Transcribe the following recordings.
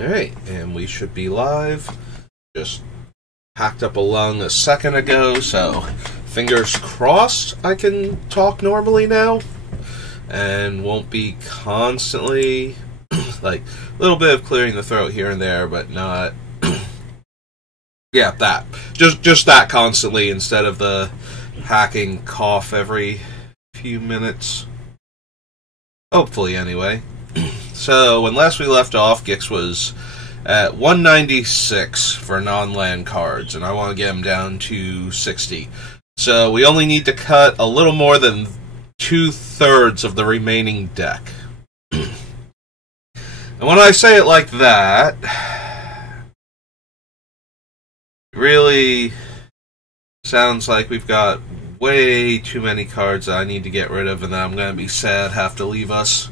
Alright, and we should be live. Just packed up a lung a second ago, so fingers crossed I can talk normally now. And won't be constantly, like, a little bit of clearing the throat here and there, but not... yeah, that. Just that constantly instead of the hacking cough every few minutes. Hopefully, anyway. So, when last we left off, Gix was at 196 for non-land cards, and I want to get him down to 60. So, we only need to cut a little more than 2/3 of the remaining deck. And when I say it like that, it really sounds like we've got way too many cards that I need to get rid of, and then I'm going to be sad have to leave us.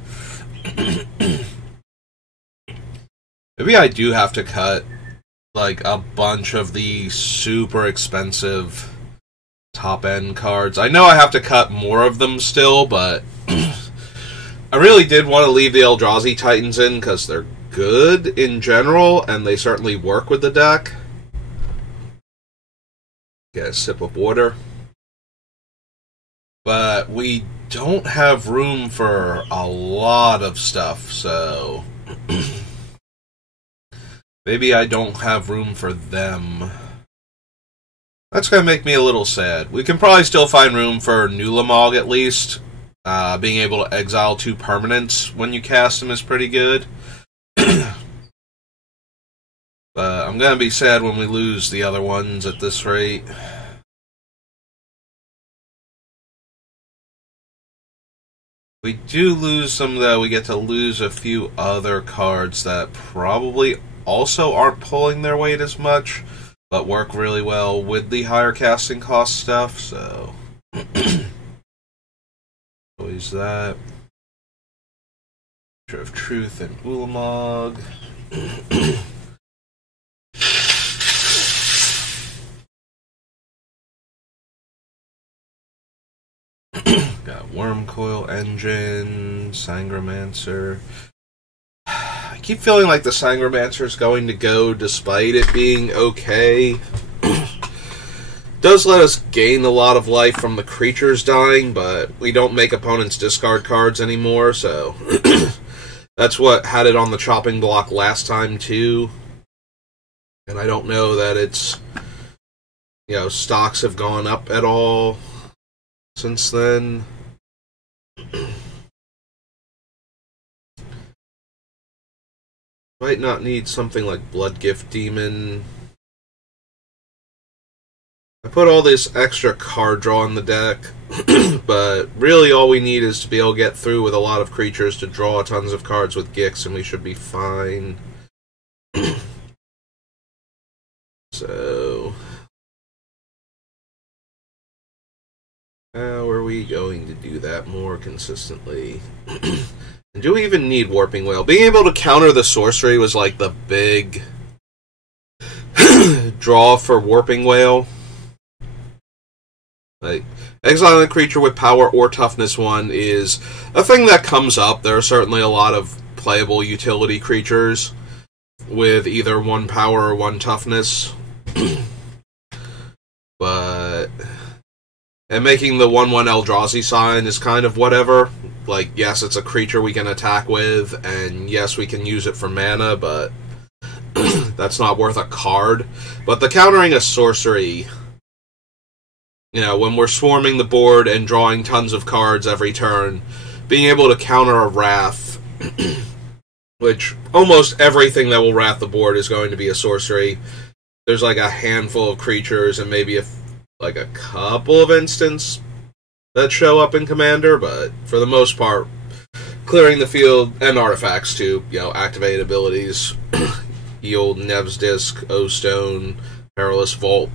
Maybe I do have to cut, like, a bunch of the super expensive top-end cards. I know I have to cut more of them still, but I really did want to leave the Eldrazi Titans in, because they're good in general, and they certainly work with the deck. Get a sip of water. But we don't have room for a lot of stuff, so... maybe I don't have room for them. That's going to make me a little sad. We can probably still find room for Nulamog at least. Being able to exile 2 permanents when you cast them is pretty good. But I'm going to be sad when we lose the other ones at this rate. We do lose some, though. We get to lose a few other cards that probably also aren't pulling their weight as much, but work really well with the higher casting cost stuff, so... always that. Picture of Truth and Ulamog. Got Wormcoil Engine, Sangromancer. I keep feeling like the Sangromancer is going to go despite it being okay. Does let us gain a lot of life from the creatures dying, but we don't make opponents discard cards anymore, so that's what had it on the chopping block last time too. And I don't know that it's, you know, stocks have gone up at all since then. Might not need something like Bloodgift Demon. I put all this extra card draw in the deck, but really all we need is to be able to get through with a lot of creatures to draw tons of cards with Gix, and we should be fine. So... how are we going to do that more consistently? And do we even need Warping Wail? Being able to counter the sorcery was like the big draw for Warping Wail. Like, exiling a creature with power or toughness 1 is a thing that comes up. There are certainly a lot of playable utility creatures with either 1 power or 1 toughness. But... and making the 1/1 Eldrazi sign is kind of whatever. Like, yes, it's a creature we can attack with, and yes, we can use it for mana, but that's not worth a card. But the countering a sorcery, you know, when we're swarming the board and drawing tons of cards every turn, being able to counter a Wrath, which almost everything that will Wrath the board is going to be a sorcery. There's like a handful of creatures and maybe like a couple of instants that show up in Commander, but for the most part, clearing the field, and artifacts too, you know, activate abilities, Yield, Nev's Disc, O-Stone, Perilous Vault.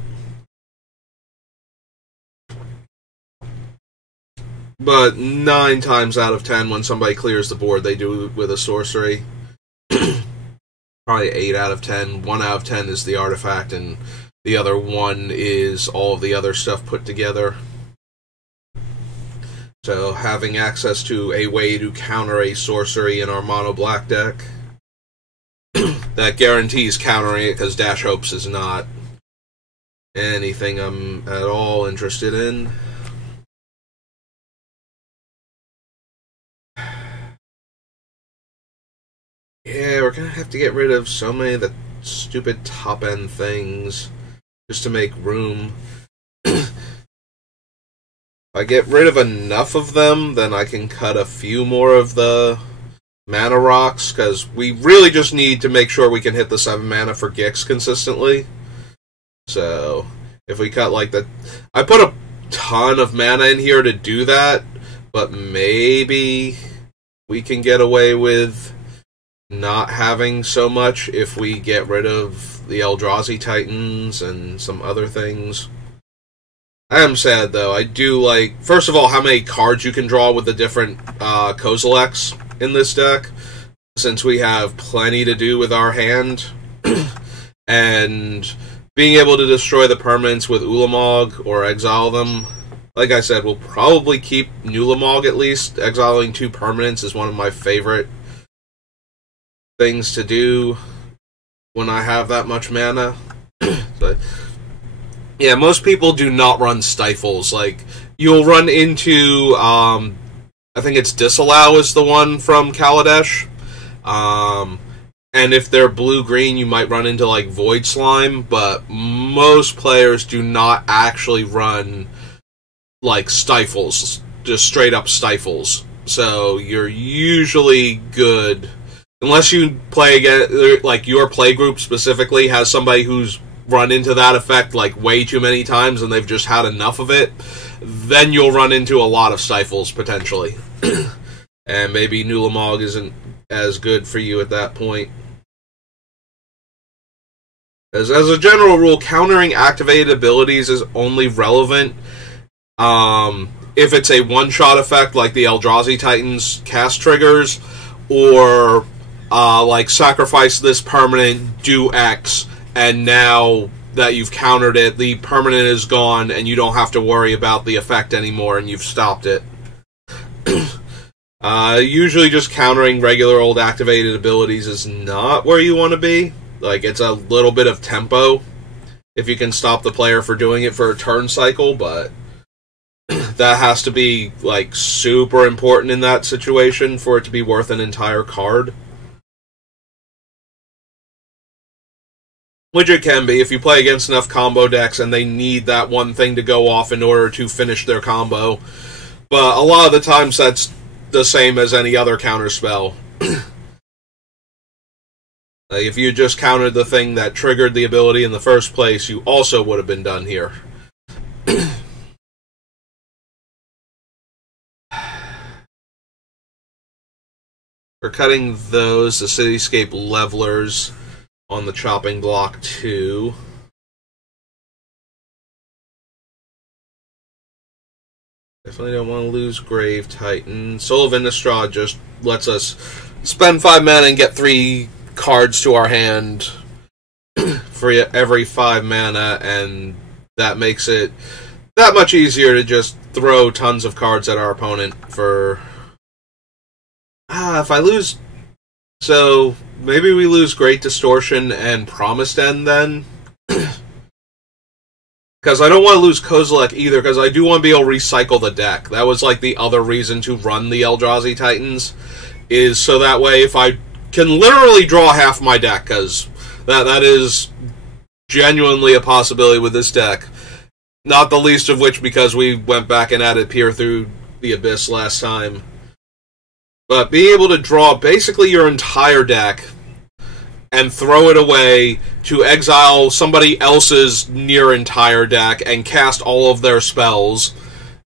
But 9 times out of 10, when somebody clears the board, they do it with a sorcery. Probably 8 out of 10. 1 out of 10 is the artifact, and the other 1 is all of the other stuff put together. So having access to a way to counter a sorcery in our mono black deck that guarantees countering it, because Dash Hopes is not anything I'm at all interested in. Yeah, we're gonna have to get rid of so many of the stupid top-end things just to make room. If I get rid of enough of them, then I can cut a few more of the mana rocks, because we really just need to make sure we can hit the 7 mana for Gix consistently. So, if we cut like the... I put a ton of mana in here to do that, but maybe we can get away with not having so much if we get rid of the Eldrazi Titans and some other things. I am sad, though. I do like... First of all, how many cards you can draw with the different Kozileks in this deck, since we have plenty to do with our hand. And being able to destroy the permanents with Ulamog or exile them. Like I said, we'll probably keep Nulamog at least. Exiling 2 permanents is one of my favorite things to do when I have that much mana. So, yeah, most people do not run Stifles. Like, you'll run into, I think it's Disallow is the one from Kaladesh. And if they're blue-green, you might run into, like, Void Slime, but most players do not actually run, like, Stifles, just straight-up Stifles. So you're usually good, unless you play again, like, your playgroup specifically has somebody who's run into that effect, like, way too many times, and they've just had enough of it, then you'll run into a lot of Stifles, potentially. And maybe Nulamog isn't as good for you at that point. As a general rule, countering activated abilities is only relevant if it's a one-shot effect, like the Eldrazi Titans cast triggers, or like sacrifice this permanent, do X, and now that you've countered it, the permanent is gone, and you don't have to worry about the effect anymore, and you've stopped it. Usually just countering regular old activated abilities is not where you want to be. Like, it's a little bit of tempo if you can stop the player for doing it for a turn cycle, but that has to be, like, super important in that situation for it to be worth an entire card. Which it can be if you play against enough combo decks and they need that one thing to go off in order to finish their combo. But a lot of the times that's the same as any other counter spell. Like, if you just countered the thing that triggered the ability in the first place, you also would have been done here. We're cutting those, the Cityscape Levelers, on the chopping block too. Definitely don't want to lose Grave Titan. Soul of Innistrad just lets us spend 5 mana and get 3 cards to our hand for every 5 mana, and that makes it that much easier to just throw tons of cards at our opponent for... if I lose... So, maybe we lose Great Distortion and Promised End then? Because I don't want to lose Kozilek either, because I do want to be able to recycle the deck. That was like the other reason to run the Eldrazi Titans, is so that way if I can literally draw half my deck, because that is genuinely a possibility with this deck. Not the least of which because we went back and added Peer Through the Abyss last time. But being able to draw basically your entire deck and throw it away to exile somebody else's near entire deck and cast all of their spells,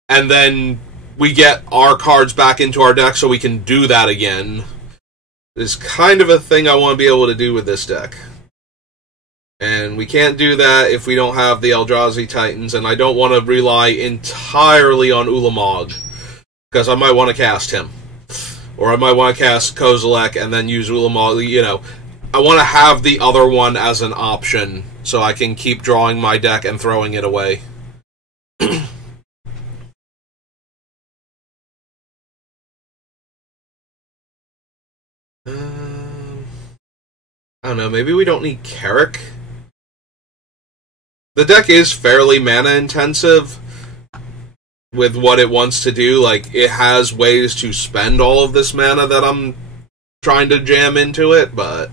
and then we get our cards back into our deck so we can do that again, is kind of a thing I want to be able to do with this deck. And we can't do that if we don't have the Eldrazi Titans, and I don't want to rely entirely on Ulamog, because I might want to cast him. Or I might want to cast Kozilek and then use Ulamog, you know. I want to have the other one as an option, so I can keep drawing my deck and throwing it away. I don't know, maybe we don't need Carrick. The deck is fairly mana intensive with what it wants to do. Like, it has ways to spend all of this mana that I'm trying to jam into it, but...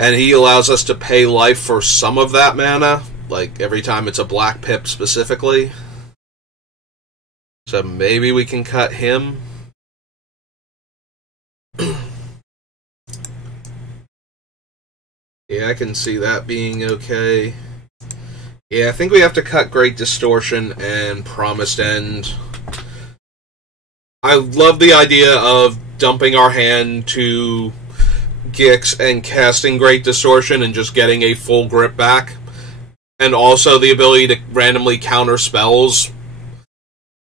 And he allows us to pay life for some of that mana, like every time it's a black pip specifically. So maybe we can cut him. Yeah, I can see that being okay. Yeah, I think we have to cut Great Distortion and Promised End. I love the idea of dumping our hand to Gix and casting Great Distortion and just getting a full grip back. And also the ability to randomly counter spells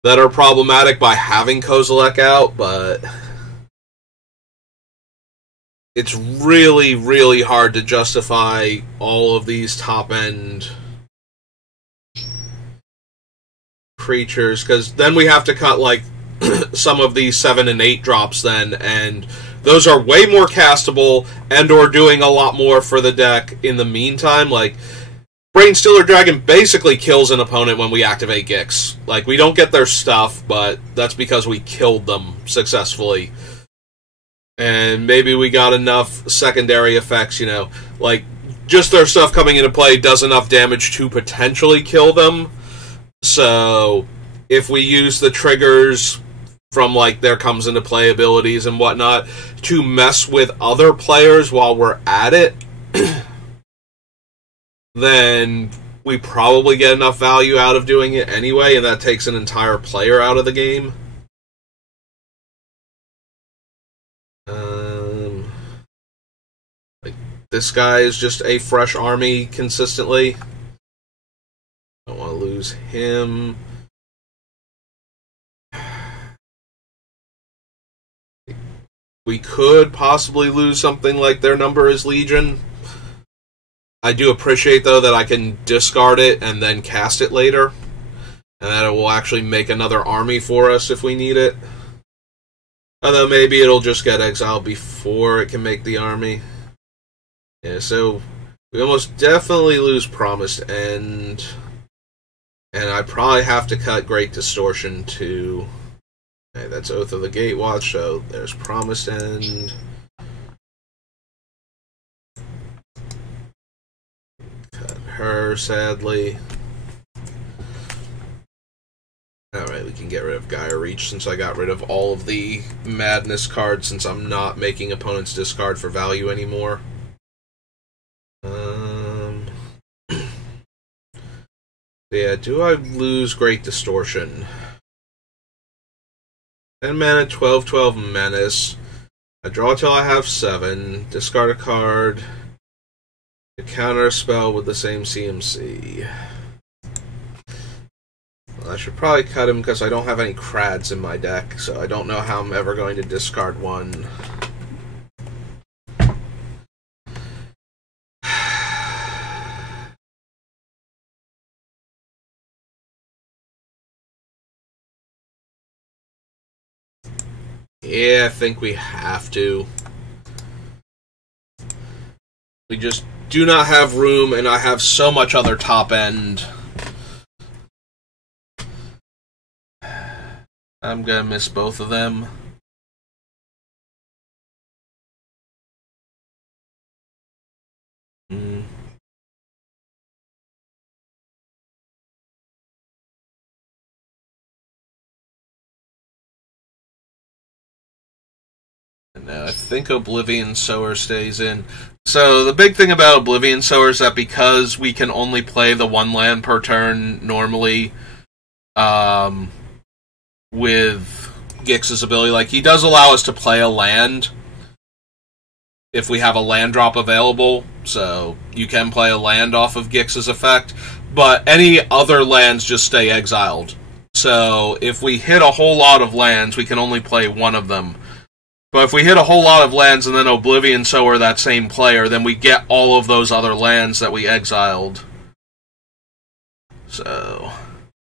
that are problematic by having Kozilek out, but... It's really, really hard to justify all of these top-end creatures, because then we have to cut, like, some of these 7 and 8 drops then, and those are way more castable and or doing a lot more for the deck in the meantime. Like, Brainstealer Dragon basically kills an opponent when we activate Gix. Like, we don't get their stuff, but that's because we killed them successfully. And maybe we got enough secondary effects, you know, like, just their stuff coming into play does enough damage to potentially kill them. So, if we use the triggers from, like, there comes into play abilities and whatnot to mess with other players while we're at it, then we probably get enough value out of doing it anyway, and that takes an entire player out of the game. Like, this guy is just a fresh army consistently. Don't want to lose him. We could possibly lose something like their number is Legion. I do appreciate, though, that I can discard it and then cast it later. And that it will actually make another army for us if we need it. Although maybe it'll just get exiled before it can make the army. Yeah, so we almost definitely lose Promised End. And I probably have to cut Great Distortion too. Okay, that's Oath of the Gatewatch, so there's Promised End. Cut her, sadly. Alright, we can get rid of Gaia Reach since I got rid of all of the Madness cards since I'm not making opponents discard for value anymore. Yeah, do I lose Great Distortion? 10 mana, 12/12 Menace. I draw till I have 7. Discard a card. To counter a spell with the same CMC. Well, I should probably cut him because I don't have any Krads in my deck, so I don't know how I'm ever going to discard one. Yeah, I think we have to. We just do not have room, and I have so much other top end. I'm gonna miss both of them. I think Oblivion Sower stays in. So the big thing about Oblivion Sower is that because we can only play the 1 land per turn normally, with Gix's ability, like, he does allow us to play a land if we have a land drop available, so you can play a land off of Gix's effect, but any other lands just stay exiled. So if we hit a whole lot of lands, we can only play one of them. But if we hit a whole lot of lands and then Oblivion Sower that same player, then we get all of those other lands that we exiled. So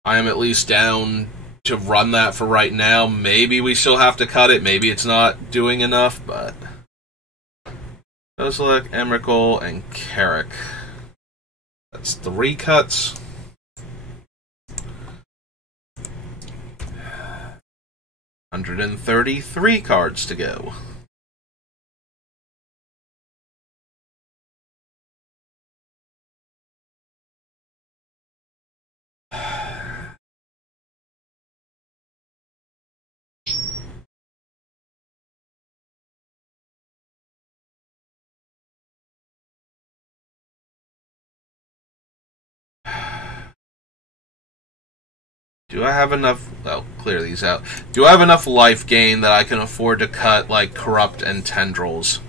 I am at least down to run that for right now. Maybe we still have to cut it. Maybe it's not doing enough, but Kozilek, Emrakul, and Carrick. That's 3 cuts. $133 cards to go. Do I have enough... Well, clear these out. Do I have enough life gain that I can afford to cut, like, Corrupt and Tendrils?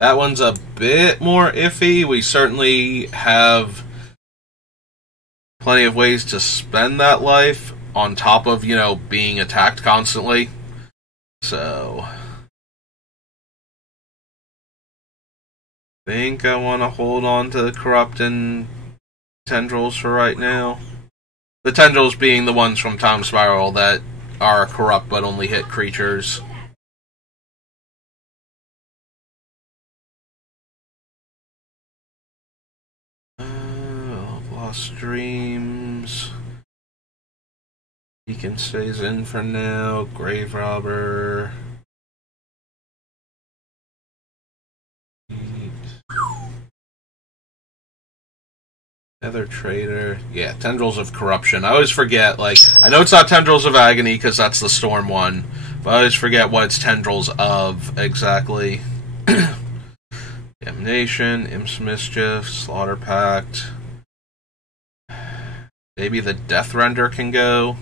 That one's a bit more iffy. We certainly have plenty of ways to spend that life on top of, you know, being attacked constantly. So... I think I want to hold on to the Corrupt and Tendrils for right now. The Tendrils being the ones from Time Spiral that are corrupt but only hit creatures. Lost Dreams. Beacon stays in for now. Grave Robber. Nether Trader. Yeah, Tendrils of Corruption. I always forget, like, I know it's not Tendrils of Agony because that's the Storm one, but I always forget what it's Tendrils of exactly. Damnation, Imps Mischief, Slaughter Pact. Maybe the Death Render can go.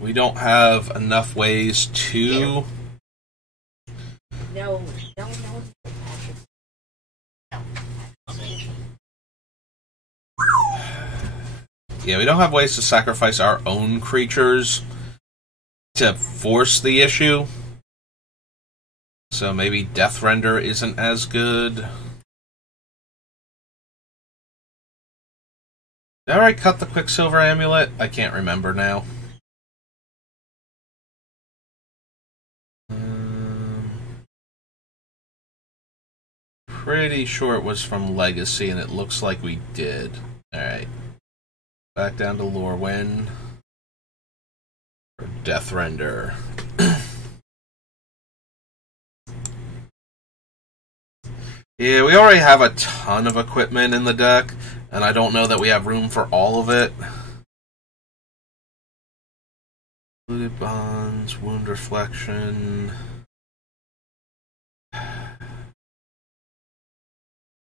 We don't have enough ways to... No. Yeah, we don't have ways to sacrifice our own creatures to force the issue. So maybe Death Render isn't as good. Did I already cut the Quicksilver Amulet? I can't remember now. Pretty sure it was from Legacy, and it looks like we did. Alright. Back down to Lorwyn. Or Death Render. Yeah, we already have a ton of equipment in the deck, and I don't know that we have room for all of it. Looted Bonds, Wound Reflection...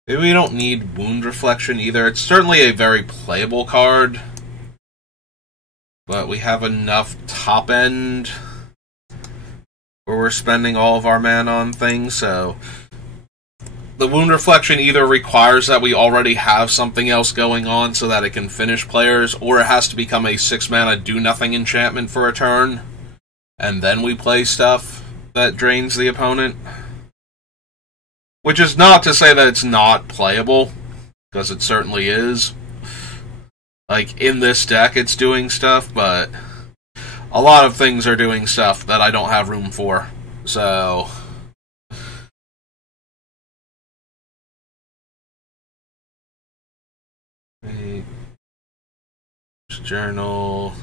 Maybe we don't need Wound Reflection either. It's certainly a very playable card. But we have enough top end where we're spending all of our mana on things, so... The Wound Reflection either requires that we already have something else going on so that it can finish players, or it has to become a 6-mana do-nothing enchantment for a turn, and then we play stuff that drains the opponent. Which is not to say that it's not playable, because it certainly is. Like, in this deck it's doing stuff, but a lot of things are doing stuff that I don't have room for. So... Journal...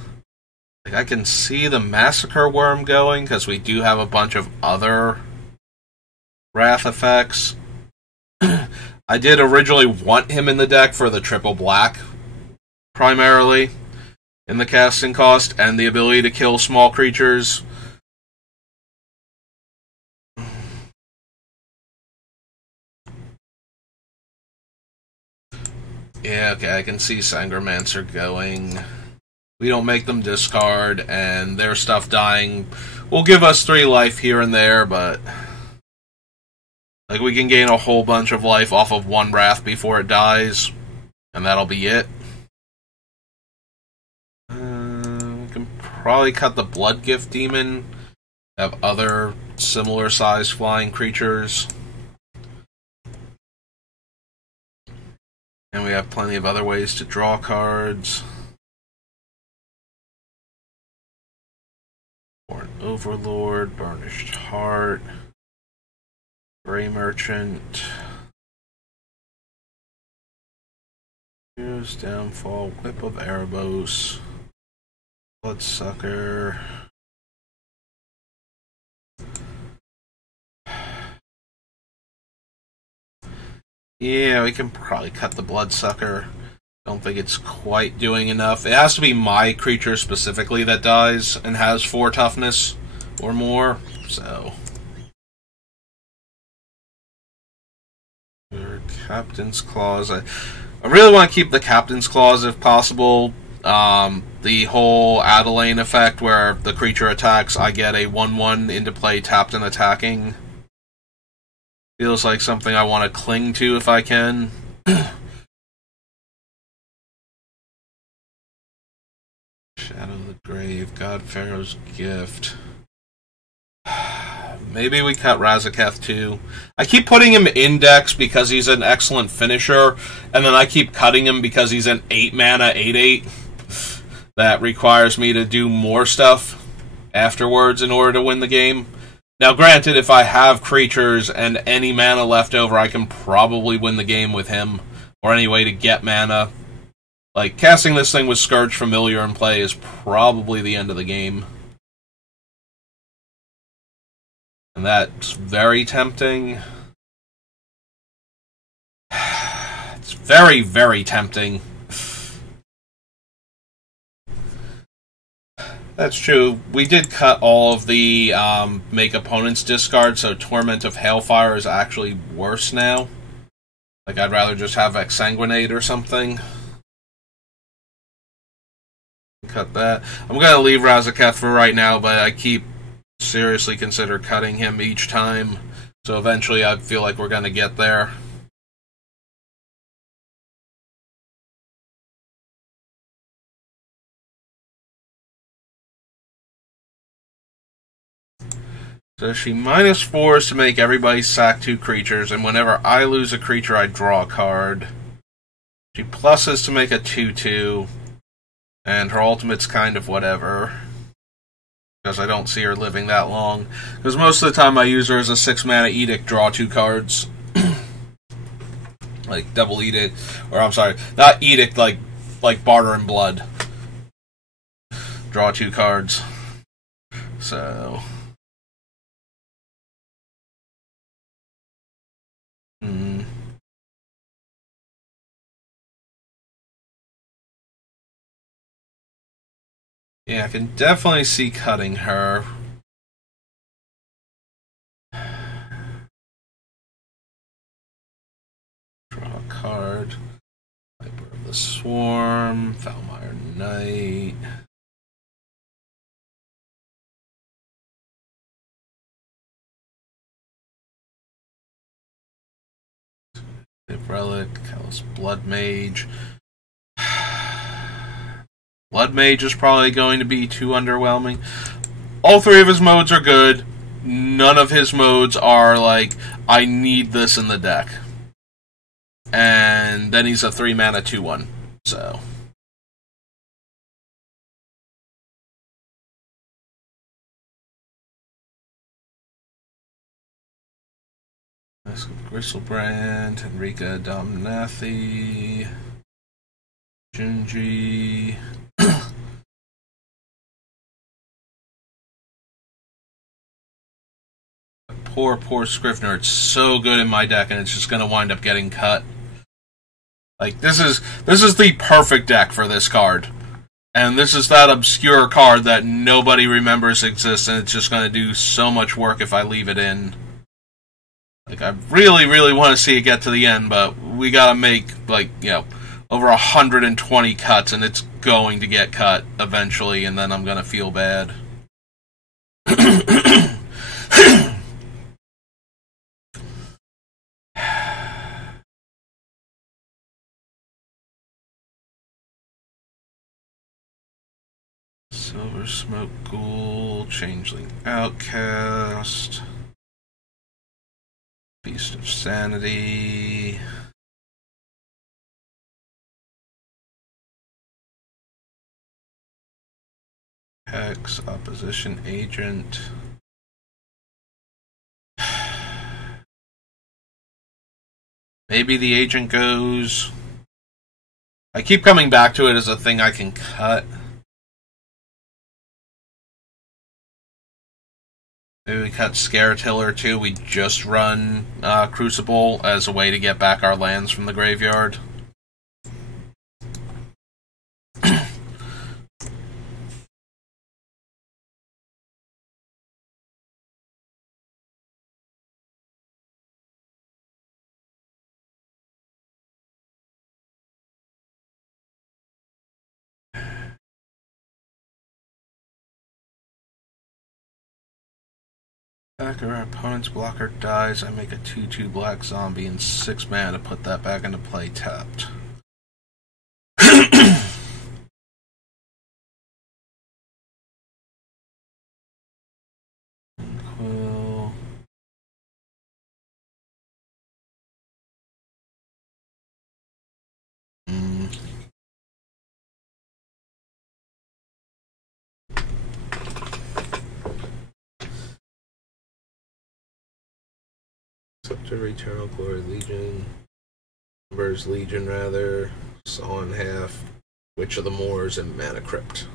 Like, I can see the Massacre Worm going, because we do have a bunch of other... Wrath effects. I did originally want him in the deck for the triple black, primarily, in the casting cost, and the ability to kill small creatures. Yeah, okay, I can see Sangromancer going. We don't make them discard, and their stuff dying will give us 3 life here and there, but... Like, we can gain a whole bunch of life off of 1 Wrath before it dies, and that'll be it. We can probably cut the Blood Gift Demon, have other similar-sized flying creatures. have plenty of other ways to draw cards. Born Overlord, Burnished Heart, Gray Merchant, Here's Downfall, Whip of Erebos, Bloodsucker. Yeah, we can probably cut the Bloodsucker. Don't think it's quite doing enough. It has to be my creature specifically that dies and has 4 toughness or more, so. Captain's Clause. I really want to keep the Captain's Clause if possible. The whole Adelaine effect where the creature attacks, I get a 1/1 into play tapped and attacking. Feels like something I want to cling to if I can. Shadow of the Grave, God Pharaoh's Gift. Maybe we cut Razaketh too. I keep putting him in decks because he's an excellent finisher, and then I keep cutting him because he's an 8-mana 8/8 that requires me to do more stuff afterwards in order to win the game. Now, granted, if I have creatures and any mana left over, I can probably win the game with him, or any way to get mana. Like, casting this thing with Scourge Familiar in play is probably the end of the game. And that's very tempting. It's very, very tempting. That's true. We did cut all of the make opponents discard, so Torment of Hailfire is actually worse now. Like, I'd rather just have Exsanguinate or something. Cut that. I'm going to leave Razaketh for right now, but I keep seriously consider cutting him each time. So eventually I feel like we're going to get there. So she -4s to make everybody sack 2 creatures, and whenever I lose a creature, I draw a card. She pluses to make a 2/2, and her ultimate's kind of whatever, because I don't see her living that long. Because most of the time I use her as a 6-mana Edict, draw 2 cards. Like double Edict, or I'm sorry, not Edict, like Barter and Blood. Draw 2 cards. So... yeah, I can definitely see cutting her. Draw a card. Viper of the Swarm, Foulmire Knight. Relic, Callous Blood Mage. Blood Mage is probably going to be too underwhelming. All 3 of his modes are good. None of his modes are like, I need this in the deck. And then he's a 3-mana 2/1. So... Gristlebrand, Enrika Domnathi, Jinji. Poor Scrivener. It's so good in my deck, and it's just going to wind up getting cut. Like, this is the perfect deck for this card. And this is that obscure card that nobody remembers exists, and it's just going to do so much work if I leave it in. Like, I really, really want to see it get to the end, but we gotta make, like, you know, over 120 cuts, and it's going to get cut eventually, and then I'm gonna feel bad. Silver Smoke Ghoul, Changeling Outcast, Feast of Sanity. X opposition agent. Maybe the agent goes... I keep coming back to it as a thing I can cut. Maybe we cut Scaretiller too. We just run Crucible as a way to get back our lands from the graveyard. After our opponent's blocker dies, I make a 2/2 black zombie and 6 mana to put that back into play tapped. Quill. Scepter, Eternal Glory Legion, Numbers Legion rather, Saw in Half, Witch of the Moors, and Mana Crypt.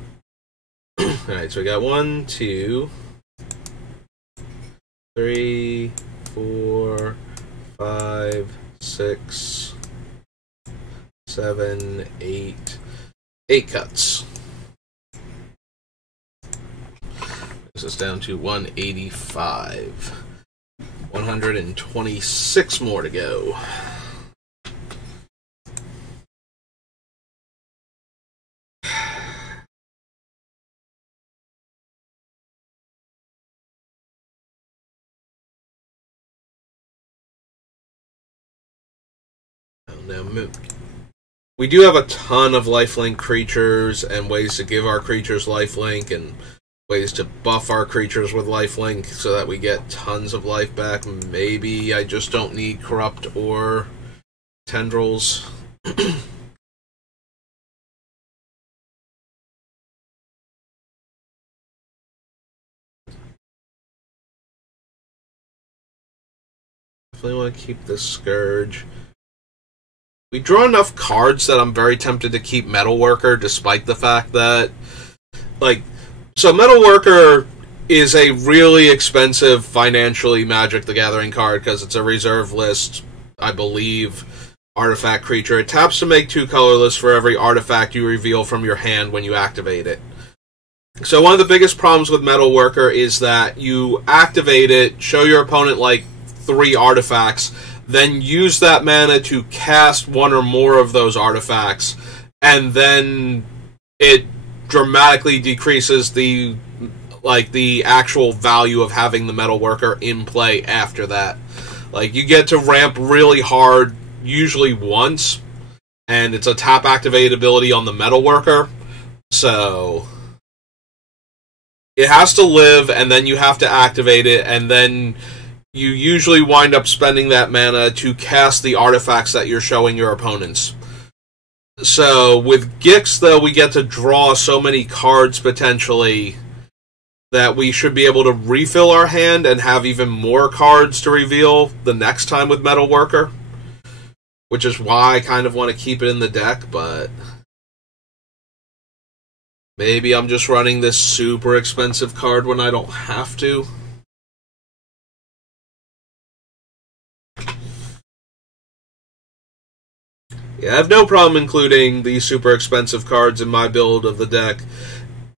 Alright, so we got 1, 2, 3, 4, 5, 6, 7, 8. 8 cuts. This is down to 185. 126 more to go. Now, we do have a ton of lifelink creatures and ways to give our creatures lifelink and ways to buff our creatures with lifelink so that we get tons of life back. Maybe I just don't need Corrupt or Tendrils. Definitely want to keep this Scourge. We draw enough cards that I'm very tempted to keep Metalworker, despite the fact that, like, so Metalworker is a really expensive, financially, Magic the Gathering card, because it's a reserve list, I believe, artifact creature. It taps to make 2 colorless for every artifact you reveal from your hand when you activate it. So one of the biggest problems with Metalworker is that you activate it, show your opponent, like, 3 artifacts, then use that mana to cast 1 or more of those artifacts, and then it dramatically decreases the actual value of having the Metalworker in play after that. Like, you get to ramp really hard, usually once, and it's a tap activated ability on the Metalworker, so it has to live, and then you have to activate it, and then you usually wind up spending that mana to cast the artifacts that you're showing your opponents. So, with Gix, though, we get to draw so many cards, potentially, that we should be able to refill our hand and have even more cards to reveal the next time with Metalworker. Which is why I kind of want to keep it in the deck, but maybe I'm just running this super expensive card when I don't have to. Yeah, I have no problem including these super expensive cards in my build of the deck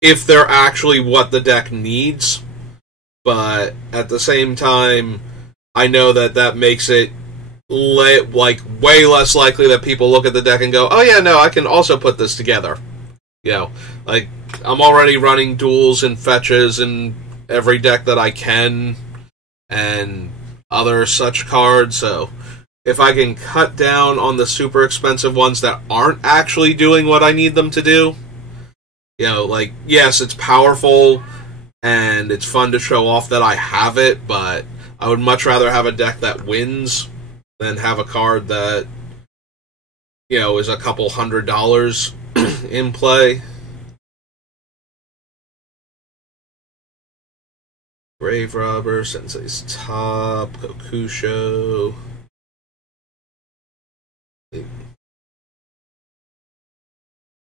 if they're actually what the deck needs. But at the same time, I know that that makes it way less likely that people look at the deck and go, oh yeah, no, I can also put this together. You know, like, I'm already running duels and fetches in every deck that I can, and other such cards, so if I can cut down on the super expensive ones that aren't actually doing what I need them to do, you know, like, yes, it's powerful, and it's fun to show off that I have it, but I would much rather have a deck that wins than have a card that, you know, is a couple $100 in play. Grave Robber, Sensei's Top, Kokusho.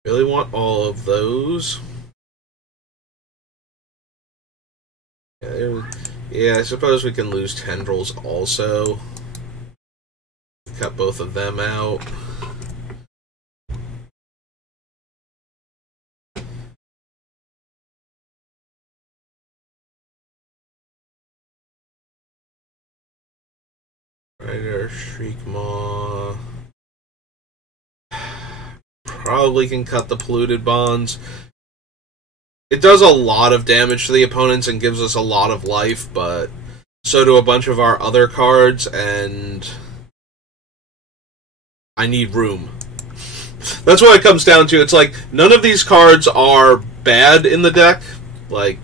Really want all of those. Yeah, I suppose we can lose Tendrils also. Cut both of them out. Rider, Shriekmaw. Probably can cut the Polluted Bonds. It does a lot of damage to the opponents and gives us a lot of life, but so do a bunch of our other cards, and I need room. That's what it comes down to. It's like, none of these cards are bad in the deck. Like,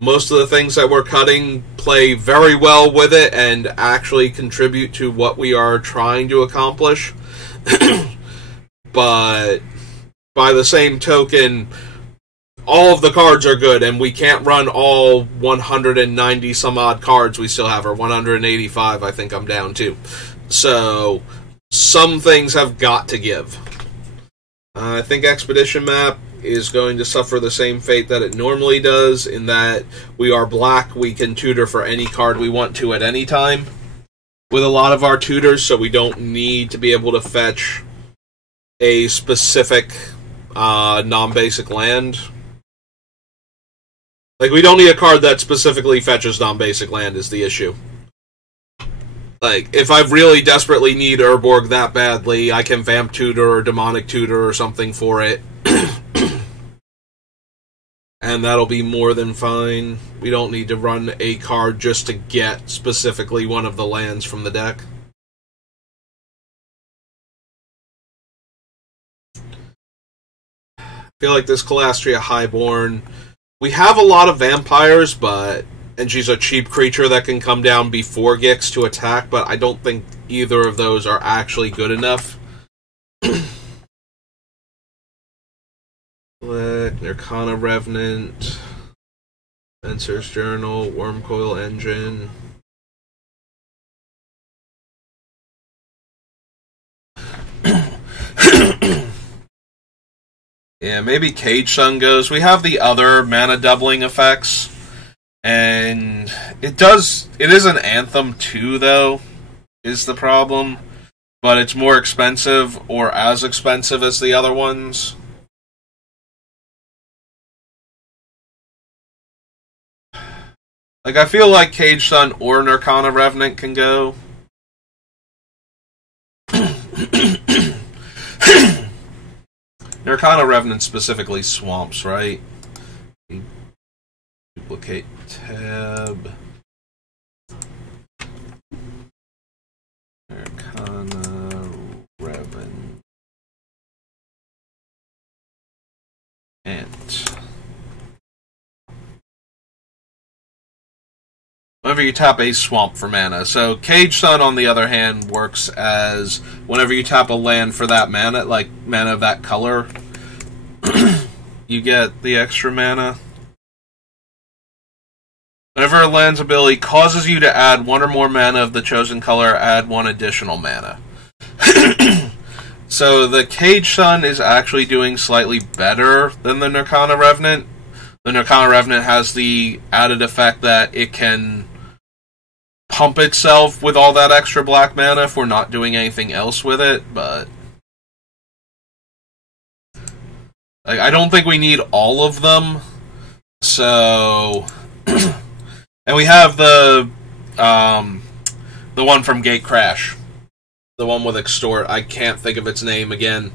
most of the things that we're cutting play very well with it and actually contribute to what we are trying to accomplish. But by the same token, all of the cards are good, and we can't run all 190 some odd cards we still have, or 185 I think I'm down to. So, some things have got to give. I think Expedition Map is going to suffer the same fate that it normally does, in that we are black, we can tutor for any card we want to at any time with a lot of our tutors, so we don't need to be able to fetch a specific non-basic land. Like, we don't need a card that specifically fetches non-basic land is the issue. Like, if I really desperately need Urborg that badly, I can Vamp Tutor or Demonic Tutor or something for it. And that'll be more than fine. We don't need to run a card just to get specifically one of the lands from the deck. I feel like this Calastria Highborn... We have a lot of vampires, and she's a cheap creature that can come down before Gix to attack, but I don't think either of those are actually good enough. Nirkana Revenant, Spencer's Journal, Wormcoil Engine. Yeah, maybe Cage Sun goes. We have the other mana doubling effects, and it is an Anthem too, though, is the problem. But it's more expensive, or as expensive as the other ones. Like, I feel like Cage Sun or Nirkana Revenant can go. Nirkana Revenant specifically swamps, right? Duplicate tab. Nirkana Revenant. Ant. Whenever you tap a swamp for mana. So Cage Sun, on the other hand, works as whenever you tap a land for that mana, like mana of that color, you get the extra mana. Whenever a land's ability causes you to add one or more mana of the chosen color, add one additional mana. So the Cage Sun is actually doing slightly better than the Nirkana Revenant. The Nirkana Revenant has the added effect that it can pump itself with all that extra black mana if we're not doing anything else with it, but like, I don't think we need all of them. So and we have the one from Gatecrash, the one with Extort. I can't think of its name again,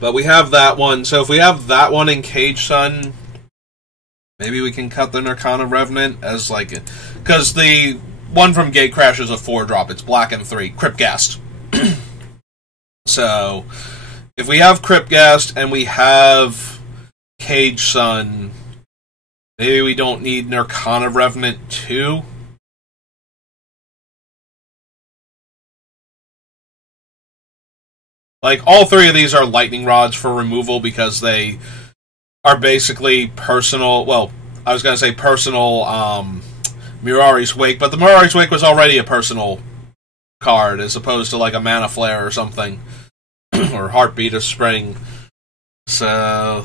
but we have that one. So if we have that one in Cage Sun, maybe we can cut the Nirkana Revenant as like... Because the one from Gatecrash is a 4-drop. It's black and 3. Cryptghast. So, if we have Cryptghast and we have Cage Sun, maybe we don't need Nirkana Revenant too? Like, all three of these are lightning rods for removal because they are basically personal. Well, I was going to say personal Mirari's Wake, but the Mirari's Wake was already a personal card as opposed to like a Mana Flare or something, or Heartbeat of Spring. So,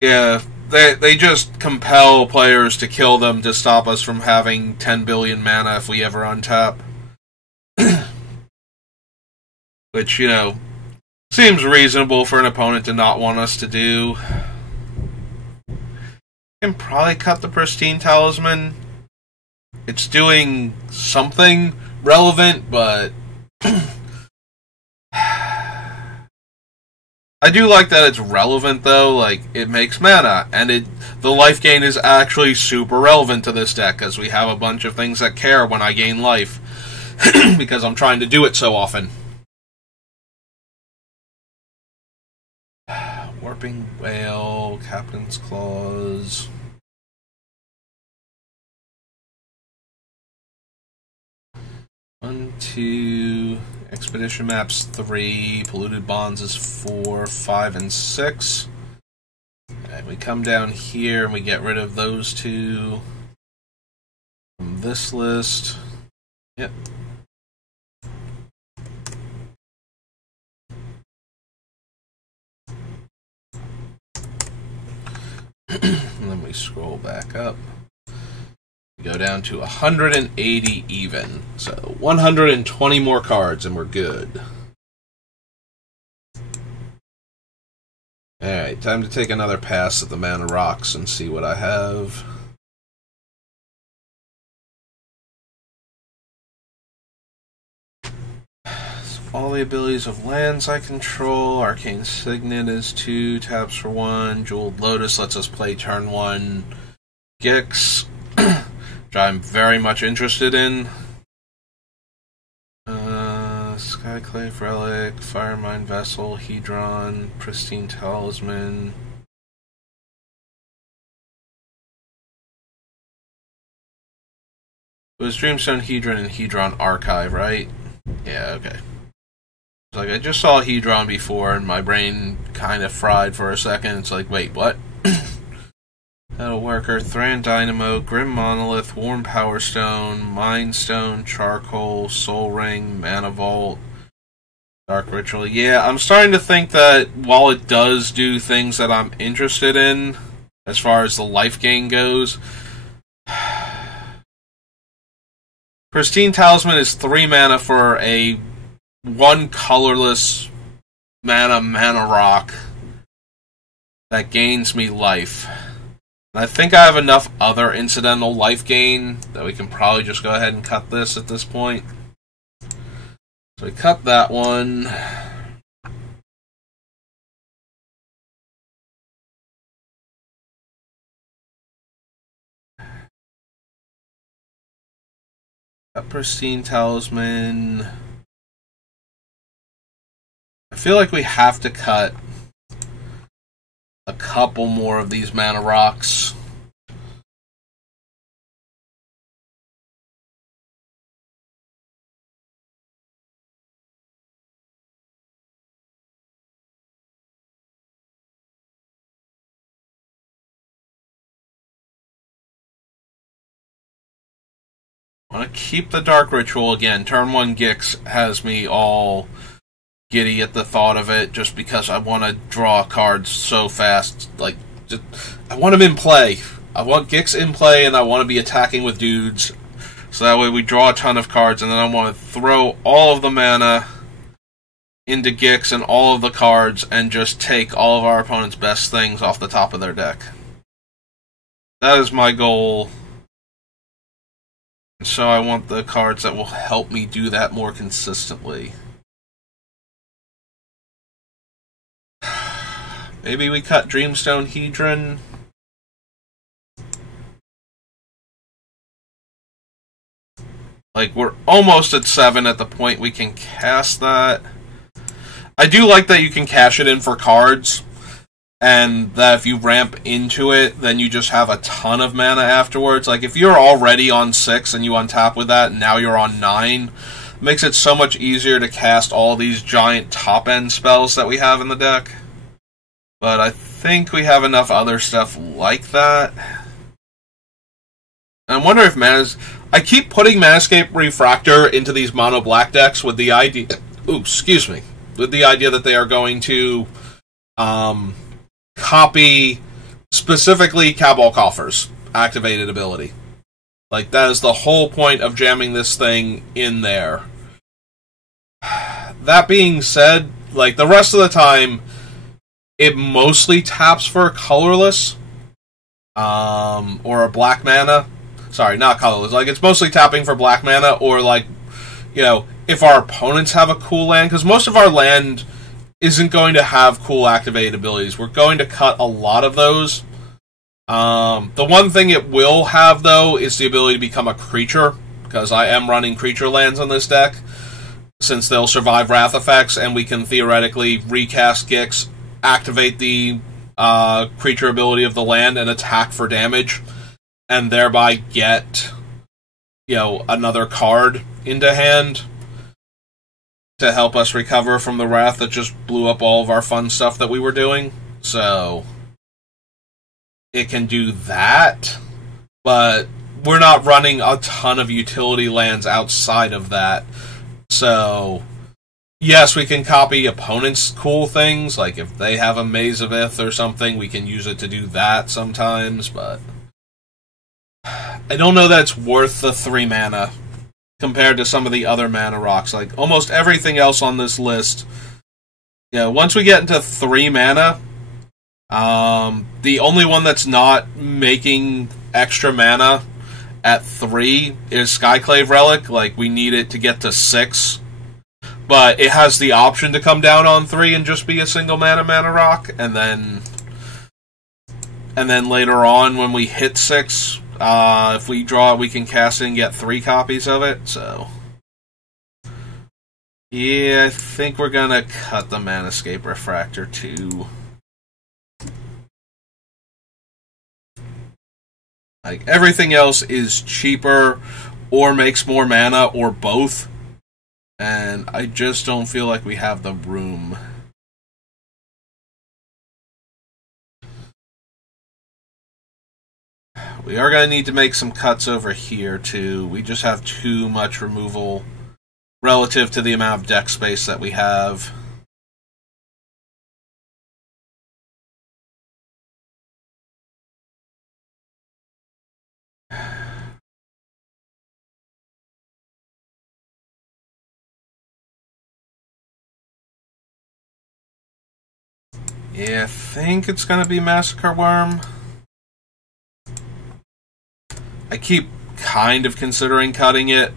yeah, they just compel players to kill them to stop us from having 10 billion mana if we ever untap. Which, you know, seems reasonable for an opponent to not want us to do. Can probably cut the Pristine Talisman. It's doing something relevant, but I do like that it's relevant, though. Like, it makes mana, and the life gain is actually super relevant to this deck, because we have a bunch of things that care when I gain life, because I'm trying to do it so often. Warping Whale, Captain's Claws. One, two, Expedition Maps 3, Polluted Bonds is 4, 5, and 6. And we come down here and we get rid of those two from this list. Yep. And then we scroll back up. We go down to 180 even. So 120 more cards and we're good. Alright, time to take another pass at the Mana Rocks and see what I have. All the abilities of lands I control. Arcane Signet is 2, taps for 1. Jeweled Lotus lets us play turn 1 Gix, which I'm very much interested in. Skyclave Relic, Firemine Vessel, Hedron, Pristine Talisman. It was Dreamstone, Hedron, and Hedron Archive, right? Yeah, okay. Like, I just saw Hedron before, and my brain kind of fried for a second. It's like, wait, what? Metal Worker, Thran Dynamo, Grim Monolith, Warm Power Stone, Mind Stone, Charcoal, Soul Ring, Mana Vault, Dark Ritual. Yeah, I'm starting to think that while it does do things that I'm interested in, as far as the life gain goes, Pristine Talisman is 3 mana for a 1 colorless mana rock that gains me life. And I think I have enough other incidental life gain that we can probably just go ahead and cut this at this point. So we cut that one. Cut Pristine Talisman. I feel like we have to cut a couple more of these Mana Rocks. I want to keep the Dark Ritual again. Turn 1 Gix has me all giddy at the thought of it, just because I want to draw cards so fast. Like, I want them in play. I want Gix in play, and I want to be attacking with dudes, so that way we draw a ton of cards, and then I want to throw all of the mana into Gix and all of the cards, and just take all of our opponent's best things off the top of their deck. That is my goal. And so I want the cards that will help me do that more consistently. Maybe we cut Dreamstone Hedron. Like, we're almost at 7 at the point we can cast that. I do like that you can cash it in for cards, and that if you ramp into it, then you just have a ton of mana afterwards. Like, if you're already on 6 and you untap with that, and now you're on 9, it makes it so much easier to cast all these giant top-end spells that we have in the deck. But I think we have enough other stuff like that. I wonder if I keep putting Manascape Refractor into these mono black decks with the idea... with the idea that they are going to copy specifically Cabal Coffers activated ability. Like, that is the whole point of jamming this thing in there. That being said, like, the rest of the time, it mostly taps for colorless, or a black mana. Sorry, not colorless. Like, it's mostly tapping for black mana, or, like, you know, if our opponents have a cool land, because most of our land isn't going to have cool activated abilities. We're going to cut a lot of those. The one thing it will have, though, is the ability to become a creature, because I am running creature lands on this deck, since they'll survive Wrath effects, and we can theoretically recast Gix, activate the creature ability of the land, and attack for damage, and thereby get, you know, another card into hand to help us recover from the Wrath that just blew up all of our fun stuff that we were doing. So it can do that, but we're not running a ton of utility lands outside of that. So, yes, we can copy opponents' cool things, like if they have a Maze of Ith or something, we can use it to do that sometimes, but I don't know that it's worth the 3 mana compared to some of the other mana rocks. Like, almost everything else on this list, you know, once we get into 3 mana, the only one that's not making extra mana at 3 is Skyclave Relic. Like, we need it to get to 6. But it has the option to come down on 3 and just be a single mana rock. And then later on, when we hit 6, if we draw it, we can cast it and get 3 copies of it. So, yeah, I think we're gonna cut the Manascape Refractor too. Like, everything else is cheaper, or makes more mana, or both. And I just don't feel like we have the room. We are going to need to make some cuts over here, too. We just have too much removal relative to the amount of deck space that we have. Yeah, I think it's going to be Massacre Worm. I keep kind of considering cutting it.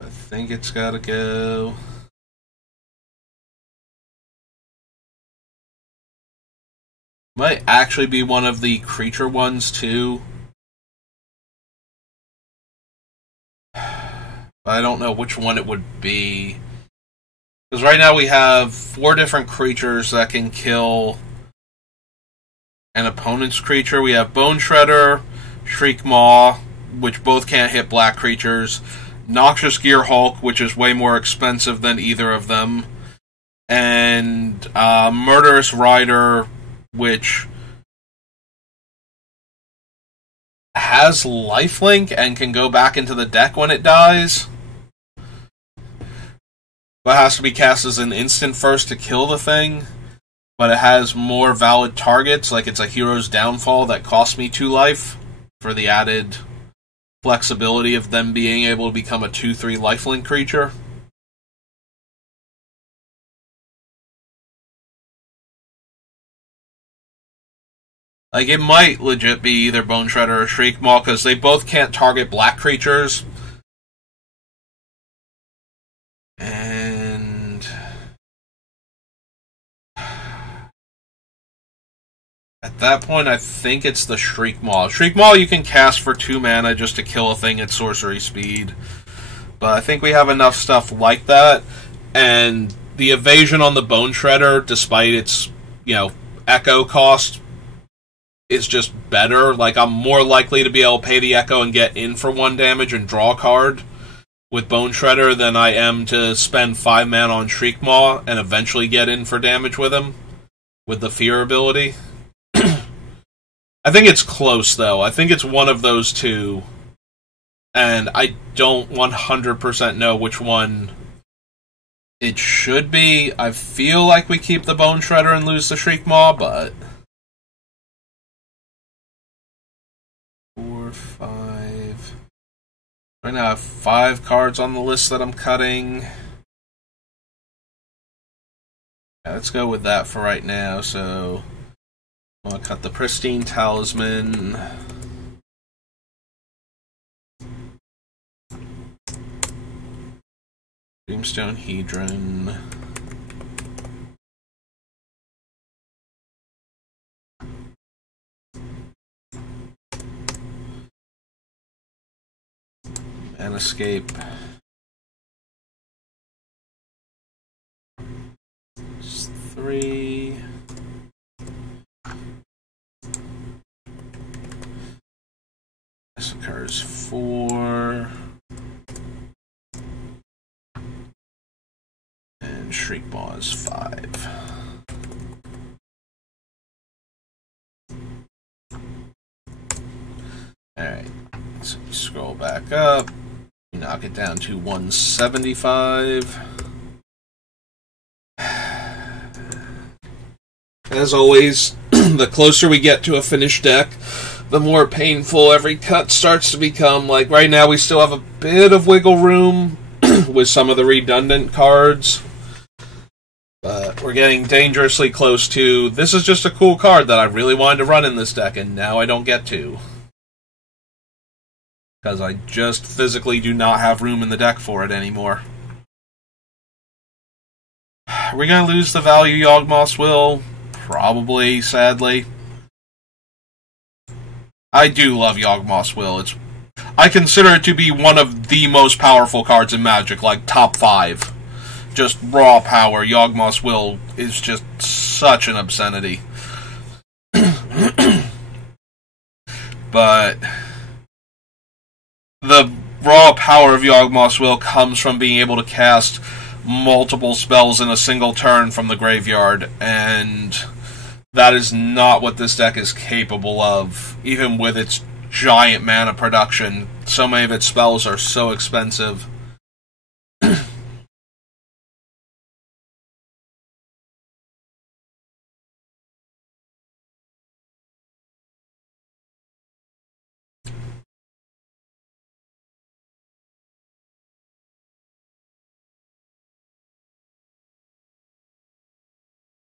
I think it's got to go. Might actually be one of the creature ones, too. But I don't know which one it would be. Because right now we have 4 different creatures that can kill an opponent's creature. We have Bone Shredder, Shriekmaw, which both can't hit black creatures, Noxious Gear Hulk, which is way more expensive than either of them, and Murderous Rider, which has lifelink and can go back into the deck when it dies, but has to be cast as an instant first to kill the thing. But it has more valid targets, like it's a Hero's Downfall that costs me 2 life for the added flexibility of them being able to become a 2/3 lifelink creature. Like, it might legit be either Bone Shredder or Shriekmaw, because they both can't target black creatures. And at that point, I think it's the Shriekmaw. Shriekmaw you can cast for 2 mana just to kill a thing at sorcery speed. But I think we have enough stuff like that. And the evasion on the Bone Shredder, despite its, you know, echo cost, is just better. Like, I'm more likely to be able to pay the echo and get in for 1 damage and draw a card with Bone Shredder than I am to spend 5 mana on Shriekmaw and eventually get in for damage with him. with the Fear ability. I think it's close, though. I think it's one of those two, and I don't 100% know which one it should be. I feel like we keep the Bone Shredder and lose the Shriekmaw, but... 4, 5... Right now I have 5 cards on the list that I'm cutting. Yeah, let's go with that for right now, so... I'm going to cut the Pristine Talisman. Dreamstone Hedron. Manescape. 3. This occurs 4. And Shriekmaw is 5. Alright, so we scroll back up. We knock it down to 175. As always, the closer we get to a finished deck, the more painful every cut starts to become. Like, right now we still have a bit of wiggle room with some of the redundant cards. But we're getting dangerously close to, this is just a cool card that I really wanted to run in this deck, and now I don't get to. Because I just physically do not have room in the deck for it anymore. Are we going to lose the value Yawgmoth's Will? Probably, sadly. I do love Yawgmoth's Will. I consider it to be one of the most powerful cards in Magic, like top 5. Just raw power. Yawgmoth's Will is just such an obscenity. But the raw power of Yawgmoth's Will comes from being able to cast multiple spells in a single turn from the graveyard, and that is not what this deck is capable of, even with its giant mana production. So many of its spells are so expensive.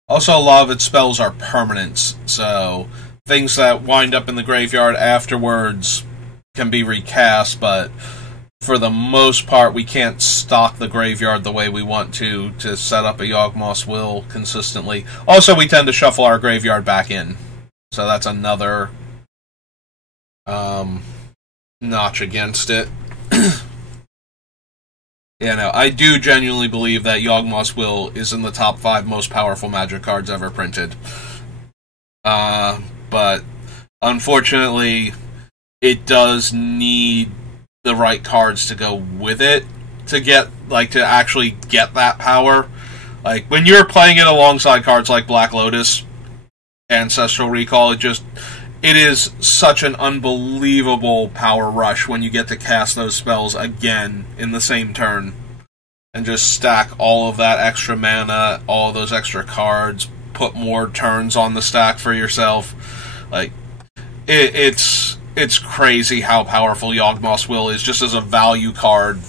Also, a lot of its spells are permanents, so things that wind up in the graveyard afterwards can be recast, but for the most part, we can't stock the graveyard the way we want to set up a Yawgmoth's Will consistently. Also, we tend to shuffle our graveyard back in, so that's another notch against it. Yeah, no, I do genuinely believe that Yawgmoth's Will is in the top 5 most powerful Magic cards ever printed. But unfortunately, it does need the right cards to go with it to actually get that power. Like, when you're playing it alongside cards like Black Lotus, Ancestral Recall, it is such an unbelievable power rush when you get to cast those spells again in the same turn. And just stack all of that extra mana, all of those extra cards, put more turns on the stack for yourself. Like, it's crazy how powerful Yawgmoth's Will is just as a value card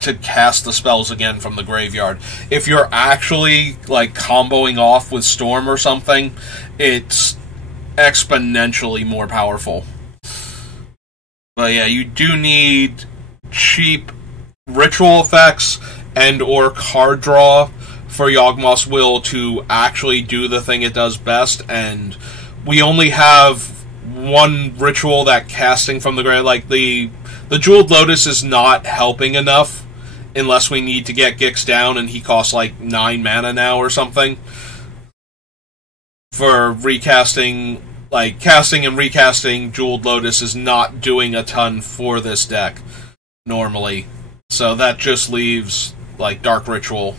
to cast the spells again from the graveyard. If you're actually, like, comboing off with Storm or something, it's exponentially more powerful. But yeah, you do need cheap ritual effects and or card draw for Yawgmoth's Will to actually do the thing it does best, and we only have one ritual that casting from the ground, like the Jeweled Lotus is not helping enough unless we need to get Gix down, and he costs like 9 mana now or something. For recasting, like, casting and recasting Jeweled Lotus is not doing a ton for this deck, normally. So that just leaves, like, Dark Ritual.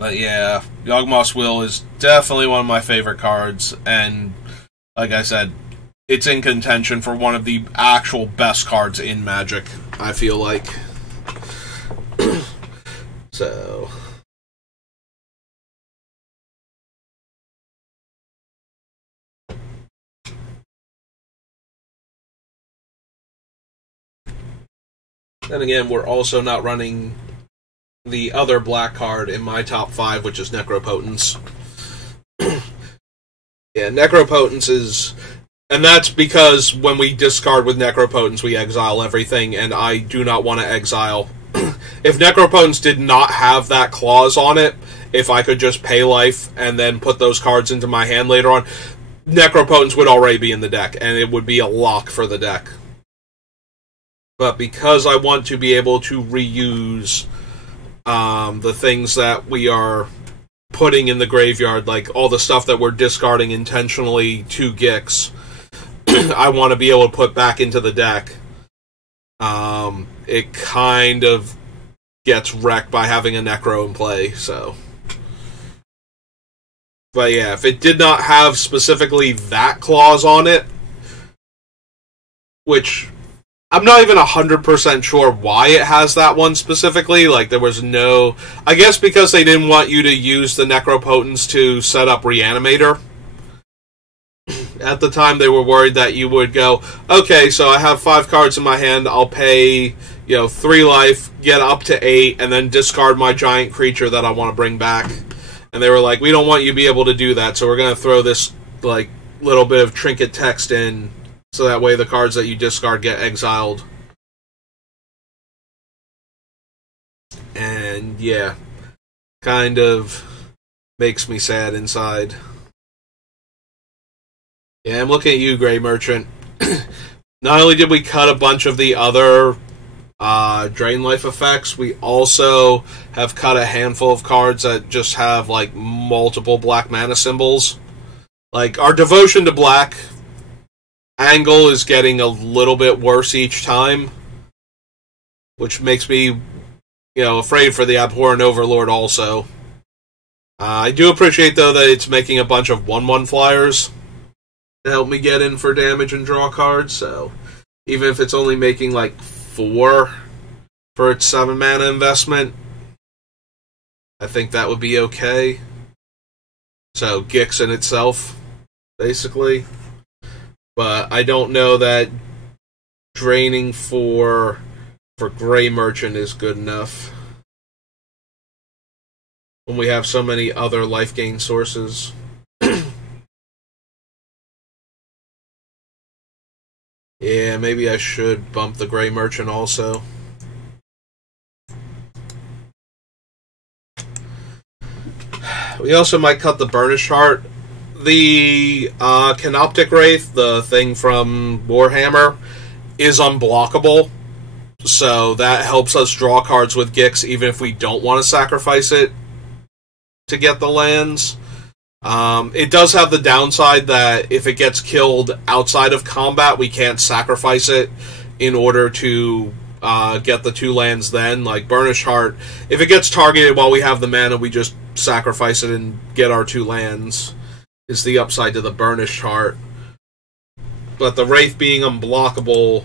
But yeah, Yawgmoth's Will is definitely one of my favorite cards, and like I said, it's in contention for one of the actual best cards in Magic, I feel like. So... Then again, we're also not running the other black card in my top 5, which is Necropotence. Yeah, Necropotence is... And that's because when we discard with Necropotence, we exile everything, and I do not want to exile. If Necropotence did not have that clause on it, if I could just pay life and then put those cards into my hand later on, Necropotence would already be in the deck, and it would be a lock for the deck. But because I want to be able to reuse the things that we are putting in the graveyard, like all the stuff that we're discarding intentionally to Gix, I want to be able to put back into the deck. It kind of gets wrecked by having a Necro in play, so... But yeah, if it did not have specifically that clause on it, which... I'm not even 100% sure why it has that one specifically. Like, there was no... I guess because they didn't want you to use the Necropotence to set up Reanimator. At the time, they were worried that you would go, okay, so I have 5 cards in my hand, I'll pay, 3 life, get up to 8, and then discard my giant creature that I want to bring back. And they were like, we don't want you to be able to do that, so we're going to throw this, little bit of trinket text in, so that way the cards that you discard get exiled. And, yeah, kind of makes me sad inside. Yeah, I'm looking at you, Grey Merchant. Not only did we cut a bunch of the other Drain Life effects, we also have cut a handful of cards that just have, multiple black mana symbols. Our Devotion to Black angle is getting a little bit worse each time, which makes me, afraid for the Abhorrent Overlord also. I do appreciate, though, that it's making a bunch of 1/1 flyers to help me get in for damage and draw cards, so even if it's only making 4 for its 7 mana investment, I think that would be okay. So Gix in itself, basically. But I don't know that draining for Grey Merchant is good enough when we have so many other life gain sources. Yeah, maybe I should bump the Grey Merchant also. We also might cut the Burnished Heart. The Canoptic Wraith, the thing from Warhammer, is unblockable. So that helps us draw cards with Gix even if we don't want to sacrifice it to get the lands. It does have the downside that if it gets killed outside of combat, we can't sacrifice it in order to get the 2 lands then. Like Burnished Heart, if it gets targeted while we have the mana, we just sacrifice it and get our 2 lands, is the upside to the Burnished Heart. But the Wraith being unblockable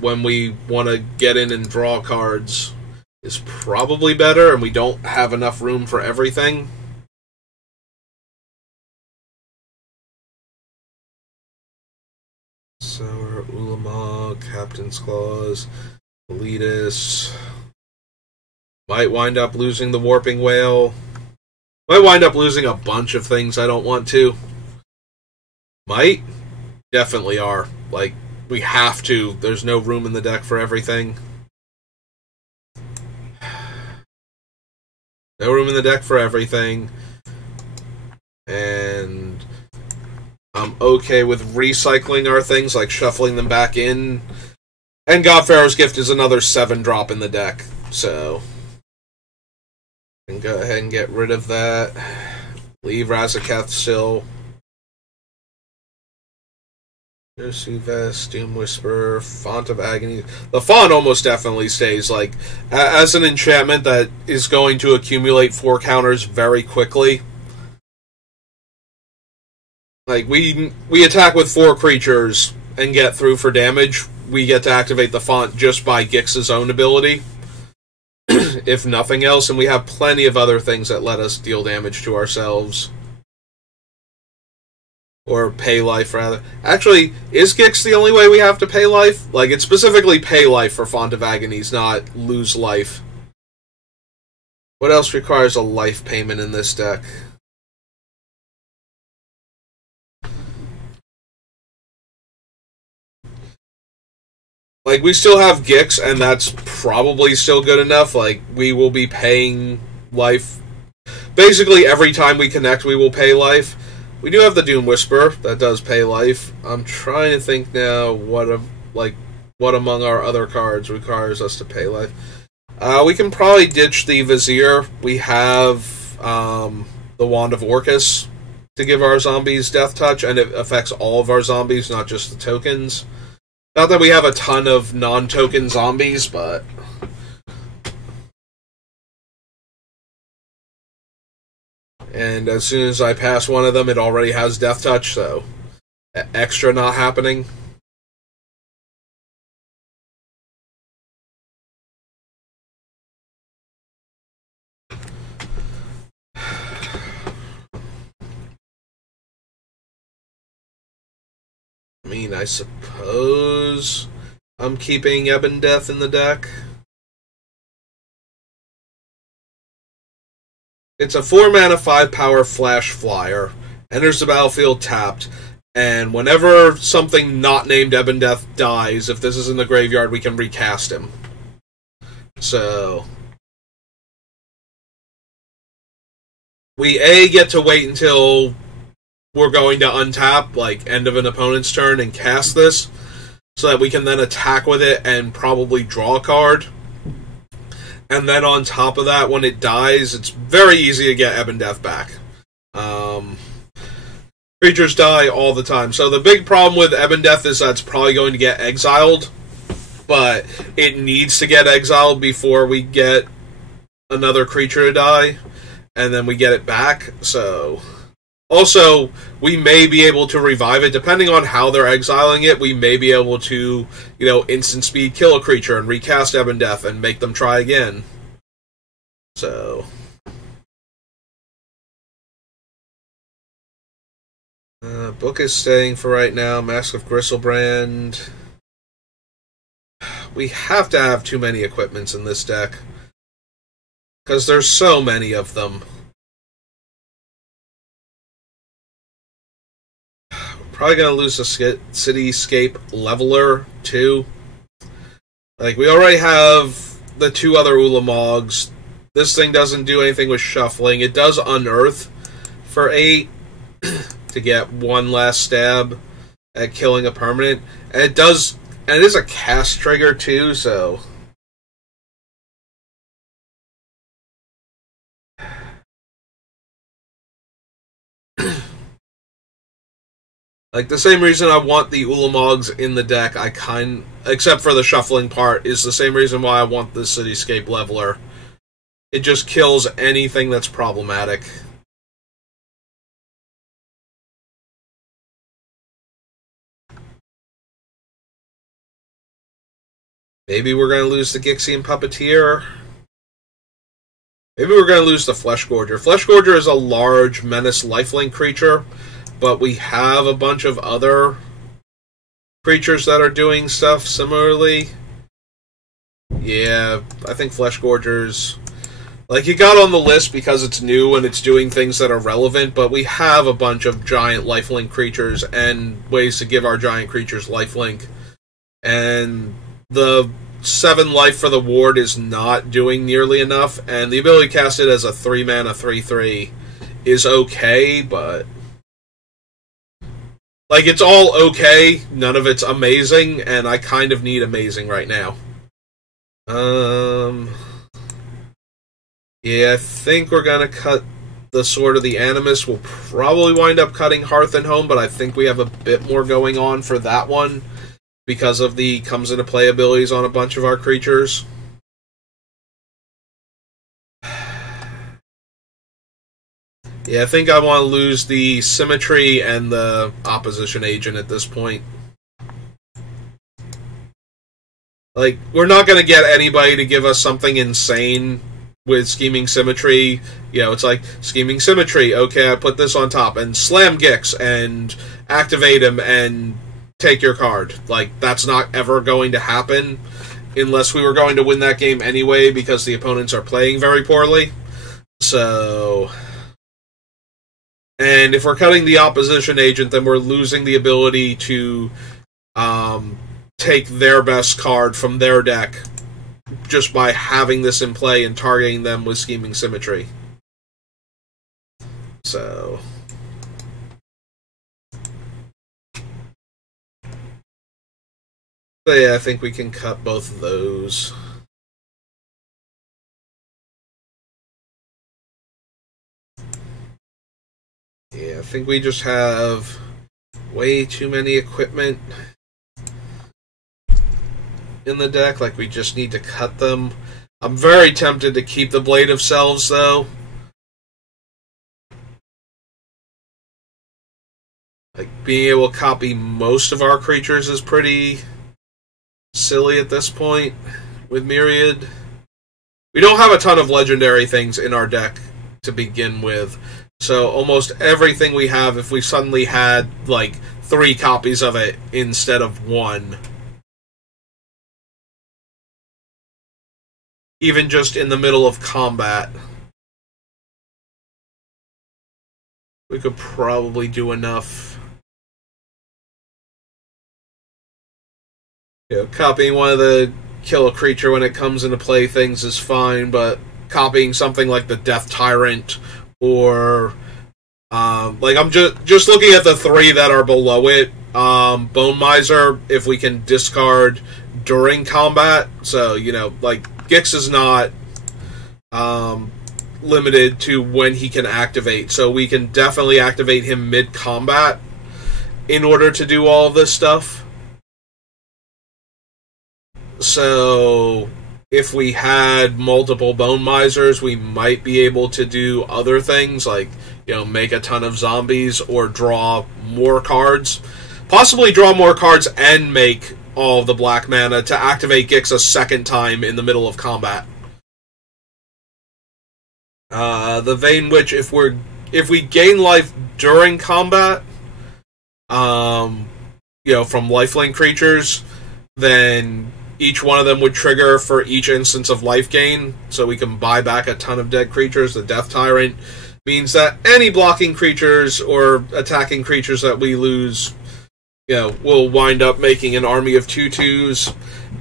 when we want to get in and draw cards is probably better, and we don't have enough room for everything. Sour, Ulamog, Captain's Claws, Elitist. Might wind up losing the Warping Whale. Might wind up losing a bunch of things I don't want to. Might? Definitely are. We have to. There's no room in the deck for everything. No room in the deck for everything. And I'm okay with recycling our things, shuffling them back in. And Godfarrow's Gift is another 7-drop in the deck, so I can go ahead and get rid of that. Leave Razaketh still. Mercy Vest, Doom Whisperer, Font of Agony. The font almost definitely stays, like, as an enchantment that is going to accumulate 4 counters very quickly. Like, we attack with 4 creatures and get through for damage. We get to activate the font just by Gix's own ability, if nothing else, and we have plenty of other things that let us deal damage to ourselves. Or pay life, rather. Actually, is Gix the only way we have to pay life? Like, it's specifically pay life for Font of Agonies, not lose life. What else requires a life payment in this deck? Like, we still have Gix, and that's probably still good enough. Like, we will be paying life. Basically, every time we connect, we will pay life. We do have the Doom Whisperer that does pay life. I'm trying to think now what among our other cards requires us to pay life. We can probably ditch the Vizier. We have the Wand of Orcus to give our zombies Death Touch, and it affects all of our zombies, not just the tokens. Not that we have a ton of non-token zombies, but... And as soon as I pass one of them, it already has Death Touch, so extra not happening. I mean, I suppose I'm keeping Ebon-Death in the deck. It's a 4-mana, 5-power flash flyer. Enters the battlefield tapped. And whenever something not named Ebon-Death dies, if this is in the graveyard, we can recast him. So... we get to wait until we're going to untap, like, end of an opponent's turn, and cast this, so that we can then attack with it and probably draw a card. And then on top of that, when it dies, it's very easy to get Ebon-Death back. Creatures die all the time. So the big problem with Ebon-Death is that it's probably going to get exiled, but it needs to get exiled before we get another creature to die, and then we get it back. So... also, we may be able to revive it. Depending on how they're exiling it, we may be able to, instant speed kill a creature and recast Ebon-Death and make them try again. So... book is staying for right now. Mask of Gristlebrand. We have to have too many equipments in this deck, because there's so many of them. Probably gonna lose the Cityscape Leveler, too. Like, we already have the 2 other Ulamogs. This thing doesn't do anything with shuffling. It does unearth for 8 to get 1 last stab at killing a permanent. And it is a cast trigger, too, so... like, the same reason I want the Ulamogs in the deck, except for the shuffling part, is the same reason why I want the Cityscape Leveler. It just kills anything that's problematic. Maybe we're going to lose the Gixian Puppeteer. Maybe we're going to lose the Fleshgorger. Fleshgorger is a large menace lifelink creature, but we have a bunch of other creatures that are doing stuff similarly. Yeah, I think Fleshgorger's... like, you got on the list because it's new and it's doing things that are relevant, but we have a bunch of giant lifelink creatures and ways to give our giant creatures lifelink. And the 7 life for the ward is not doing nearly enough, and the ability to cast it as a 3-mana 3/3 is okay, but... like, it's all okay, none of it's amazing, and I kind of need amazing right now. Yeah, I think we're gonna cut the Sword of the Animus. We'll probably wind up cutting Hearth and Home, but I think we have a bit more going on for that one because of the comes into play abilities on a bunch of our creatures. Yeah, I think I want to lose the Symmetry and the Opposition Agent at this point. Like, we're not going to get anybody to give us something insane with Scheming Symmetry. You know, it's like, Scheming Symmetry, okay, I put this on top, and slam Gix, and activate him, and take your card. Like, that's not ever going to happen, unless we were going to win that game anyway, because the opponents are playing very poorly. So... And if we're cutting the Opposition Agent, then we're losing the ability to take their best card from their deck just by having this in play and targeting them with Scheming Symmetry. So... But yeah, I think we can cut both of those. Yeah, I think we just have way too many equipment in the deck. Like, we just need to cut them. I'm very tempted to keep the Blade of Selves, though. Like, being able to copy most of our creatures is pretty silly at this point with Myriad. We don't have a ton of legendary things in our deck to begin with. So almost everything we have, if we suddenly had, like, 3 copies of it instead of 1, even just in the middle of combat, we could probably do enough. You know, copying one of the kill a creature when it comes into play things is fine, but copying something like the Death Tyrant, or, like, I'm just looking at the 3 that are below it. Bone Miser, if we can discard during combat. So, you know, like, Gix is not limited to when he can activate. So we can definitely activate him mid-combat in order to do all of this stuff. So... if we had multiple Bone Misers, we might be able to do other things, like, you know, make a ton of zombies or draw more cards. Possibly draw more cards and make all of the black mana to activate Gix a second time in the middle of combat. The Vein Witch, if we gain life during combat, you know, from lifelink creatures, then each one of them would trigger for each instance of life gain, so we can buy back a ton of dead creatures. The Death Tyrant means that any blocking creatures or attacking creatures that we lose, you know, will wind up making an army of 2/2s,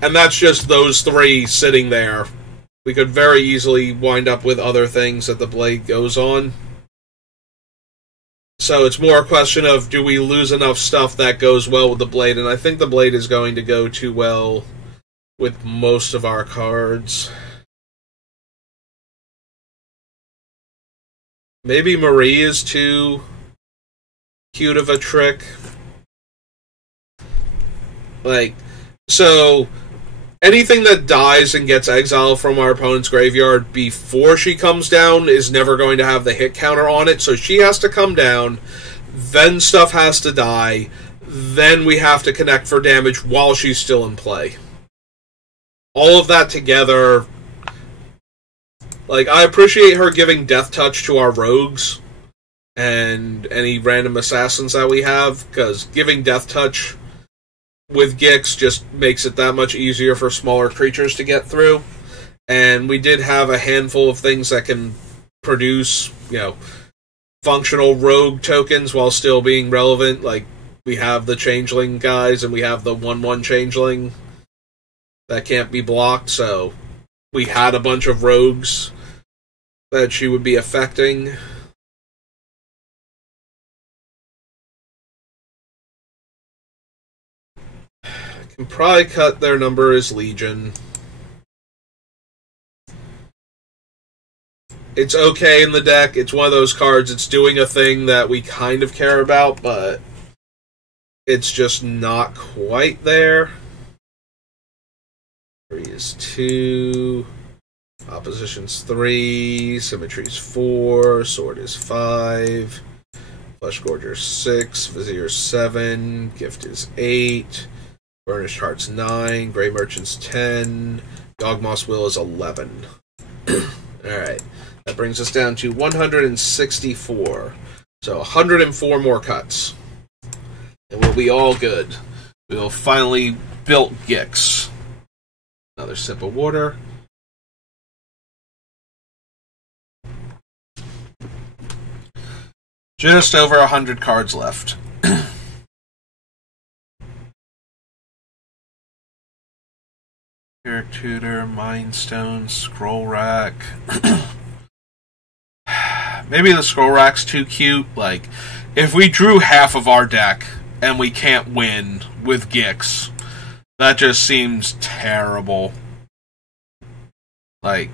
and that's just those 3 sitting there. We could very easily wind up with other things that the Blade goes on. So it's more a question of, do we lose enough stuff that goes well with the Blade, and I think the Blade is going to go too well with most of our cards. Maybe Marie is too cute of a trick. Like, so anything that dies and gets exiled from our opponent's graveyard before she comes down is never going to have the hit counter on it, so she has to come down, then stuff has to die, then we have to connect for damage while she's still in play. All of that together, like, I appreciate her giving Death Touch to our rogues and any random assassins that we have, because giving Death Touch with Gix just makes it that much easier for smaller creatures to get through. And we did have a handful of things that can produce, you know, functional rogue tokens while still being relevant. Like, we have the Changeling guys, and we have the 1/1 Changeling that can't be blocked, so we had a bunch of rogues that she would be affecting. I can probably cut their number as Legion. It's okay in the deck. It's one of those cards. It's doing a thing that we kind of care about, but it's just not quite there. 3 is 2. Opposition's 3. Symmetry's 4. Sword is 5. Flesh Gorger's 6. Vizier's 7. Gift is 8. Burnished Heart's 9. Grey Merchant's 10. Yawgmoth's Will is 11. Alright. That brings us down to 164. So 104 more cuts. And we'll be all good. We will finally built Gix. Another sip of water. Just over 100 cards left. Eric Tutor, Mind Stone, Scroll Rack. Maybe the Scroll Rack's too cute. Like, if we drew half of our deck and we can't win with Gix, that just seems terrible. Like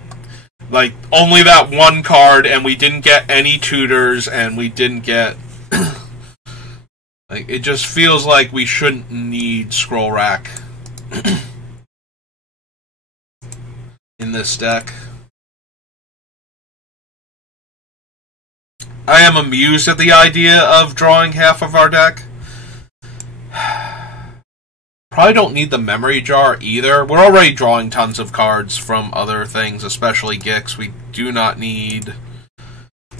only that one card, and we didn't get any tutors, and we didn't get... like, it just feels like we shouldn't need Scroll Rack in this deck. I am amused at the idea of drawing half of our deck. Probably don't need the Memory Jar either. We're already drawing tons of cards from other things, especially Gix. We do not need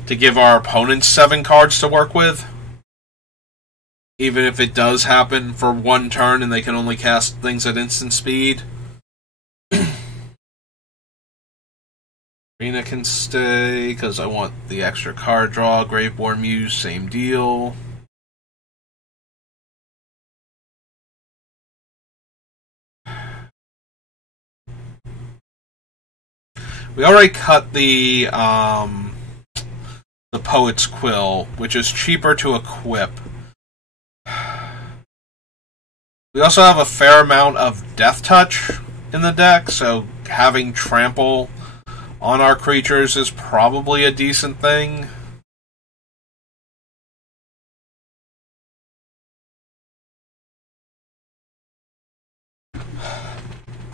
to give our opponents 7 cards to work with. Even if it does happen for one turn and they can only cast things at instant speed. Rena can stay, because I want the extra card draw. Graveborn Muse, same deal. We already cut the Poet's Quill, which is cheaper to equip. We also have a fair amount of Death Touch in the deck, so having Trample on our creatures is probably a decent thing.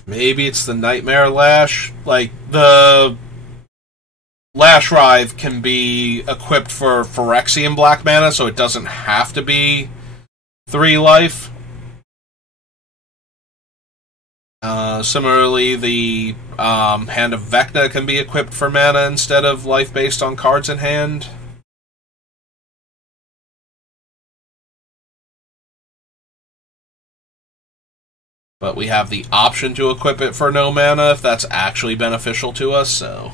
Maybe it's the Nightmare Lash. Like, the Lash Writhe can be equipped for Phyrexian black mana, so it doesn't have to be 3 life. Similarly, the Hand of Vecna can be equipped for mana instead of life based on cards in hand. But we have the option to equip it for no mana if that's actually beneficial to us, so...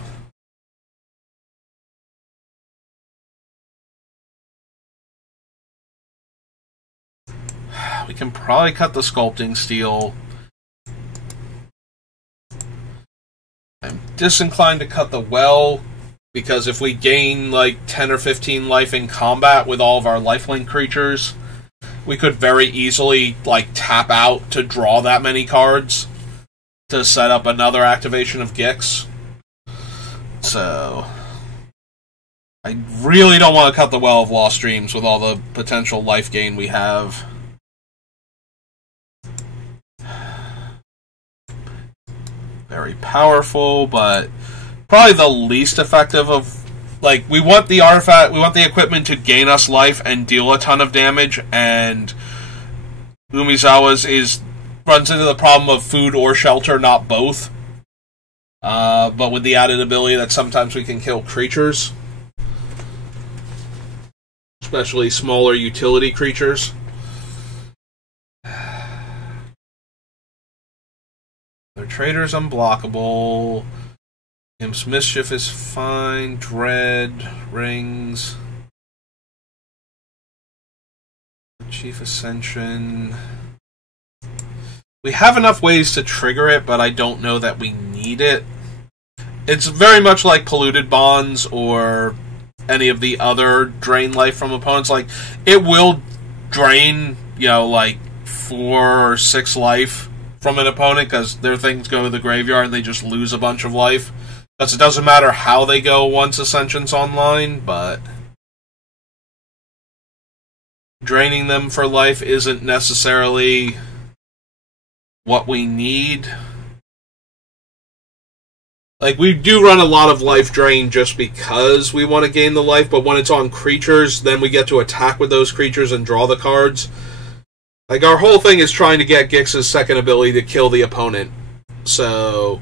we can probably cut the Sculpting Steel. I'm disinclined to cut the Well, because if we gain like 10 or 15 life in combat with all of our lifelink creatures, we could very easily like tap out to draw that many cards to set up another activation of Gix. So I really don't want to cut the Well of Lost Dreams with all the potential life gain we have. Very powerful, but probably the least effective of... like, we want the artifact, we want the equipment to gain us life and deal a ton of damage, and Umezawa's runs into the problem of food or shelter, not both. But with the added ability that sometimes we can kill creatures. Especially smaller utility creatures. Their Trader's unblockable. Imp's Mischief is fine. Dread, Rings. Chief Ascension. We have enough ways to trigger it, but I don't know that we need it. It's very much like Polluted Bonds or any of the other drain life from opponents. Like, it will drain, you know, like 4 or 6 life from an opponent because their things go to the graveyard and they just lose a bunch of life. Because it doesn't matter how they go once Ascension's online, but draining them for life isn't necessarily what we need. Like, we do run a lot of life drain just because we want to gain the life, but when it's on creatures, then we get to attack with those creatures and draw the cards. Like, our whole thing is trying to get Gix's second ability to kill the opponent. So,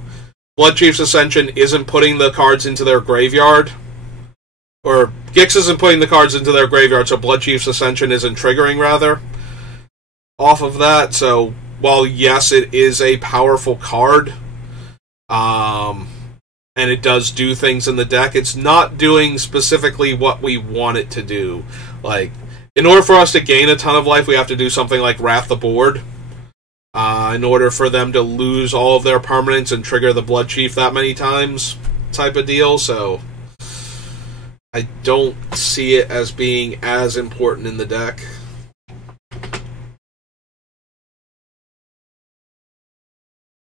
Bloodchief's Ascension isn't putting the cards into their graveyard. Or, Gix isn't putting the cards into their graveyard, so Bloodchief's Ascension isn't triggering, rather, off of that. So, while, yes, it is a powerful card, and it does do things in the deck, it's not doing specifically what we want it to do. Like, in order for us to gain a ton of life, we have to do something like Wrath the Board, in order for them to lose all of their permanents and trigger the Bloodchief that many times, type of deal, so I don't see it as being as important in the deck.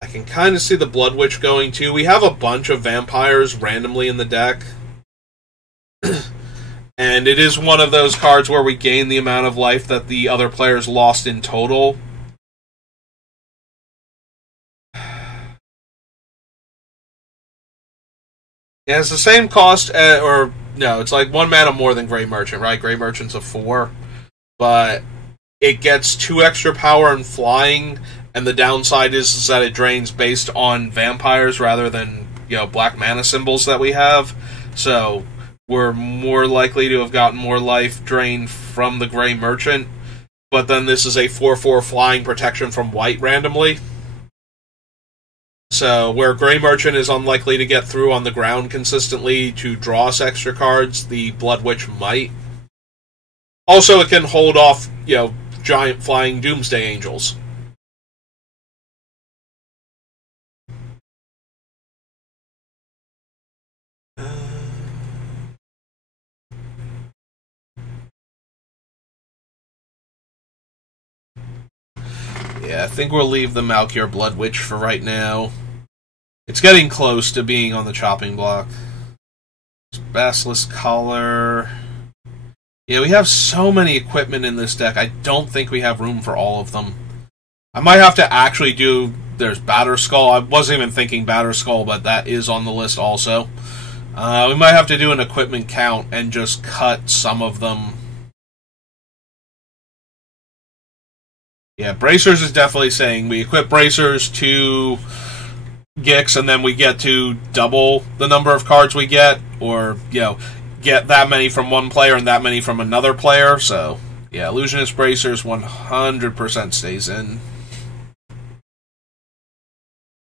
I can kind of see the Blood Witch going too. We have a bunch of vampires randomly in the deck. And it is one of those cards where we gain the amount of life that the other players lost in total. Yeah, it's the same cost, or no, it's like 1 mana more than Grey Merchant, right? Grey Merchant's a 4. But it gets 2 extra power and flying, and the downside is that it drains based on vampires rather than, black mana symbols that we have. So we're more likely to have gotten more life drained from the Grey Merchant. But then this is a 4/4 flying protection from white randomly. So where Grey Merchant is unlikely to get through on the ground consistently to draw us extra cards, the Blood Witch might. Also, it can hold off, giant flying Doomsday Angels. Yeah, I think we'll leave the Malkier Blood Witch for right now. It's getting close to being on the chopping block. Basilisk Collar. Yeah, we have so many equipment in this deck, I don't think we have room for all of them. I might have to actually do... There's Batterskull. I wasn't even thinking Batterskull, but that is on the list also. We might have to do an equipment count and just cut some of them. Yeah, Bracers is definitely saying we equip Bracers to Gix, and then we get to double the number of cards we get, or, get that many from one player and that many from another player. So, yeah, Illusionist Bracers 100% stays in.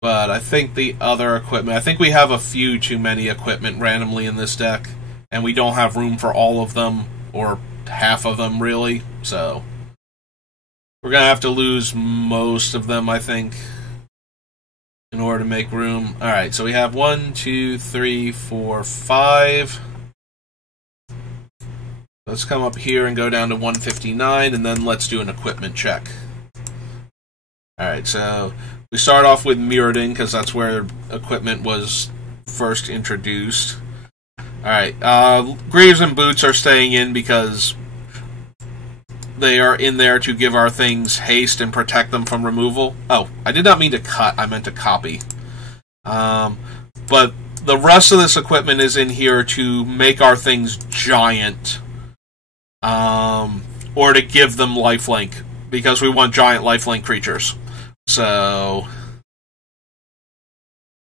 But I think the other equipment... I think we have a few too many equipment randomly in this deck, and we don't have room for all of them, or half of them, really, so... We're going to have to lose most of them, I think, in order to make room. Alright, so we have 1, 2, 3, 4, 5. Let's come up here and go down to 159, and then let's do an equipment check. Alright, so we start off with Mirrodin, because that's where equipment was first introduced. Alright, Greaves and Boots are staying in because... they are in there to give our things haste and protect them from removal. Oh, I did not mean to cut, I meant to copy. But the rest of this equipment is in here to make our things giant. Or to give them lifelink, because we want giant lifelink creatures. So,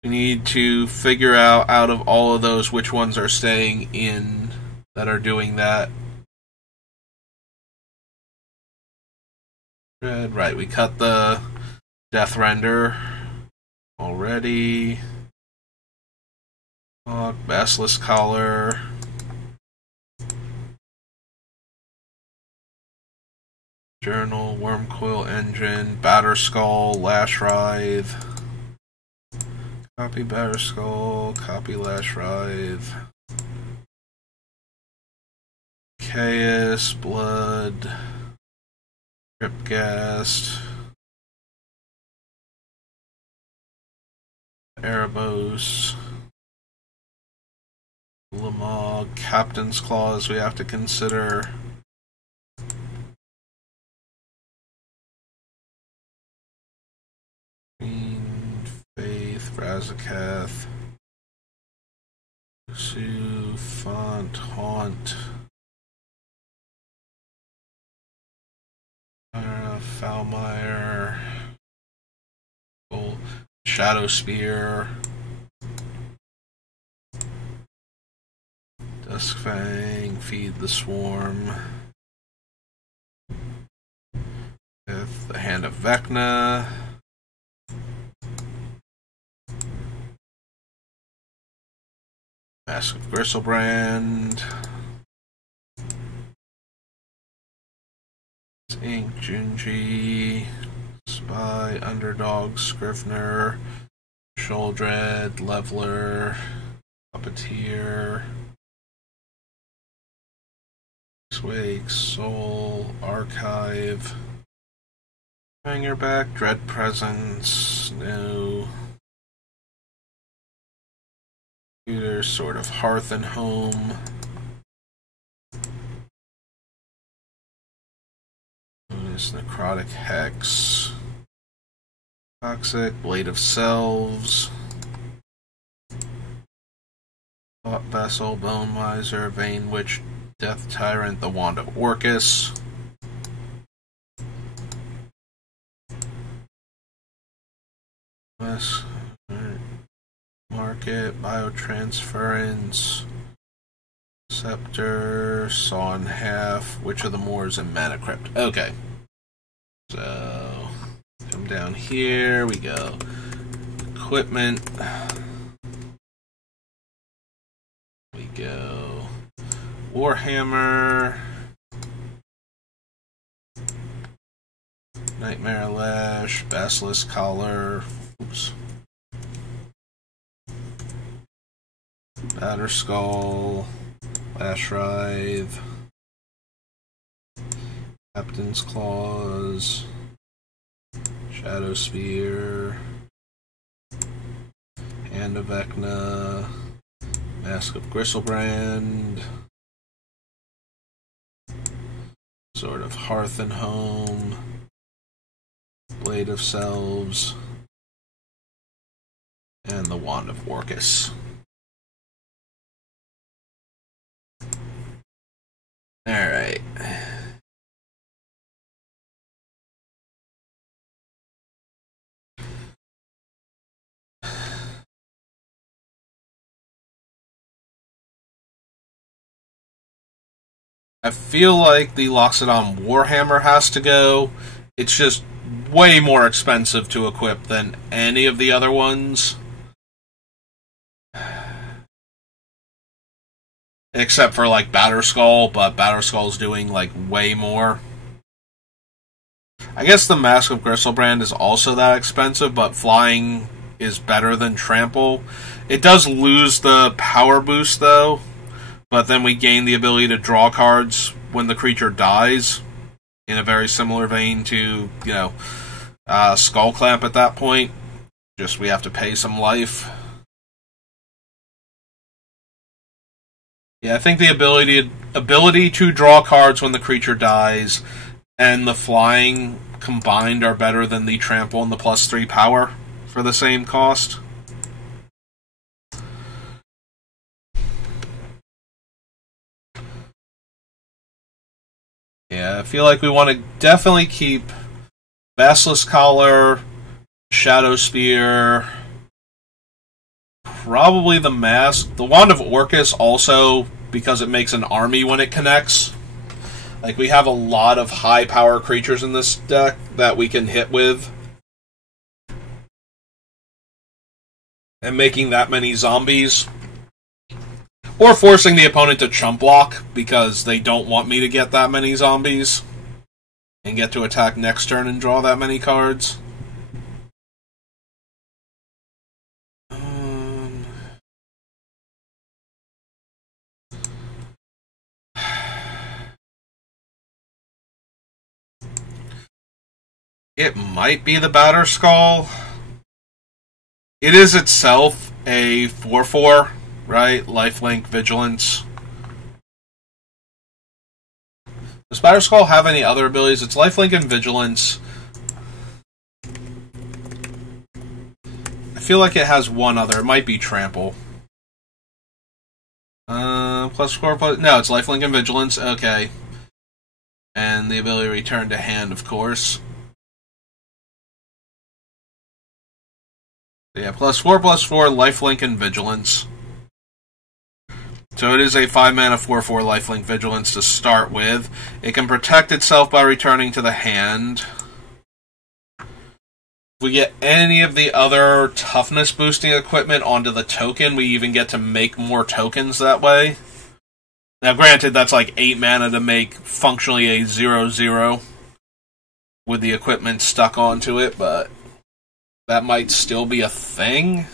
we need to figure out of all of those which ones are staying in that are doing that. Right, we cut the Death Render already. Basilisk Collar. Journal, Wormcoil Engine, Batterskull, Lash Writhe. Copy Batterskull, copy Lash Writhe. Chaos, Blood. Gripghast, Erebos, Ulamog, Captain's Clause we have to consider. Green, Faith, Razakath, Sue, Font, Haunt, Foulmire, Shadow Spear, Duskfang, Feed the Swarm, with the Hand of Vecna, Mask of Griselbrand, Ink, Junji, Spy, Underdog, Scrivener, Sheoldred, Leveler, Puppeteer, Wake, Soul, Archive, Hangerback, Dread Presence, no. Computer, Sword of Hearth and Home. Necrotic Hex, Toxic, Blade of Selves, Thought Vessel, Bone Miser, Vein Witch, Death Tyrant, the Wand of Orcus, Market, Biotransference, Scepter, Saw in Half, Witch of the Moors, and Mana Crypt. Okay. So, come down here, we go. Equipment. We go. Warhammer. Nightmare Lash, Basilisk Collar. Oops. Batterskull. Lash Writhe. Captain's Clause, Shadow Spear, Hand of Vecna, Mask of Griselbrand, Sword of Hearth and Home, Blade of Selves, and the Wand of Orcus. Alright. I feel like the Loxodon Warhammer has to go. It's just way more expensive to equip than any of the other ones. Except for, like, Batterskull, but Batterskull's doing, like, way more. I guess the Mask of Griselbrand is also that expensive, but flying is better than Trample. It does lose the power boost, though. But then we gain the ability to draw cards when the creature dies, in a very similar vein to, you know, Skullclamp at that point. Just we have to pay some life. Yeah, I think the ability to draw cards when the creature dies and the flying combined are better than the Trample and the +3 power for the same cost. Yeah, I feel like we want to definitely keep Basilisk Collar, Shadow Spear, probably the Mask. The Wand of Orcus also, because it makes an army when it connects. Like, we have a lot of high power creatures in this deck that we can hit with. And making that many zombies. Or forcing the opponent to chump block, because they don't want me to get that many zombies. And get to attack next turn and draw that many cards. It might be the Batterskull. It is itself a 4/4 right? Lifelink, Vigilance. Does Batterskull have any other abilities? It's Lifelink and Vigilance. I feel like it has one other. It might be Trample. +4 plus... No, it's Lifelink and Vigilance. Okay. And the ability to return to hand, of course. Yeah, +4 +4, Lifelink and Vigilance. So it is a 5-mana 4/4 Lifelink Vigilance to start with. It can protect itself by returning to the hand. If we get any of the other toughness boosting equipment onto the token, we even get to make more tokens that way. Now granted, that's like 8 mana to make functionally a 0/0 with the equipment stuck onto it, but that might still be a thing.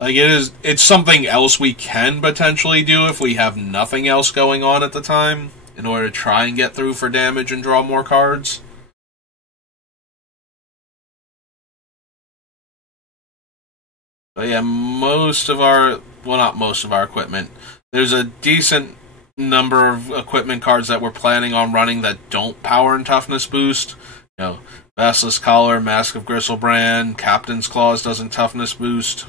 Like, it's something else we can potentially do if we have nothing else going on at the time, in order to try and get through for damage and draw more cards. But yeah, most of our... Well, not most of our equipment. There's a decent number of equipment cards that we're planning on running that don't power and toughness boost. You know, Basilisk Collar, Mask of Gristlebrand, Captain's Claws doesn't toughness boost.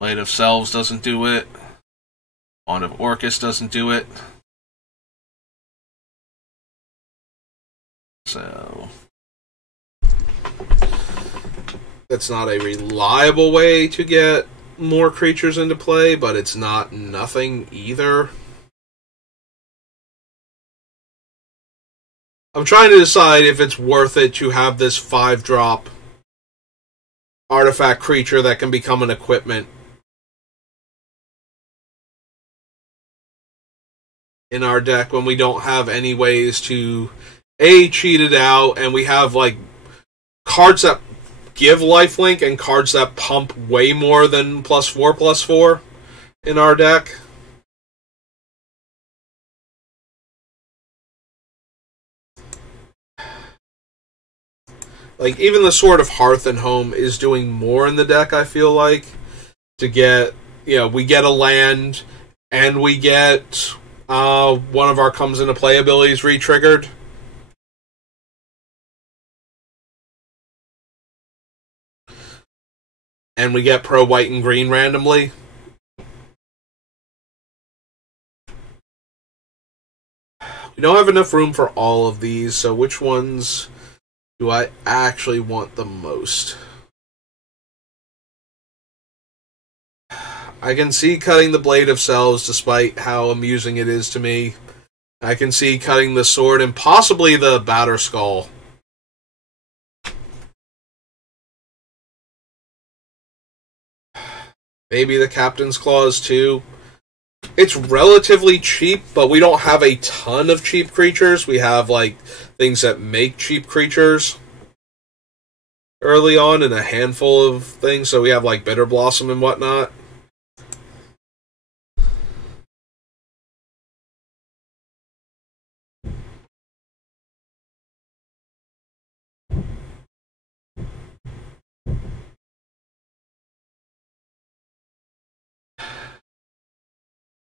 Blade of Selves doesn't do it. Wand of Orcus doesn't do it. So... That's not a reliable way to get more creatures into play, but it's not nothing either. I'm trying to decide if it's worth it to have this 5-drop artifact creature that can become an equipment in our deck when we don't have any ways to cheat it out, and we have like cards that give lifelink and cards that pump way more than +4/+4 in our deck. Like, even the Sword of Hearth and Home is doing more in the deck, I feel like, to get, we get a land, and we get one of our comes into play abilities re-triggered. And we get pro white and green randomly. We don't have enough room for all of these, so which ones do I actually want the most? I can see cutting the Blade of Selves, despite how amusing it is to me. I can see cutting the sword and possibly the Batterskull. Maybe the Captain's Claws, too. It's relatively cheap, but we don't have a ton of cheap creatures. We have, like, things that make cheap creatures early on and a handful of things. So we have, like, Bitter Blossom and whatnot.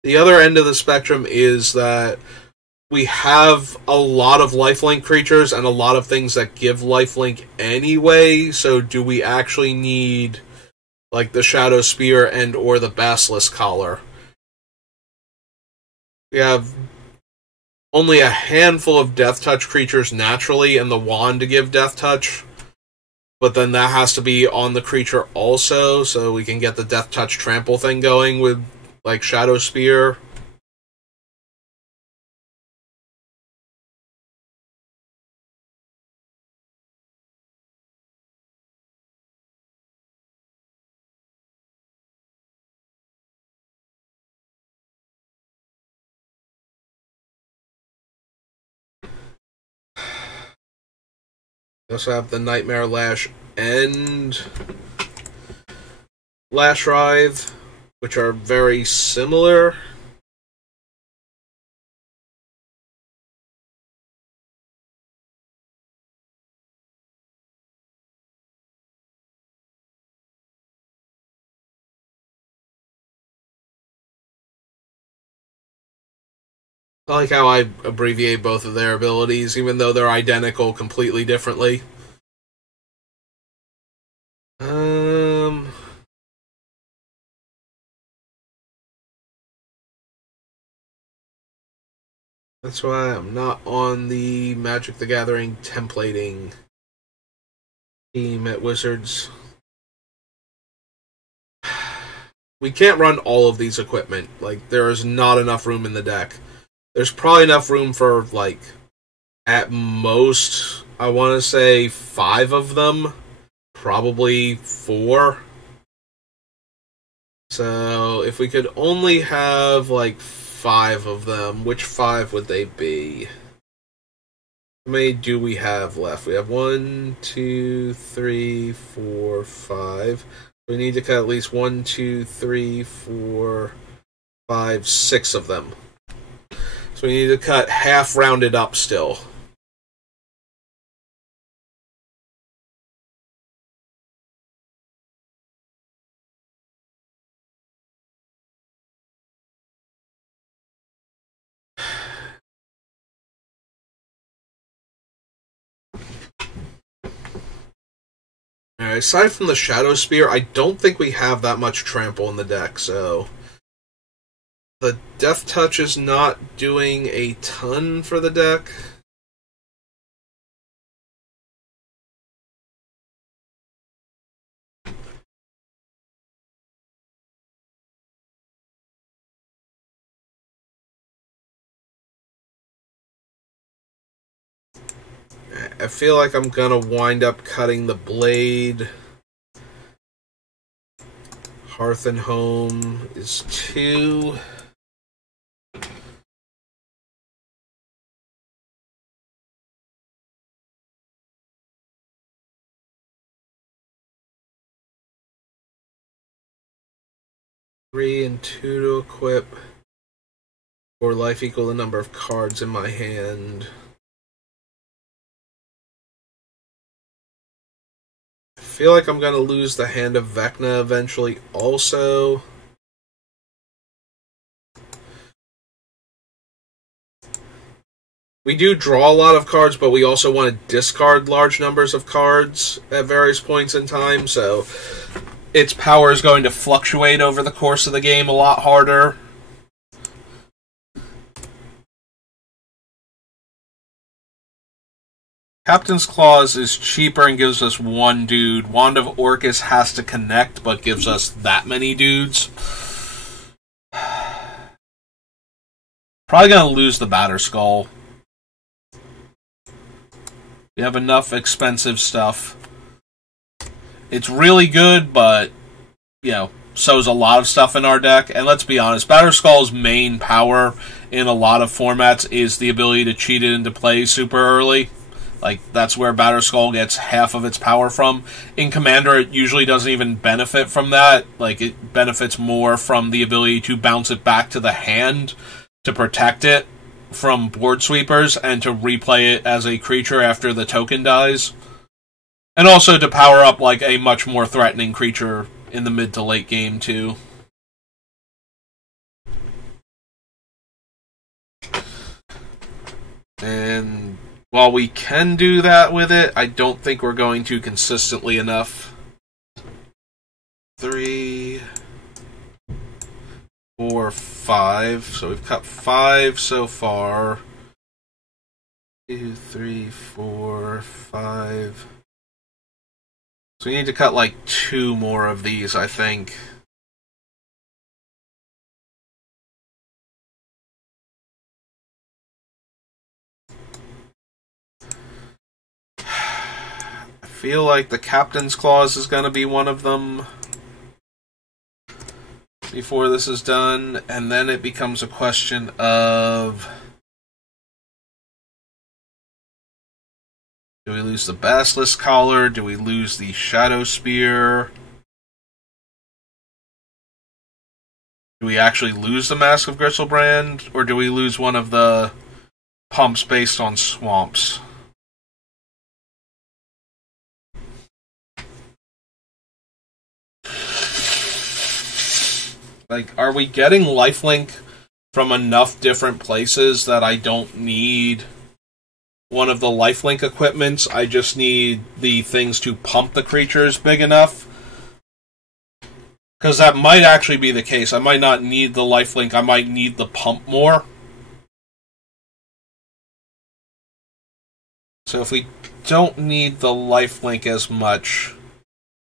The other end of the spectrum is that we have a lot of lifelink creatures and a lot of things that give lifelink anyway, so do we actually need, like, the Shadow Spear and or the Basilisk Collar? We have only a handful of Death Touch creatures naturally and the Wand to give Death Touch, but then that has to be on the creature also, so we can get the Death Touch trample thing going with, like, Shadow Spear. We also have the Nightmare Lash and Lash Writhe, which are very similar. I like how I abbreviate both of their abilities, even though they're identical completely differently. That's why I'm not on the Magic the Gathering templating team at Wizards. We can't run all of these equipment. Like, there is not enough room in the deck. There's probably enough room for, like, at most, I want to say 5 of them. Probably 4. So, if we could only have, like, 5 of them, which 5 would they be? How many do we have left? We have 1, 2, 3, 4, 5. We need to cut at least 1, 2, 3, 4, 5, 6 of them. So we need to cut half rounded up still. Aside from the Shadow Spear, I don't think we have that much trample in the deck, so the Death Touch is not doing a ton for the deck. I feel like I'm gonna wind up cutting the Blade. Hearth and Home is 2. Three and 2 to equip. Or life equal the number of cards in my hand. I feel like I'm gonna lose the Hand of Vecna eventually also. We do draw a lot of cards, but we also want to discard large numbers of cards at various points in time, so its power is going to fluctuate over the course of the game a lot harder. Captain's Clause is cheaper and gives us 1 dude. Wand of Orcus has to connect, but gives us that many dudes. Probably gonna lose the Batterskull. We have enough expensive stuff. It's really good, but, you know, so is a lot of stuff in our deck. And let's be honest, Batterskull's main power in a lot of formats is the ability to cheat it into play super early. Like, that's where Batterskull gets half of its power from. In Commander, it usually doesn't even benefit from that. Like, it benefits more from the ability to bounce it back to the hand to protect it from board sweepers and to replay it as a creature after the token dies. And also to power up, like, a much more threatening creature in the mid to late game, too. And while we can do that with it, I don't think we're going to consistently enough. 3, 4, 5. So we've cut 5 so far. 2, 3, 4, 5. So we need to cut like 2 more of these, I think. I feel like the Captain's Clause is going to be one of them before this is done, and then it becomes a question of, do we lose the Basilisk Collar? Do we lose the Shadow Spear? Do we actually lose the Mask of Griselbrand? Or do we lose one of the pumps based on swamps? Like, are we getting lifelink from enough different places that I don't need one of the lifelink equipments. I just need the things to pump the creatures big enough. Because that might actually be the case. I might not need the lifelink, I might need the pump more. So if we don't need the lifelink as much,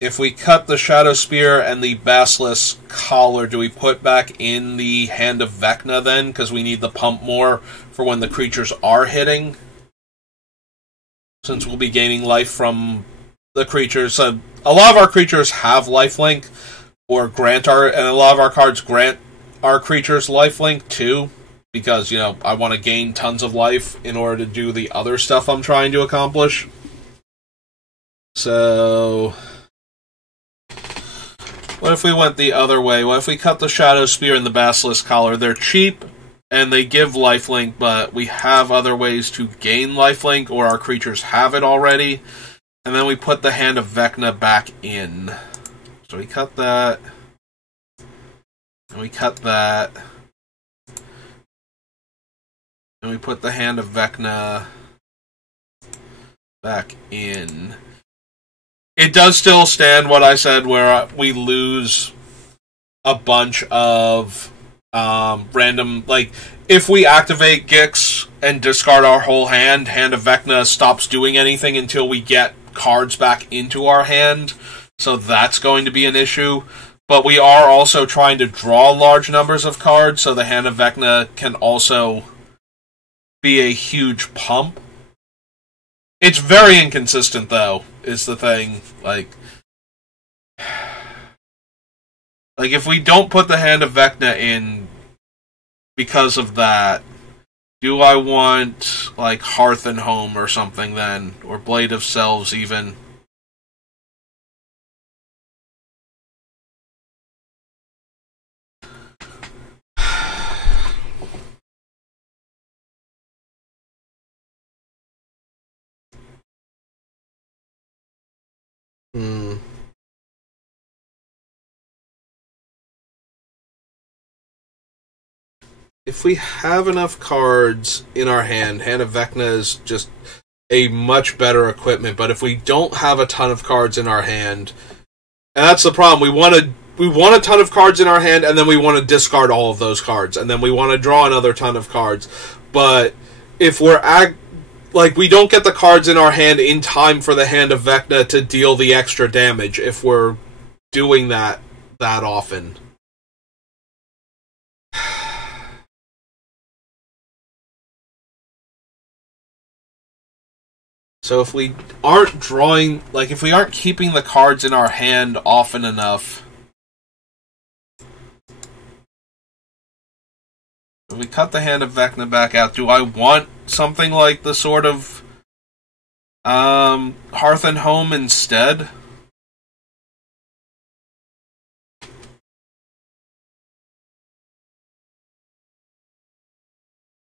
if we cut the Shadow Spear and the Basilisk Collar, do we put back in the Hand of Vecna then? Because we need the pump more for when the creatures are hitting. Since we'll be gaining life from the creatures. So a lot of our creatures have lifelink, or and a lot of our cards grant our creatures lifelink too. Because, you know, I want to gain tons of life in order to do the other stuff I'm trying to accomplish. So what if we went the other way? What if we cut the Shadow Spear and the Basilisk Collar? They're cheap, and they give lifelink, but we have other ways to gain lifelink, or our creatures have it already. And then we put the Hand of Vecna back in. So we cut that. And we cut that. And we put the Hand of Vecna back in. It does still stand what I said, where we lose a bunch of random, like, if we activate Gix and discard our whole hand, Hand of Vecna stops doing anything until we get cards back into our hand, so that's going to be an issue. But we are also trying to draw large numbers of cards, so the Hand of Vecna can also be a huge pump. It's very inconsistent, though, is the thing. Like, if we don't put the Hand of Vecna in because of that, do I want, like, Hearth and Home or something then? Or Blade of Selves, even? If we have enough cards in our hand, Hand of Vecna is just a much better equipment. But if we don't have a ton of cards in our hand, and that's the problem, we want a ton of cards in our hand, and then we want to discard all of those cards, and then we want to draw another ton of cards. But if we're we don't get the cards in our hand in time for the Hand of Vecna to deal the extra damage if we're doing that often. So if we aren't drawing, if we aren't keeping the cards in our hand often enough, if we cut the Hand of Vecna back out, do I want something like the sort of Hearth and Home instead?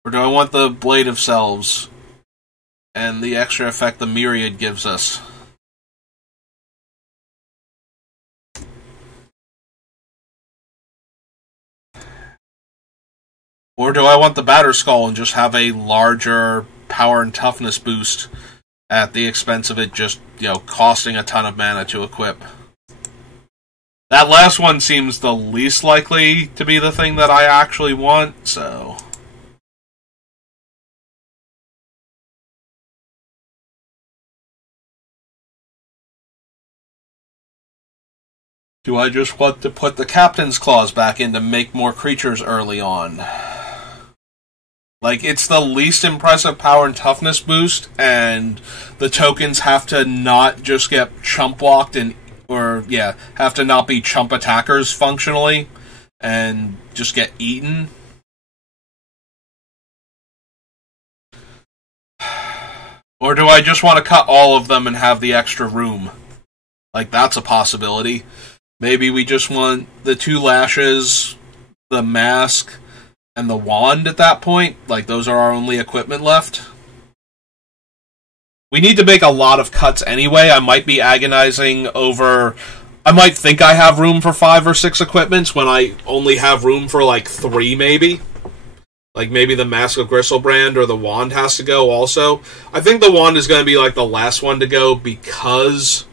Or do I want the Blade of Selves and the extra effect the Myriad gives us? Or do I want the Batterskull and just have a larger power and toughness boost at the expense of it just, costing a ton of mana to equip? That last one seems the least likely to be the thing that I actually want, so do I just want to put the Captain's Claws back in to make more creatures early on? It's the least impressive power and toughness boost, and the tokens have to not just get chump blocked have to not be chump attackers functionally, and just get eaten. Or do I just want to cut all of them and have the extra room? That's a possibility. Maybe we just want the 2 lashes, the mask, and the wand at that point. Those are our only equipment left. We need to make a lot of cuts anyway. I might be agonizing over... I might think I have room for 5 or 6 equipments when I only have room for 3 maybe. Like, maybe the Mask of Gristlebrand or the Wand has to go also. I think the Wand is going to be, like, the last one to go because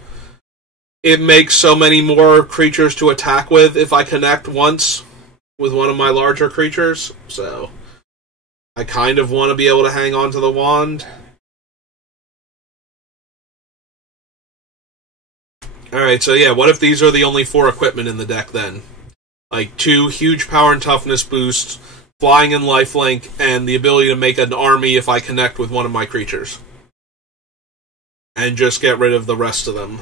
it makes so many more creatures to attack with if I connect once with one of my larger creatures. So, I kind of want to be able to hang on to the Wand. Alright, so yeah, what if these are the only 4 equipment in the deck then? Like, 2 huge power and toughness boosts, flying and lifelink, and the ability to make an army if I connect with one of my creatures. And just get rid of the rest of them.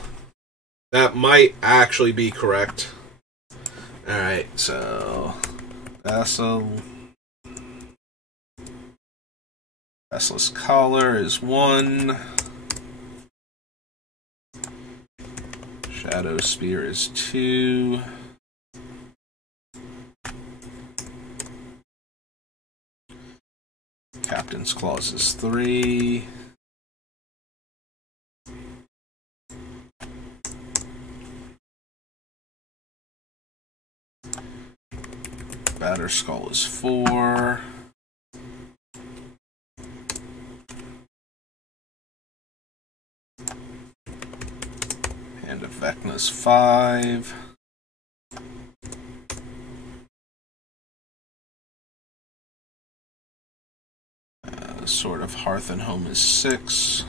That might actually be correct. Alright, so... Basilisk Collar is 1. Shadow Spear is 2. Captain's Claws is 3. Batterskull is 4. Hand of Vecna is 5. Sword of Hearth and Home is 6.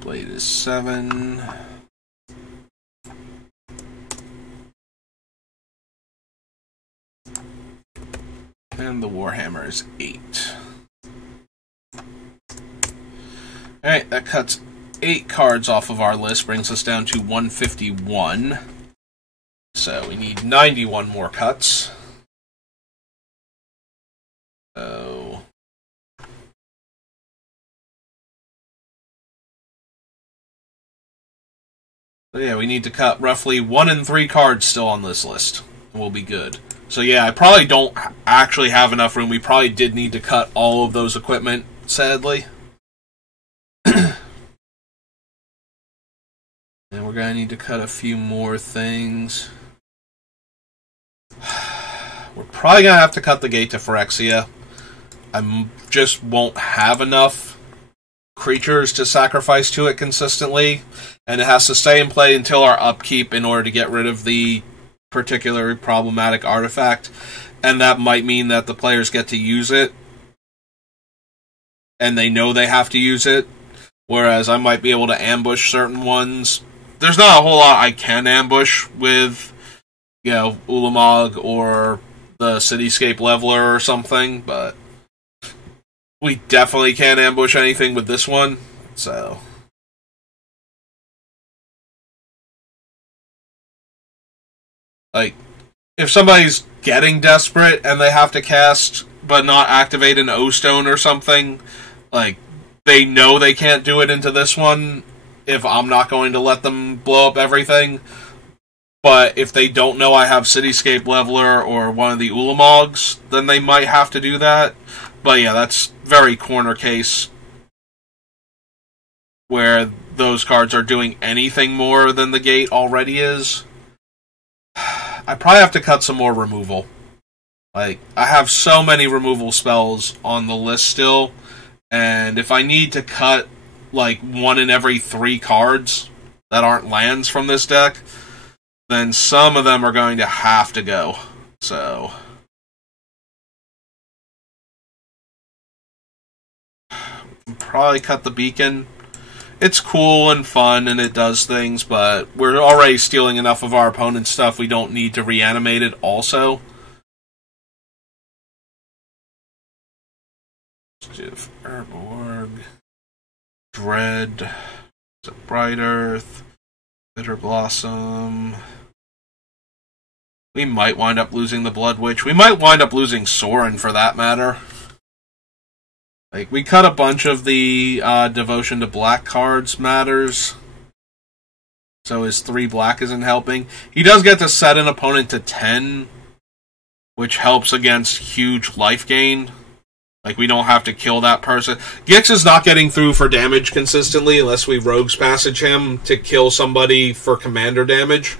Blade is 7. And the Warhammer is 8. Alright, that cuts 8 cards off of our list, brings us down to 151. So we need 91 more cuts. So yeah, we need to cut roughly 1 and 3 cards still on this list. And we'll be good. So yeah, I probably don't actually have enough room. We probably did need to cut all of those equipment, sadly. And we're going to need to cut a few more things. We're probably going to have to cut the Gate to Phyrexia. I just won't have enough creatures to sacrifice to it consistently. And it has to stay in play until our upkeep in order to get rid of the particular problematic artifact. And that might mean that the players get to use it. And they know they have to use it. Whereas I might be able to ambush certain ones. There's not a whole lot I can ambush with, you know, Ulamog or the Cityscape Leveler or something, but we definitely can't ambush anything with this one, so. Like, if somebody's getting desperate and they have to cast but not activate an O-Stone or something, like, they know they can't do it into this one if I'm not going to let them blow up everything. But if they don't know I have Cityscape Leveler or one of the Ulamogs, then they might have to do that. But yeah, that's very corner case where those cards are doing anything more than the Gate already is. I probably have to cut some more removal. Like, I have so many removal spells on the list still, and if I need to cut like 1 in every 3 cards that aren't lands from this deck, then some of them are going to have to go. So probably cut the Beacon. It's cool and fun and it does things, but we're already stealing enough of our opponent's stuff, we don't need to reanimate it also. Urborg, Dread, Bright Earth, Bitter Blossom. We might wind up losing the Blood Witch. We might wind up losing Sorin for that matter. Like, we cut a bunch of the Devotion to Black cards matters. So his 3 black isn't helping. He does get to set an opponent to 10, which helps against huge life gain. Like, we don't have to kill that person. Gix is not getting through for damage consistently unless we Rogue's Passage him to kill somebody for commander damage.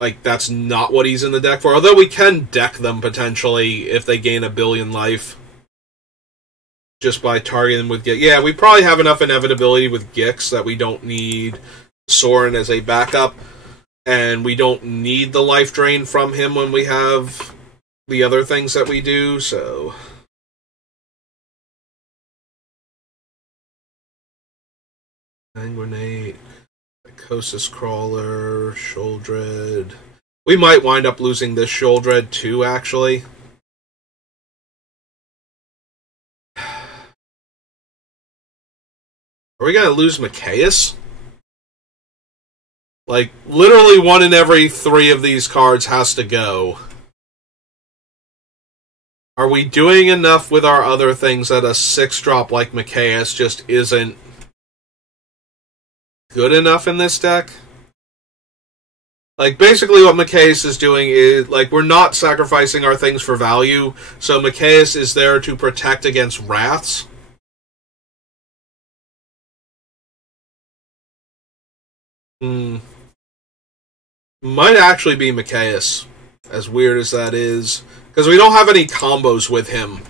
Like, that's not what he's in the deck for. Although we can deck them, potentially, if they gain 1 billion life. Just by targeting them with Gix. Yeah, we probably have enough inevitability with Gix that we don't need Sorin as a backup. And we don't need the life drain from him when we have the other things that we do, so... Sanguinate, Psychosis Crawler, Sheoldred. We might wind up losing this Sheoldred too, actually. Are we gonna lose Mikaeus? Like, literally 1 in every 3 of these cards has to go. Are we doing enough with our other things that a 6-drop like Mikaeus just isn't good enough in this deck? Like, basically what Mikaeus is doing is, like, we're not sacrificing our things for value, so Mikaeus is there to protect against Wraths. Might actually be Mikaeus, as weird as that is. Because we don't have any combos with him.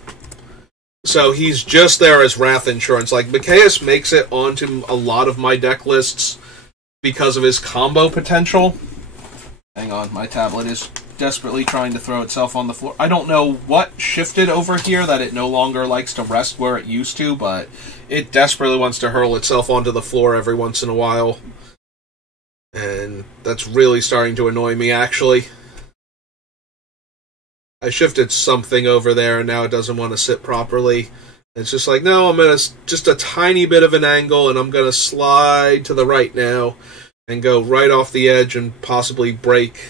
So he's just there as Wrath Insurance. Like, Mikaeus makes it onto a lot of my deck lists because of his combo potential. Hang on, my tablet is desperately trying to throw itself on the floor. I don't know what shifted over here that it no longer likes to rest where it used to, but it desperately wants to hurl itself onto the floor every once in a while. And that's really starting to annoy me, actually. I shifted something over there, and now it doesn't want to sit properly. It's just like, no, I'm at just a tiny bit of an angle, and I'm going to slide to the right now and go right off the edge and possibly break,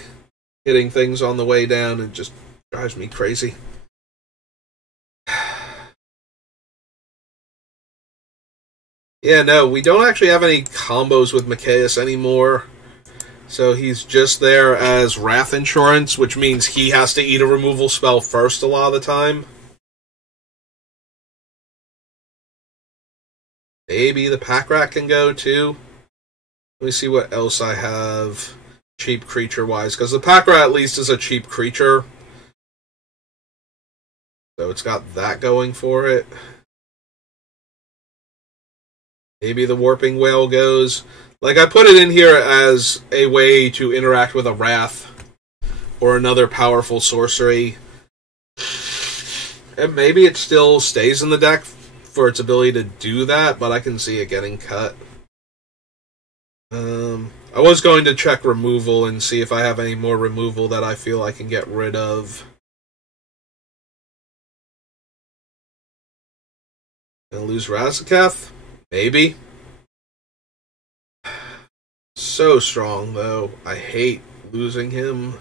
hitting things on the way down. It just drives me crazy. Yeah, no, we don't actually have any combos with Mikaeus anymore. So he's just there as Wrath Insurance, which means he has to eat a removal spell first a lot of the time. Maybe the Pack Rat can go too. Let me see what else I have cheap creature-wise, because the Pack Rat at least is a cheap creature. So it's got that going for it. Maybe the Warping Whale goes. Like, I put it in here as a way to interact with a Wrath or another powerful sorcery. And maybe it still stays in the deck for its ability to do that, but I can see it getting cut. I was going to check removal and see if I have any more removal that I feel I can get rid of. Gonna lose Razaketh? Maybe. So strong, though. I hate losing him.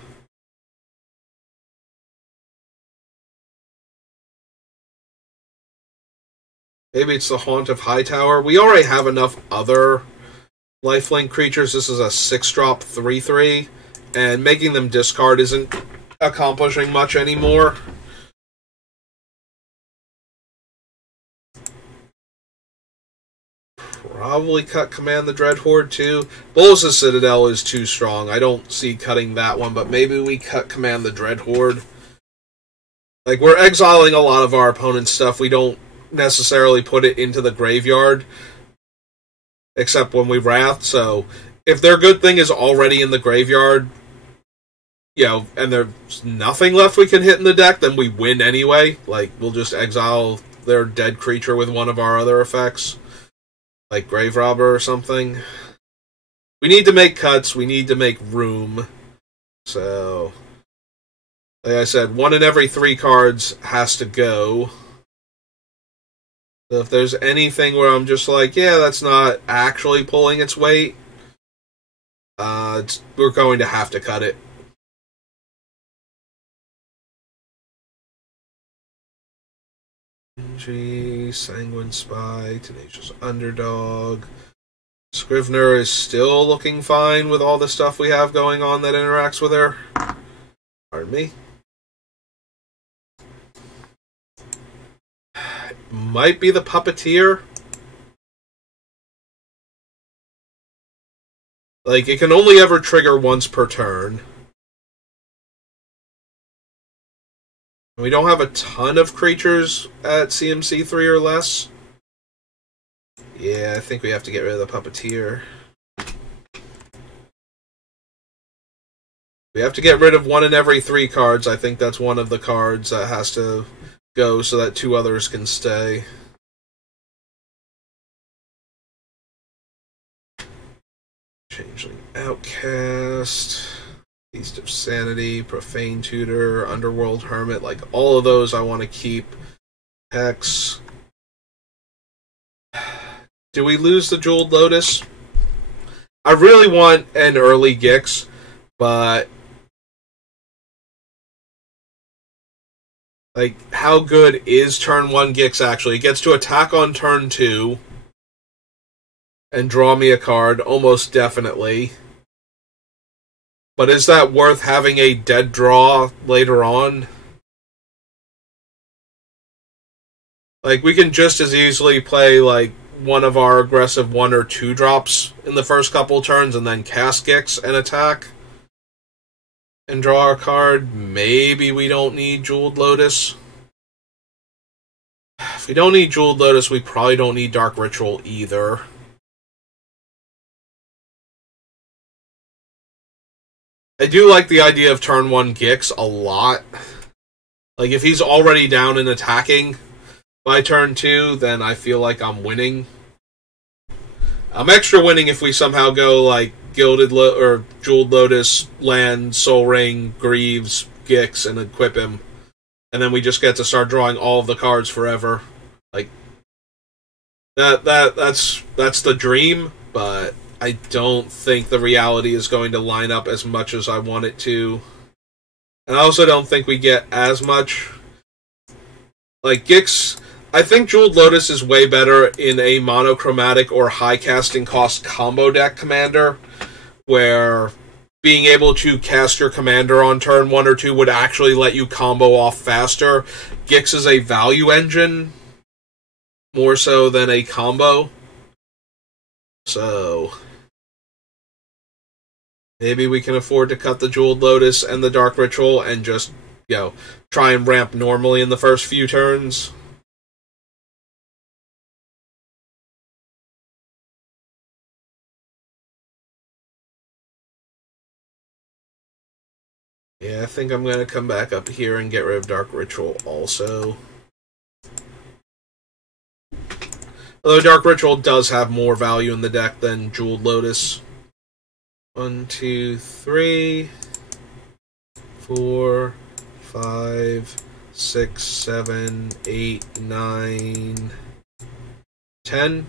Maybe it's the Haunt of Hightower. We already have enough other lifelink creatures. This is a 6-drop 3/3, and making them discard isn't accomplishing much anymore. Probably cut Command the Dreadhorde too. Bolas' Citadel is too strong. I don't see cutting that one, but maybe we cut Command the Dreadhorde. Like, we're exiling a lot of our opponent's stuff. We don't necessarily put it into the graveyard, except when we Wrath, so if their good thing is already in the graveyard, you know, and there's nothing left we can hit in the deck, then we win anyway. Like, we'll just exile their dead creature with one of our other effects. Like Grave Robber or something. We need to make cuts. We need to make room. So, like I said, 1 in every 3 cards has to go. So if there's anything where I'm just like, yeah, that's not actually pulling its weight, we're going to have to cut it. Sanguine Spy, Tenacious Underdog. Scrivener is still looking fine with all the stuff we have going on that interacts with her. Pardon me. might be the Puppeteer. Like, it can only ever trigger once per turn. We don't have a ton of creatures at CMC 3 or less. Yeah, I think we have to get rid of the Puppeteer. We have to get rid of 1 in every 3 cards. I think that's one of the cards that has to go so that 2 others can stay. Changeling Outcast, Feast of Sanity, Profane Tutor, Underworld Hermit, like all of those I want to keep. Hex. Do we lose the Jeweled Lotus? I really want an early Gix, but like, how good is turn 1 Gix actually? It gets to attack on turn 2 and draw me a card, almost definitely. But is that worth having a dead draw later on? Like, we can just as easily play, like, one of our aggressive 1 or 2 drops in the first couple turns and then cast Gix and attack and draw a card. Maybe we don't need Jeweled Lotus. If we don't need Jeweled Lotus, we probably don't need Dark Ritual either. I do like the idea of turn 1 Gix a lot. Like, if he's already down and attacking by turn 2, then I feel like I'm winning. I'm extra winning if we somehow go, like, or Jeweled Lotus, Land, Soul Ring, Greaves, Gix, and equip him. And then we just get to start drawing all of the cards forever. Like, that's the dream, but I don't think the reality is going to line up as much as I want it to. And I also don't think we get as much. Like, Gix, I think Jeweled Lotus is way better in a monochromatic or high casting cost combo deck commander, where being able to cast your commander on turn 1 or 2 would actually let you combo off faster. Gix is a value engine, more so than a combo. So maybe we can afford to cut the Jeweled Lotus and the Dark Ritual and just, try and ramp normally in the first few turns. Yeah, I think I'm going to come back up here and get rid of Dark Ritual also. Although Dark Ritual does have more value in the deck than Jeweled Lotus. 1, 2, 3, 4, 5, 6, 7, 8, 9, 10.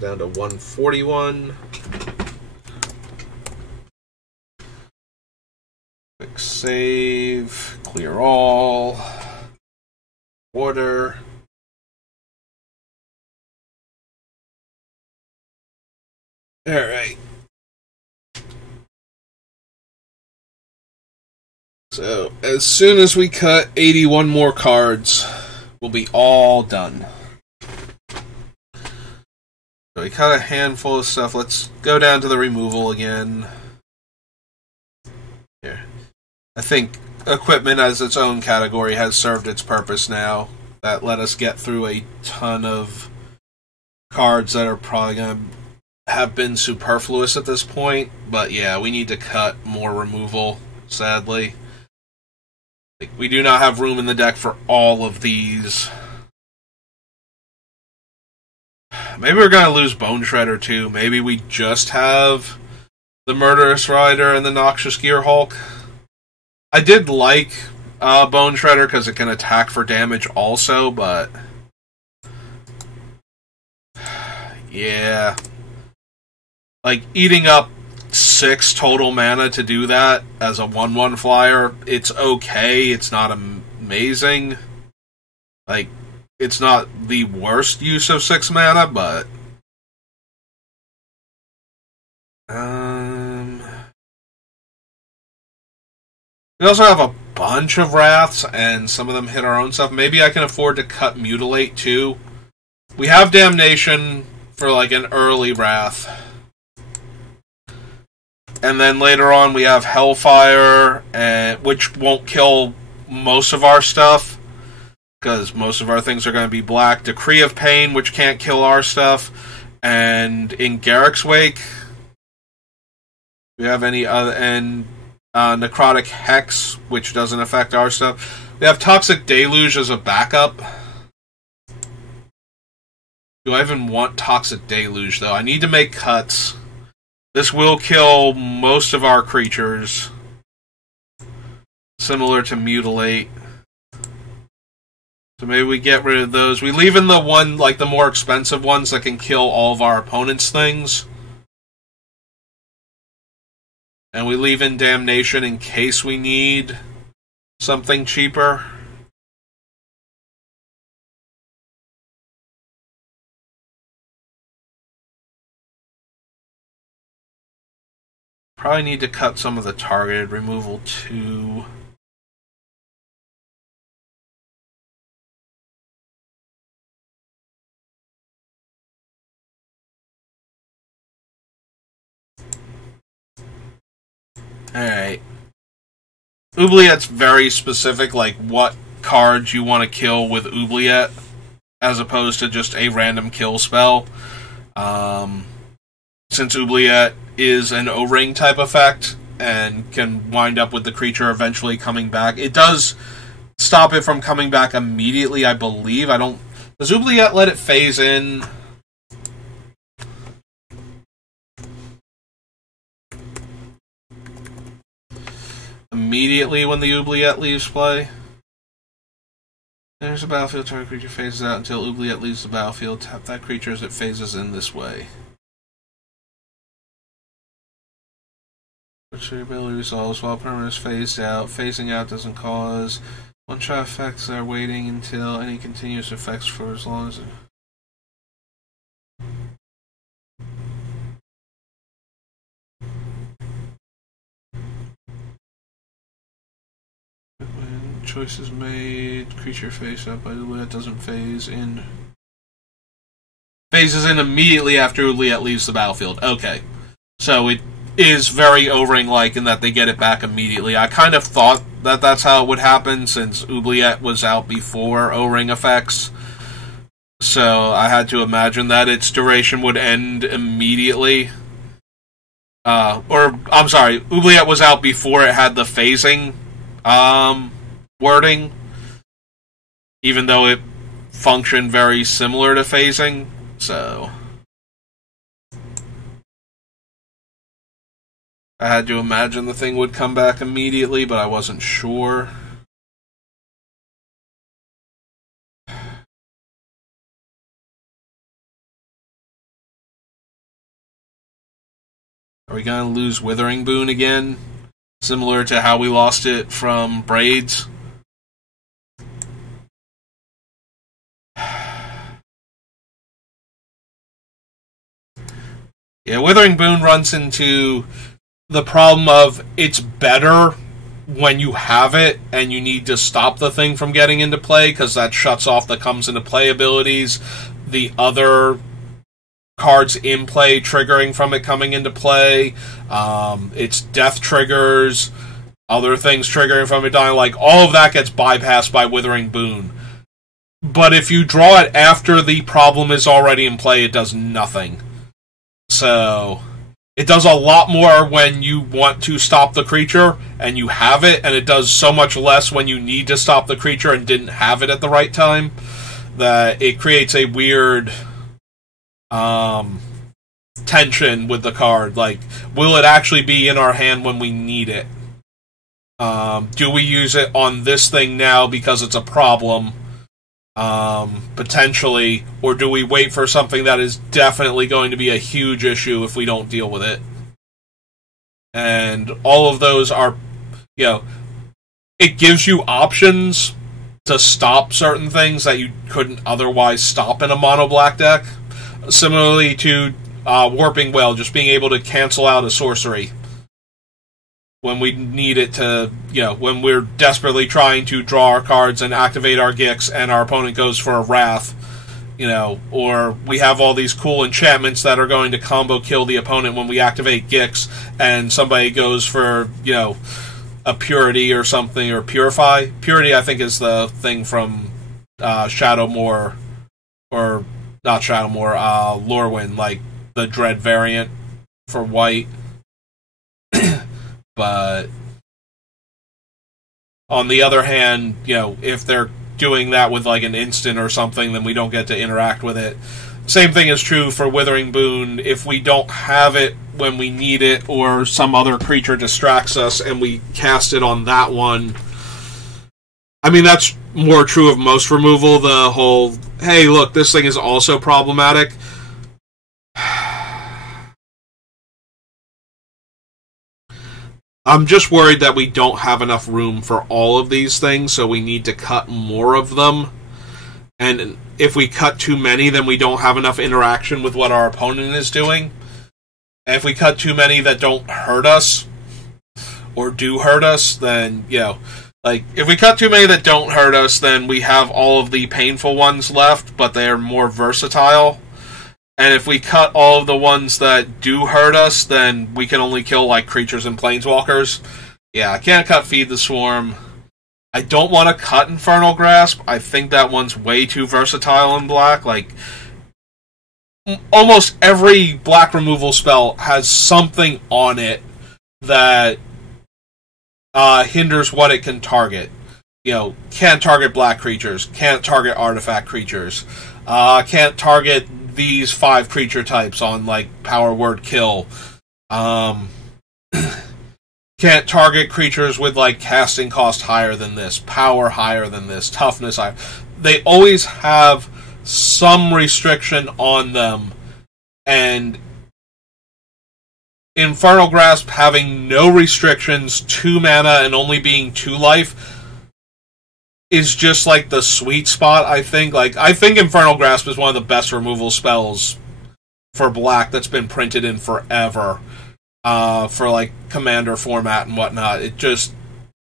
Down to 141. Quick save, clear all, order. Alright. So, as soon as we cut 81 more cards, we'll be all done. So we cut a handful of stuff. Let's go down to the removal again. Here. I think equipment as its own category has served its purpose now. That let us get through a ton of cards that are probably going to have been superfluous at this point. But yeah, we need to cut more removal, sadly. Like, we do not have room in the deck for all of these. Maybe we're going to lose Bone Shredder too. Maybe we just have the Murderous Rider and the Noxious Gear Hulk. I did like Bone Shredder because it can attack for damage also, but yeah. Like, eating up 6 total mana to do that as a 1/1 flyer, it's okay. It's not amazing. Like, it's not the worst use of 6 mana, but we also have a bunch of Wraths, and some of them hit our own stuff. Maybe I can afford to cut Mutilate, too. We have Damnation for, like, an early Wrath. And then later on we have Hellfire, which won't kill most of our stuff, because most of our things are going to be black. Decree of Pain, which can't kill our stuff. And in Garrick's Wake, do we have any other... And Necrotic Hex, which doesn't affect our stuff. We have Toxic Deluge as a backup. Do I even want Toxic Deluge, though? I need to make cuts. This will kill most of our creatures. Similar to Mutilate. So maybe we get rid of those. We leave in the one, like the more expensive ones that can kill all of our opponents' things. And we leave in Damnation in case we need something cheaper. Probably need to cut some of the targeted removal too. Alright. Oubliette's very specific, like what cards you want to kill with Oubliette, as opposed to just a random kill spell. Since Oubliette is an O-ring type effect, and can wind up with the creature eventually coming back, it does stop it from coming back immediately, I believe. Does Oubliette let it phase in? Immediately when the Oubliette leaves play? There's a battlefield, target creature phases out until Oubliette leaves the battlefield. Tap that creature as it phases in this way. Which your ability resolves while permanent is phased out. Phasing out doesn't cause one-shot effects that are waiting until any continuous effects for as long as... When choice is made, creature face up by Oubliette doesn't phase in. Phases in immediately after Oubliette leaves the battlefield. Okay. So it is very O-ring-like in that they get it back immediately. I kind of thought that that's how it would happen, since Oubliette was out before O-ring effects. So I had to imagine that its duration would end immediately. I'm sorry, Oubliette was out before it had the phasing wording, even though it functioned very similar to phasing, so... I had to imagine the thing would come back immediately, but I wasn't sure. Are we going to lose Withering Boon again? Similar to how we lost it from Braids? Yeah, Withering Boon runs into the problem of it's better when you have it and you need to stop the thing from getting into play, because that shuts off the comes into play abilities, the other cards in play triggering from it coming into play, its death triggers, other things triggering from it dying, like all of that gets bypassed by Withering Boon. But if you draw it after the problem is already in play, it does nothing. So it does a lot more when you want to stop the creature and you have it, and it does so much less when you need to stop the creature and didn't have it at the right time, that it creates a weird tension with the card. Like, will it actually be in our hand when we need it? Do we use it on this thing now because it's a problem? Potentially, or do we wait for something that is definitely going to be a huge issue if we don't deal with it? And all of those are, you know, it gives you options to stop certain things that you couldn't otherwise stop in a mono black deck. Similarly to Warping Wail, just being able to cancel out a sorcery. when we need it to, when we're desperately trying to draw our cards and activate our Gix and our opponent goes for a Wrath, or we have all these cool enchantments that are going to combo kill the opponent when we activate Gix and somebody goes for, a Purity or something, or Purify. Purity, I think, is the thing from Shadowmoor, or not Shadowmoor, Lorwyn, like the Dread variant for white. But on the other hand, if they're doing that with like an instant or something, then we don't get to interact with it. Same thing is true for Withering Boon. If we don't have it when we need it, or some other creature distracts us and we cast it on that one, I mean, that's more true of most removal. The whole, hey, look, this thing is also problematic. I'm just worried that we don't have enough room for all of these things, so we need to cut more of them. And if we cut too many, then we don't have enough interaction with what our opponent is doing. And if we cut too many that don't hurt us, or do hurt us, then, if we cut too many that don't hurt us, then we have all of the painful ones left, but they're more versatile. And if we cut all of the ones that do hurt us, then we can only kill, like, creatures and planeswalkers. Yeah, I can't cut Feed the Swarm. I don't want to cut Infernal Grasp. I think that one's way too versatile in black. Like, almost every black removal spell has something on it that hinders what it can target. Can't target black creatures, can't target artifact creatures, can't target these 5 creature types on, like, power word kill. Can't target creatures with, like, casting cost higher than this, power higher than this, toughness higher. They always have some restriction on them, and Infernal Grasp having no restrictions, 2 mana, and only being 2 life is just, like, the sweet spot, I think. Like, I think Infernal Grasp is one of the best removal spells for black that's been printed in forever. For, like, commander format and whatnot. It just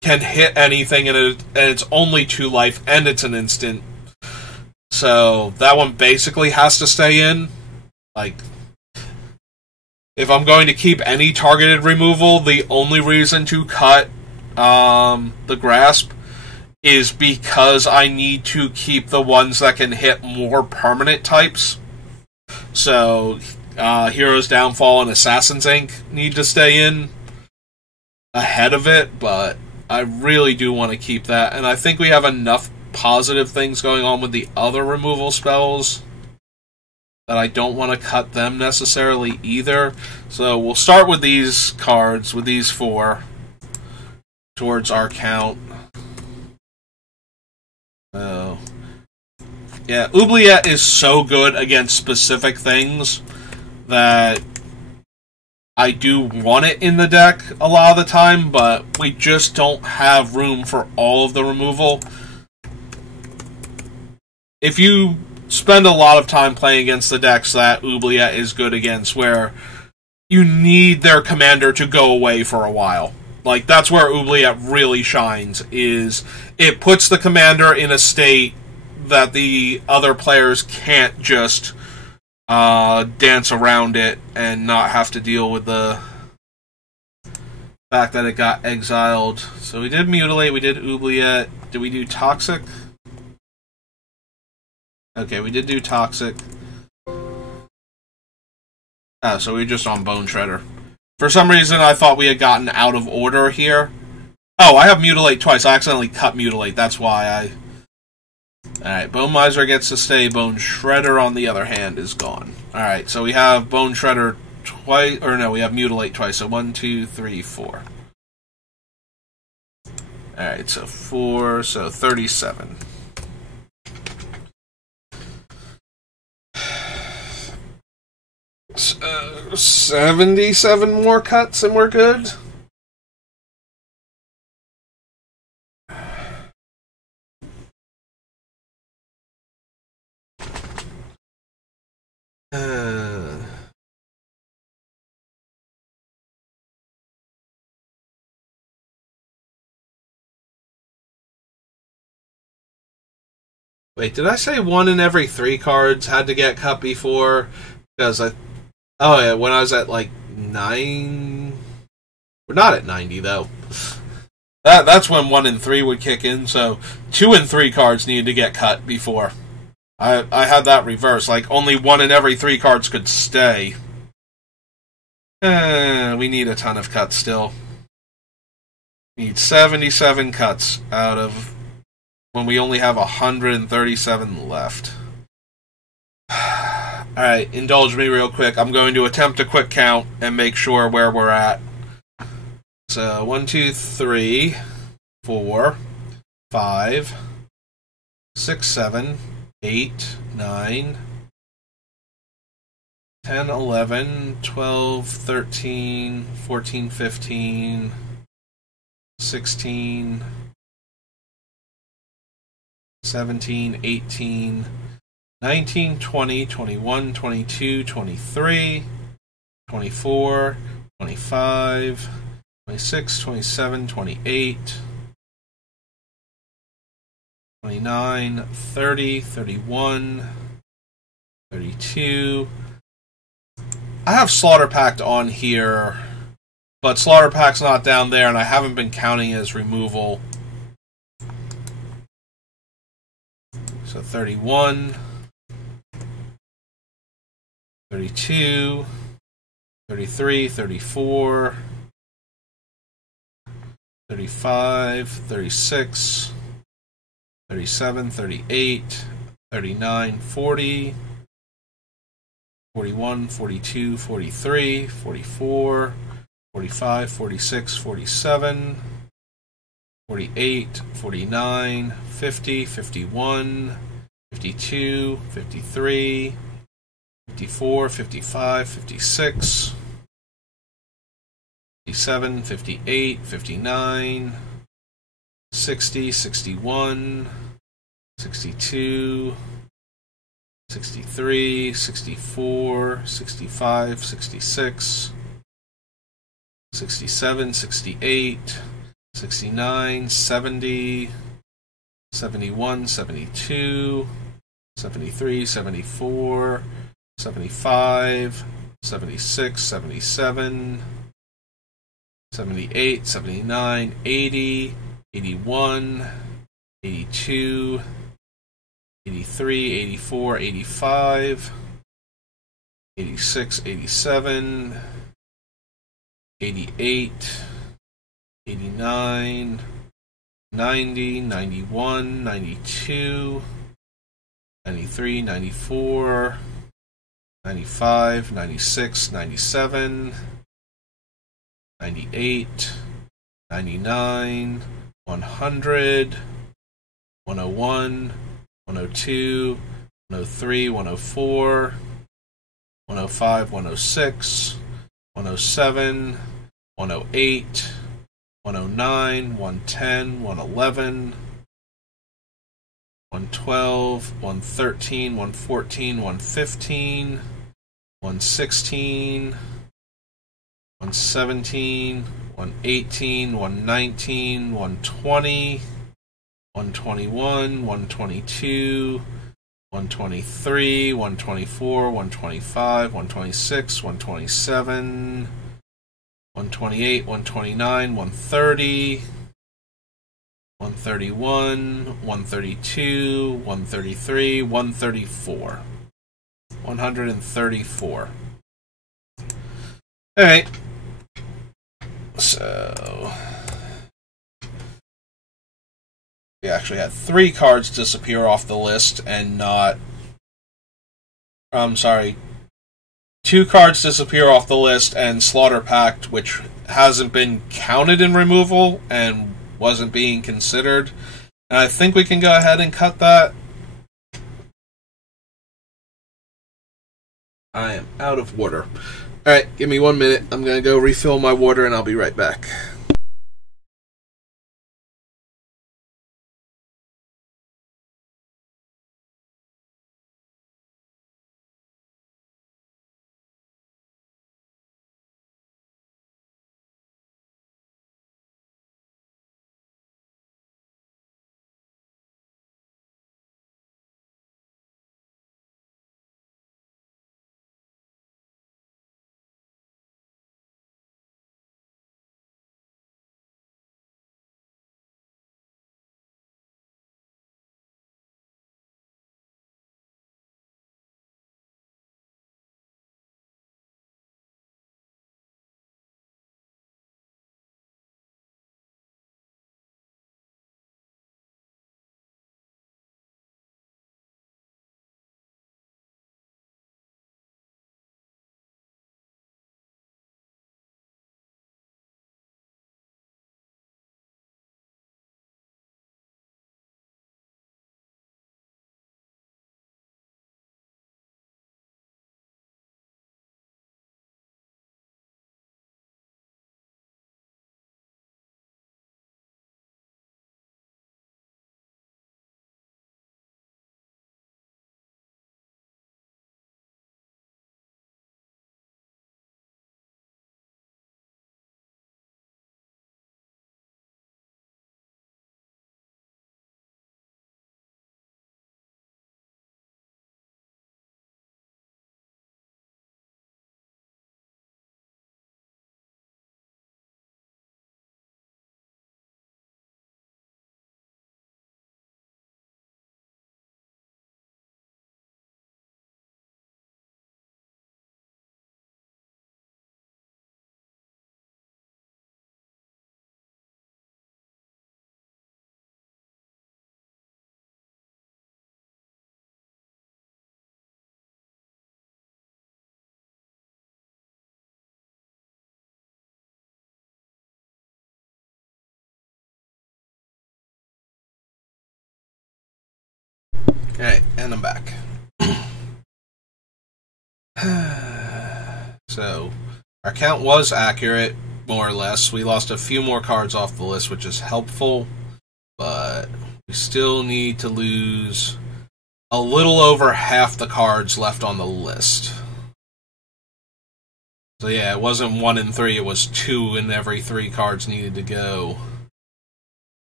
can hit anything, and it's only 2 life, and it's an instant. So, that one basically has to stay in. Like, if I'm going to keep any targeted removal, the only reason to cut the Grasp is because I need to keep the ones that can hit more permanent types. So, Hero's Downfall and Assassin's Ink need to stay in ahead of it, but I really do want to keep that, and I think we have enough positive things going on with the other removal spells that I don't want to cut them necessarily either. So we'll start with these cards, with these 4, towards our count. Oh. Yeah, Oubliette is so good against specific things that I do want it in the deck a lot of the time, but we just don't have room for all of the removal. If you spend a lot of time playing against the decks that Oubliette is good against, where you need their commander to go away for a while, like, that's where Oubliette really shines, is it puts the commander in a state that the other players can't just dance around it and not have to deal with the fact that it got exiled. So we did Mutilate, we did Oubliette. Did we do Toxic? Okay, we did do Toxic. So we were just on Bone Shredder. For some reason, I thought we had gotten out of order here. Oh, I have Mutilate twice. I accidentally cut Mutilate. That's why I... Alright, Bone Miser gets to stay. Bone Shredder, on the other hand, is gone. Alright, so we have Bone Shredder twice... Or no, we have Mutilate twice. So 1, 2, 3, 4. Alright, so 4, so 37. 77 more cuts and we're good? Wait, did I say 1 in every 3 cards had to get cut before? Because oh yeah, when I was at like 9... We're not at 90, though. That's when 1 in 3 would kick in, so 2 in 3 cards needed to get cut before. I had that reversed, like only 1 in every 3 cards could stay. We need a ton of cuts still. Need 77 cuts out of when we only have 137 left. Alright, indulge me real quick. I'm going to attempt a quick count and make sure where we're at. So, 1, 2, 3, 4, 5, 6, 7, 8, 9, 10, 11, 12, 13, 14, 15, 16, 17, 18, 19, 20, 21, 22, 23, 24, 25, 26, 27, 28, 29, 30, 31, 32. I have Slaughter Pact on here, but Slaughter Pact's not down there, and I haven't been counting as removal. So 31, 32, 33, 34, 35, 36, 37, 38, 39, 40, 41, 42, 43, 44, 45, 46, 47, 48, 49, 50, 51, 52, 53, 54, 55, 56, 57, 58, 59, 60, 61, 62, 63, 64, 65, 66, 67, 68, 69, 70, 71, 72, 73, 74, 75, 76, 77, 78, 79, 80, 81, 82, 83, 84, 85, 86, 87, 88, 89, 90, 91, 92, 93, 94, 95, 96, 97, 98, 99, 100, 101, 102, 103, 104, 105, 106, 107, 108, 109, 110, 111, 112, 113, 114, 115, 116, 117, 118, 119, 120, 121, 122, 123, 124, 125, 126, 127, 128, 129, 130, 131, 132, 133, 134. 134. Alright. So we actually had 3 cards disappear off the list and not... I'm sorry. 2 cards disappear off the list and Slaughter Pact, which hasn't been counted in removal and wasn't being considered. And I think we can go ahead and cut that. I am out of water. Alright, give me 1 minute. I'm going to go refill my water and I'll be right back. Alright, and I'm back. So, our count was accurate, more or less. We lost a few more cards off the list, which is helpful, but we still need to lose a little over half the cards left on the list. So yeah, it wasn't 1 in 3, it was 2 in every 3 cards needed to go.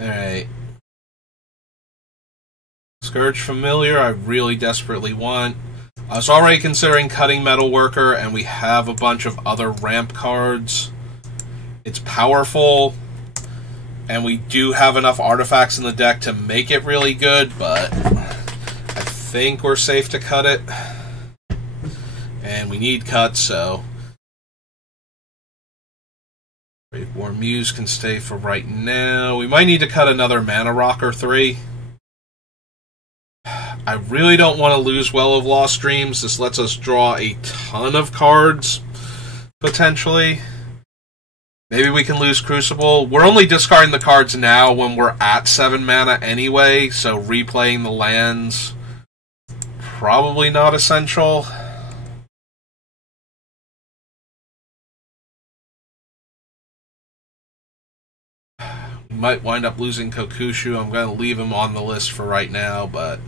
Alright. Scourge Familiar, I really desperately want. I was already considering cutting Metal Worker, and we have a bunch of other ramp cards. It's powerful, and we do have enough artifacts in the deck to make it really good, but I think we're safe to cut it. And we need cuts, so Brave War Muse can stay for right now. We might need to cut another Mana Rock or 3. I really don't want to lose Well of Lost Dreams. This lets us draw a ton of cards, potentially. Maybe we can lose Crucible. We're only discarding the cards now when we're at 7 mana anyway, so replaying the lands, probably not essential. We might wind up losing Kokushu. I'm going to leave him on the list for right now, but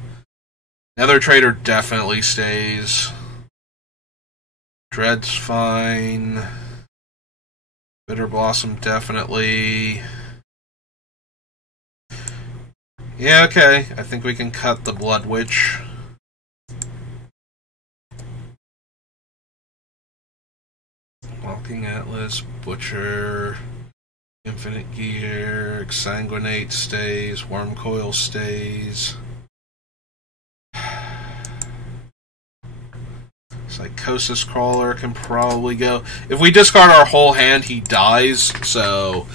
Nether Trader definitely stays. Dread's fine. Bitter Blossom definitely. Yeah, okay. I think we can cut the Blood Witch. Walking Atlas, Butcher, Infinite Gear, Exsanguinate stays, Wormcoil stays. Psychosis Crawler can probably go. If we discard our whole hand, he dies, so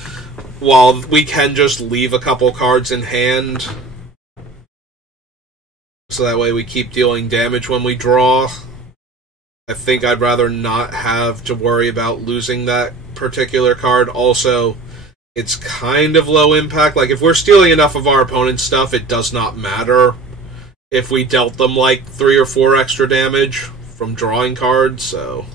while we can just leave a couple cards in hand, so that way we keep dealing damage when we draw, I think I'd rather not have to worry about losing that particular card. Also, it's kind of low impact. Like, if we're stealing enough of our opponent's stuff, it does not matter if we dealt them like 3 or 4 extra damage from drawing cards, so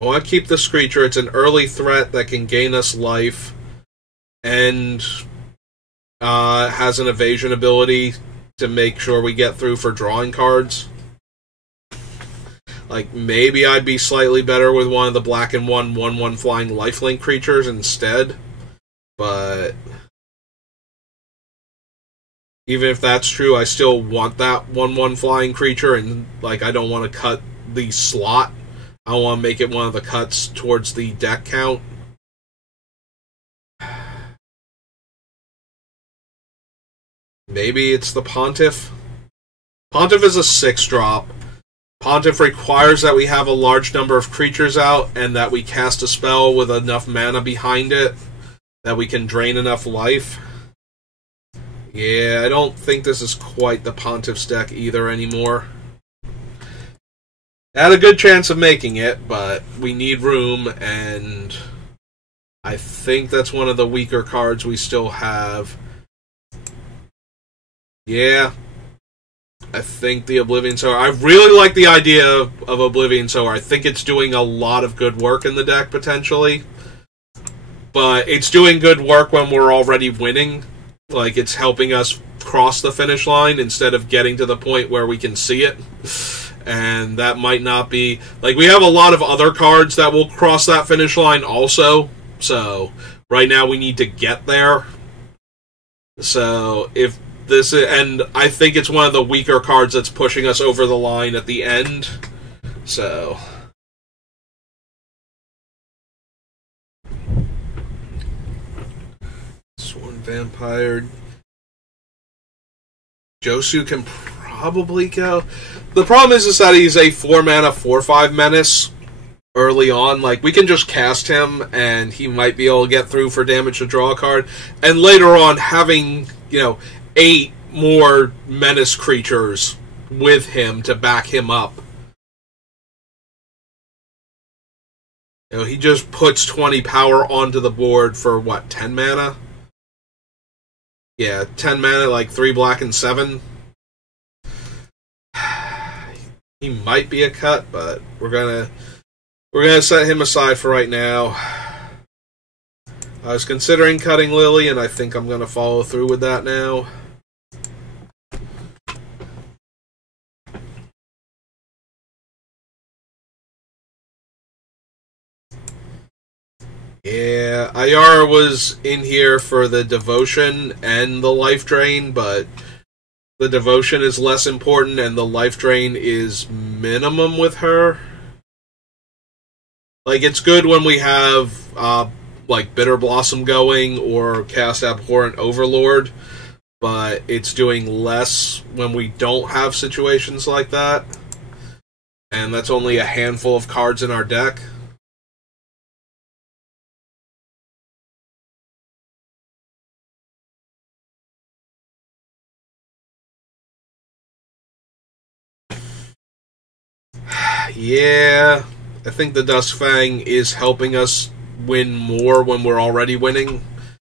I want to keep the Screecher. It's an early threat that can gain us life, and has an evasion ability to make sure we get through for drawing cards. Like, maybe I'd be slightly better with one of the black and 1/1 flying lifelink creatures instead, but even if that's true, I still want that 1/1 flying creature, and like, I don't want to cut the slot. I want to make it one of the cuts towards the deck count. Maybe it's the Pontiff. Pontiff is a 6-drop. Pontiff requires that we have a large number of creatures out, and that we cast a spell with enough mana behind it that we can drain enough life. Yeah, I don't think this is quite the Pontiff's deck either anymore. Had a good chance of making it, but we need room, and I think that's one of the weaker cards we still have. Yeah, I think the Oblivion Sower. I really like the idea of Oblivion Sower. I think it's doing a lot of good work in the deck, potentially. But it's doing good work when we're already winning. Like, it's helping us cross the finish line instead of getting to the point where we can see it. And that might not be... Like, we have a lot of other cards that will cross that finish line also. So, right now we need to get there. So, if this... And I think it's one of the weaker cards that's pushing us over the line at the end. So... Sworn Vampire. Josu can probably go. The problem is that he's a 4-mana, 4/5 menace early on. Like, we can just cast him, and he might be able to get through for damage to draw a card. And later on, having, 8 more menace creatures with him to back him up. He just puts 20 power onto the board for, 10 mana? Yeah, 10 mana, like 3 black and 7. He might be a cut, but we're gonna set him aside for right now. I was considering cutting Lily, and I think I'm gonna follow through with that now. Yeah, Ayara was in here for the devotion and the life drain, but the devotion is less important and the life drain is minimum with her. Like, it's good when we have, like, Bitter Blossom going or cast Abhorrent Overlord, but it's doing less when we don't have situations like that. And that's only a handful of cards in our deck. Yeah, I think the Duskfang is helping us win more when we're already winning.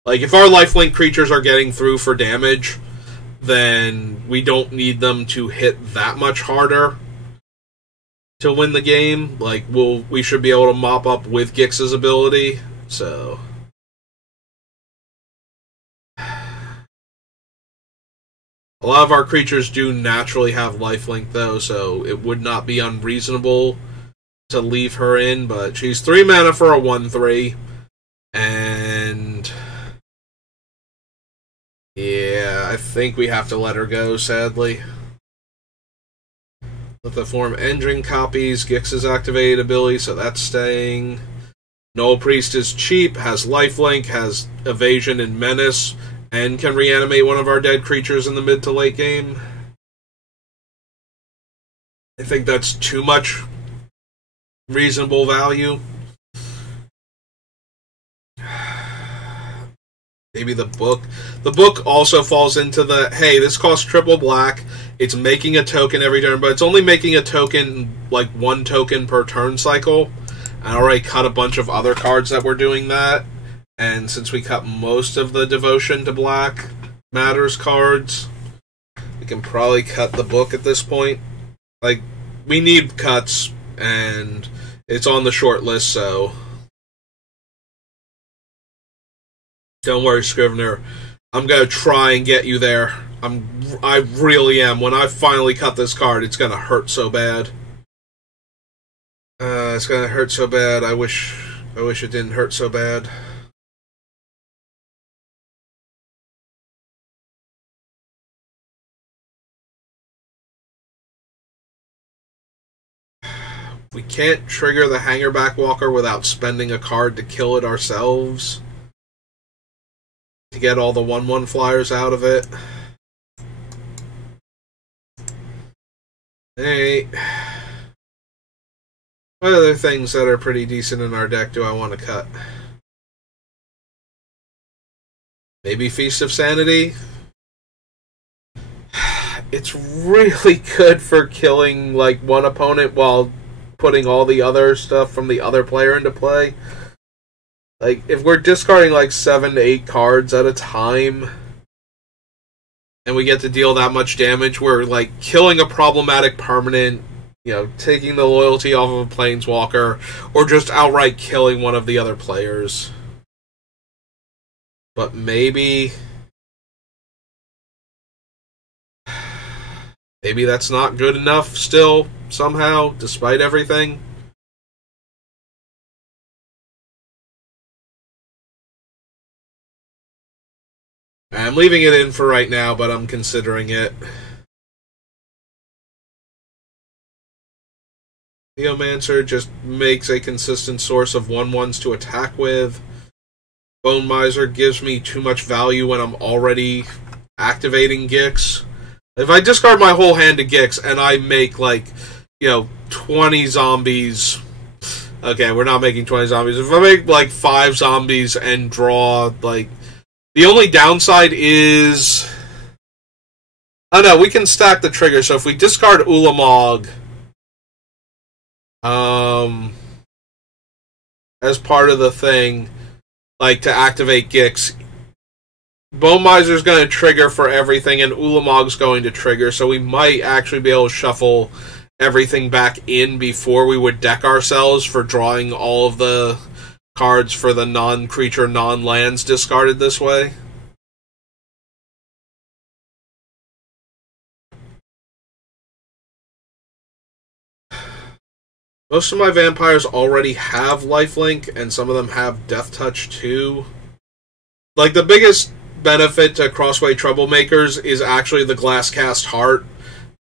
Like, if our lifelink creatures are getting through for damage, then we don't need them to hit that much harder to win the game. Like, we should be able to mop up with Gix's ability, so... A lot of our creatures do naturally have lifelink, though, so it would not be unreasonable to leave her in, but she's 3 mana for a 1/3, and... yeah, I think we have to let her go, sadly. Let the form engine copies Gix's activated ability, so that's staying. Null Priest is cheap, has lifelink, has evasion and menace, and can reanimate one of our dead creatures in the mid to late game. I think that's too much reasonable value. Maybe the book. The book also falls into the, hey, this costs triple black, it's making a token every turn, but it's only making a token, like 1 token per turn cycle. I already cut a bunch of other cards that were doing that. And since we cut most of the Devotion to Black Matters cards, we can probably cut the book at this point. Like, we need cuts, and it's on the short list, so... Don't worry, Scrivener. I'm gonna try and get you there. I really am. When I finally cut this card, it's gonna hurt so bad. It's gonna hurt so bad. I wish it didn't hurt so bad. We can't trigger the Hangerback Walker without spending a card to kill it ourselves. To get all the 1/1 flyers out of it. Hey. What other things that are pretty decent in our deck do I want to cut? Maybe Feast of Sanity? It's really good for killing, like, one opponent while putting all the other stuff from the other player into play. Like, if we're discarding, like, 7 to 8 cards at a time, and we get to deal that much damage, we're, like, killing a problematic permanent, you know, taking the loyalty off of a Planeswalker, or just outright killing one of the other players. But maybe that's not good enough still, somehow, despite everything. I'm leaving it in for right now, but I'm considering it. Theomancer just makes a consistent source of 1/1s to attack with. Bone Miser gives me too much value when I'm already activating Gix. If I discard my whole hand to Gix and I make, like, you know, 20 zombies... Okay, we're not making 20 zombies. If I make, like, 5 zombies and draw, like... The only downside is... Oh no, we can stack the trigger, so if we discard Ulamog... as part of the thing, like, to activate Gix, Bone Miser's going to trigger for everything, and Ulamog's going to trigger, so we might actually be able to shuffle everything back in before we would deck ourselves for drawing all of the cards for the non-creature, non-lands discarded this way. Most of my vampires already have lifelink, and some of them have Death Touch too. Like, the biggest benefit to Crossway Troublemakers is actually the Glasscast Heart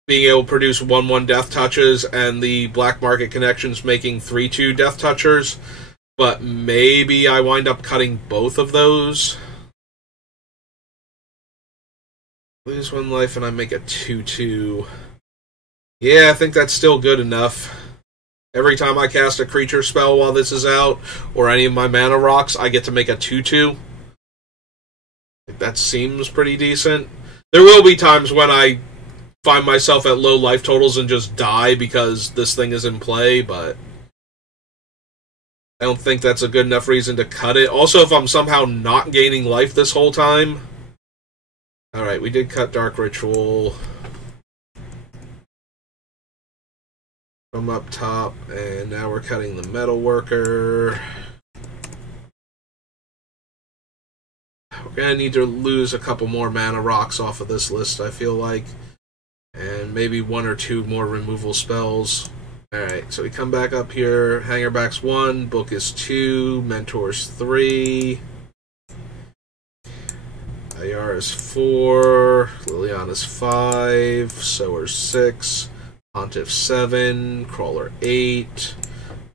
being able to produce 1/1 Death Touches, and the Black Market Connections making 3/2 Death Touchers. But maybe I wind up cutting both of those. Lose 1 life and I make a 2/2. Yeah, I think that's still good enough. Every time I cast a creature spell while this is out, or any of my mana rocks, I get to make a 2/2. That seems pretty decent. There will be times when I find myself at low life totals and just die because this thing is in play, but I don't think that's a good enough reason to cut it. Also, if I'm somehow not gaining life this whole time... Alright, we did cut Dark Ritual from up top, and now we're cutting the Metal Worker. We're going to need to lose a couple more mana rocks off of this list, I feel like. And maybe 1 or 2 more removal spells. Alright, so we come back up here. Hangerback's 1, Book is 2, Mentor's 3, Ayara's 4, Liliana's 5, Sower's 6, Pontiff 7, Crawler 8,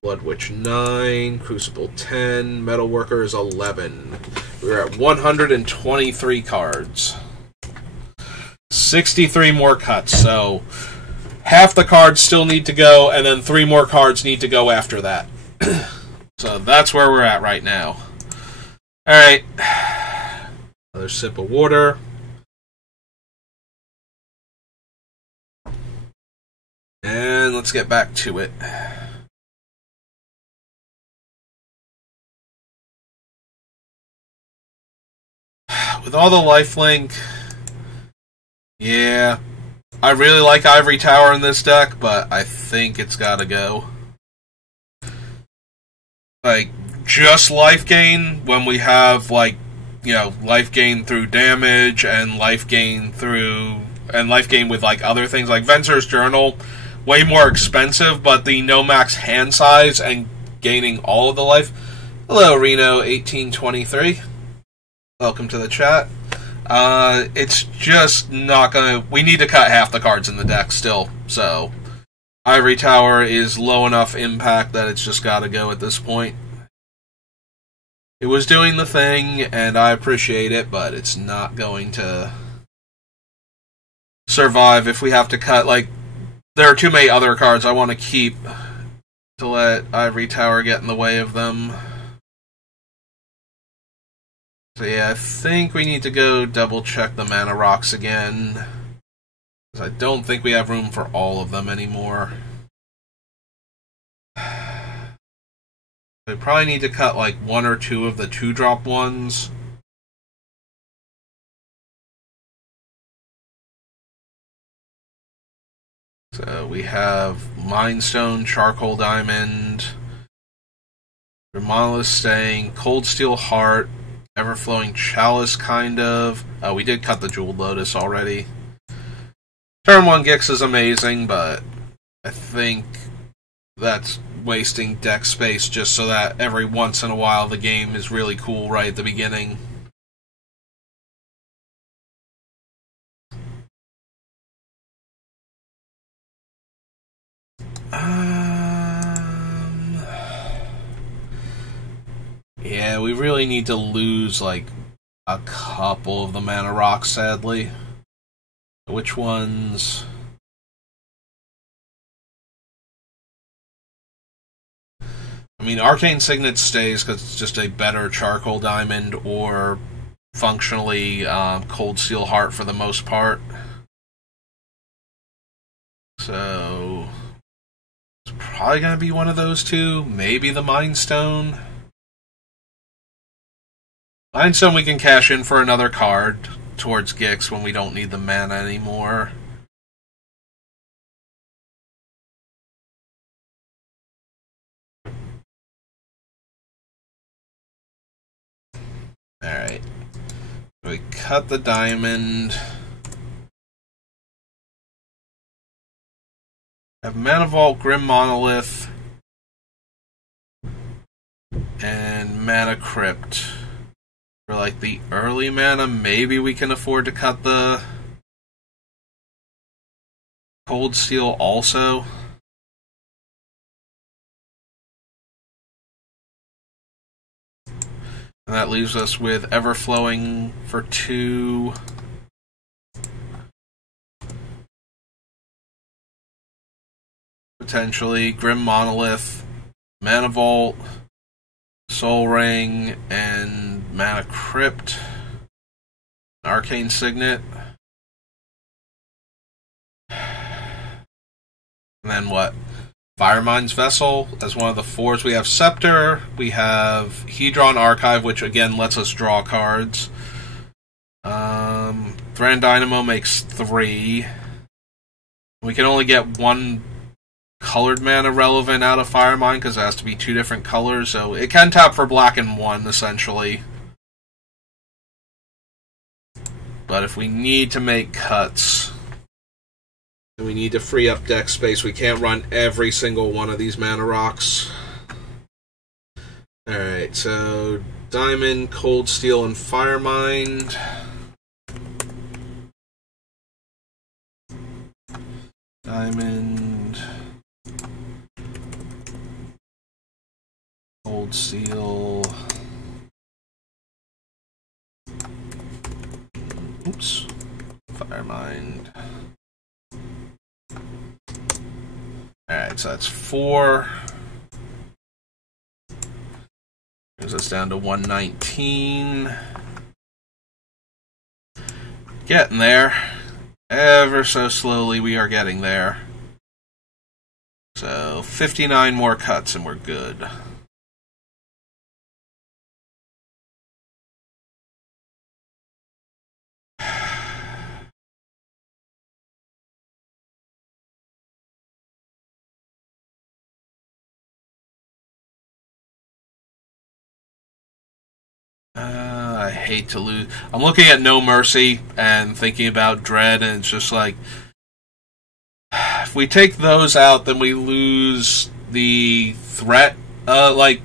Blood Witch 9, Crucible 10, Metalworker is 11. We're at 123 cards. 63 more cuts, so half the cards still need to go, and then 3 more cards need to go after that. So that's where we're at right now. Alright. Another sip of water. And let's get back to it. With all the lifelink, yeah, I really like Ivory Tower in this deck, but I think it's gotta go. Like, just life gain when we have, like, you know, life gain through damage and life gain through, and life gain with, like, other things, like Venser's Journal. Way more expensive, but the no max hand size and gaining all of the life. Hello, Reno1823. Welcome to the chat. It's just not gonna... We need to cut half the cards in the deck still, so... Ivory Tower is low enough impact that it's just gotta go at this point. It was doing the thing, and I appreciate it, but it's not going to survive if we have to cut, like... There are too many other cards I want to keep to let Ivory Tower get in the way of them. So yeah, I think we need to go double check the mana rocks again, because I don't think we have room for all of them anymore. We probably need to cut like 1 or 2 of the 2-drop ones. So we have Mindstone, Charcoal Diamond, Remonolith Staying, Cold Steel Heart, Everflowing Chalice, kind of. We did cut the Jeweled Lotus already. Turn 1 Gix is amazing, but I think that's wasting deck space just so that every once in a while the game is really cool right at the beginning. Yeah, we really need to lose, like, a couple of the mana rocks, sadly. Which ones? I mean, Arcane Signet stays because it's just a better Charcoal Diamond, or functionally Cold Steel Heart for the most part. So it's probably going to be one of those two. Maybe the Mind Stone. Einstein we can cash in for another card towards Gix when we don't need the mana anymore. Alright. We cut the diamond. Have Mana Vault, Grim Monolith, and Mana Crypt. For like the early mana, maybe we can afford to cut the Cold Steel also. And that leaves us with Everflowing for 2. Potentially Grim Monolith, Mana Vault, Soul Ring, and Mana Crypt. Arcane Signet. And then what? Firemind's Vessel as one of the 4s. We have Scepter, we have Hedron Archive, which again lets us draw cards. Thran Dynamo makes 3. We can only get 1 colored mana relevant out of Firemind because it has to be 2 different colors, so it can tap for black and 1 essentially. But if we need to make cuts, we need to free up deck space. We can't run every single one of these mana rocks. Alright, so Diamond, Cold Steel, and Firemind. Diamond, Cold Steel. Oops. Firemind. Alright, so that's 4. Brings us down to 119. Getting there. Ever so slowly we are getting there. So 59 more cuts and we're good. I hate to lose. I'm looking at No Mercy and thinking about Dread, and it's just like, if we take those out, then we lose the threat. Like,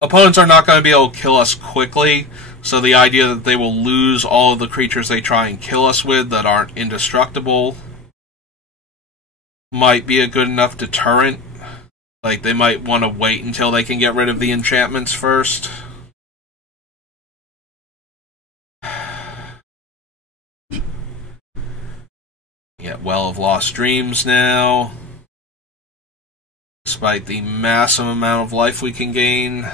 opponents are not going to be able to kill us quickly, so the idea that they will lose all of the creatures they try and kill us with that aren't indestructible might be a good enough deterrent. Like, they might want to wait until they can get rid of the enchantments first. Get Well of Lost Dreams now. Despite the massive amount of life we can gain,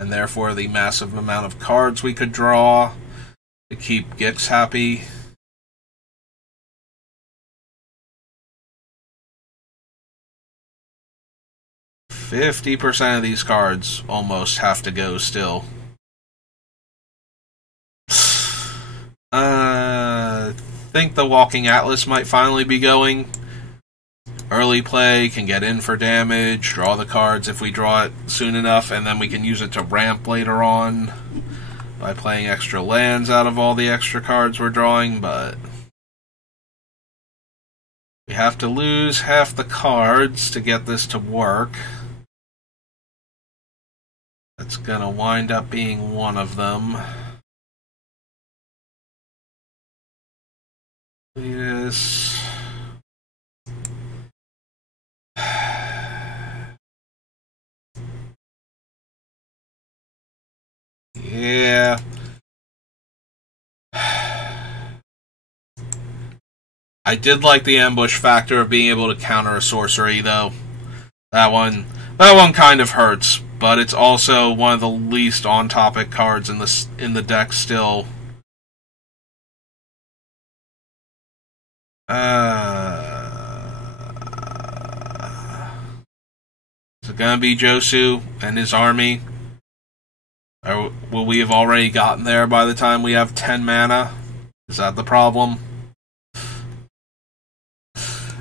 and therefore the massive amount of cards we could draw to keep Gix happy. %50 of these cards almost have to go still. I think the Walking Atlas might finally be going. Early play can get in for damage, draw the cards if we draw it soon enough, and then we can use it to ramp later on by playing extra lands out of all the extra cards we're drawing, but we have to lose half the cards to get this to work. That's gonna wind up being one of them. Yes. Yeah. I did like the ambush factor of being able to counter a sorcery, though. That one kind of hurts, but it's also one of the least on-topic cards in the deck still. Is it gonna be Josu and his army? Or Will we have already gotten there by the time we have 10 mana? Is that the problem?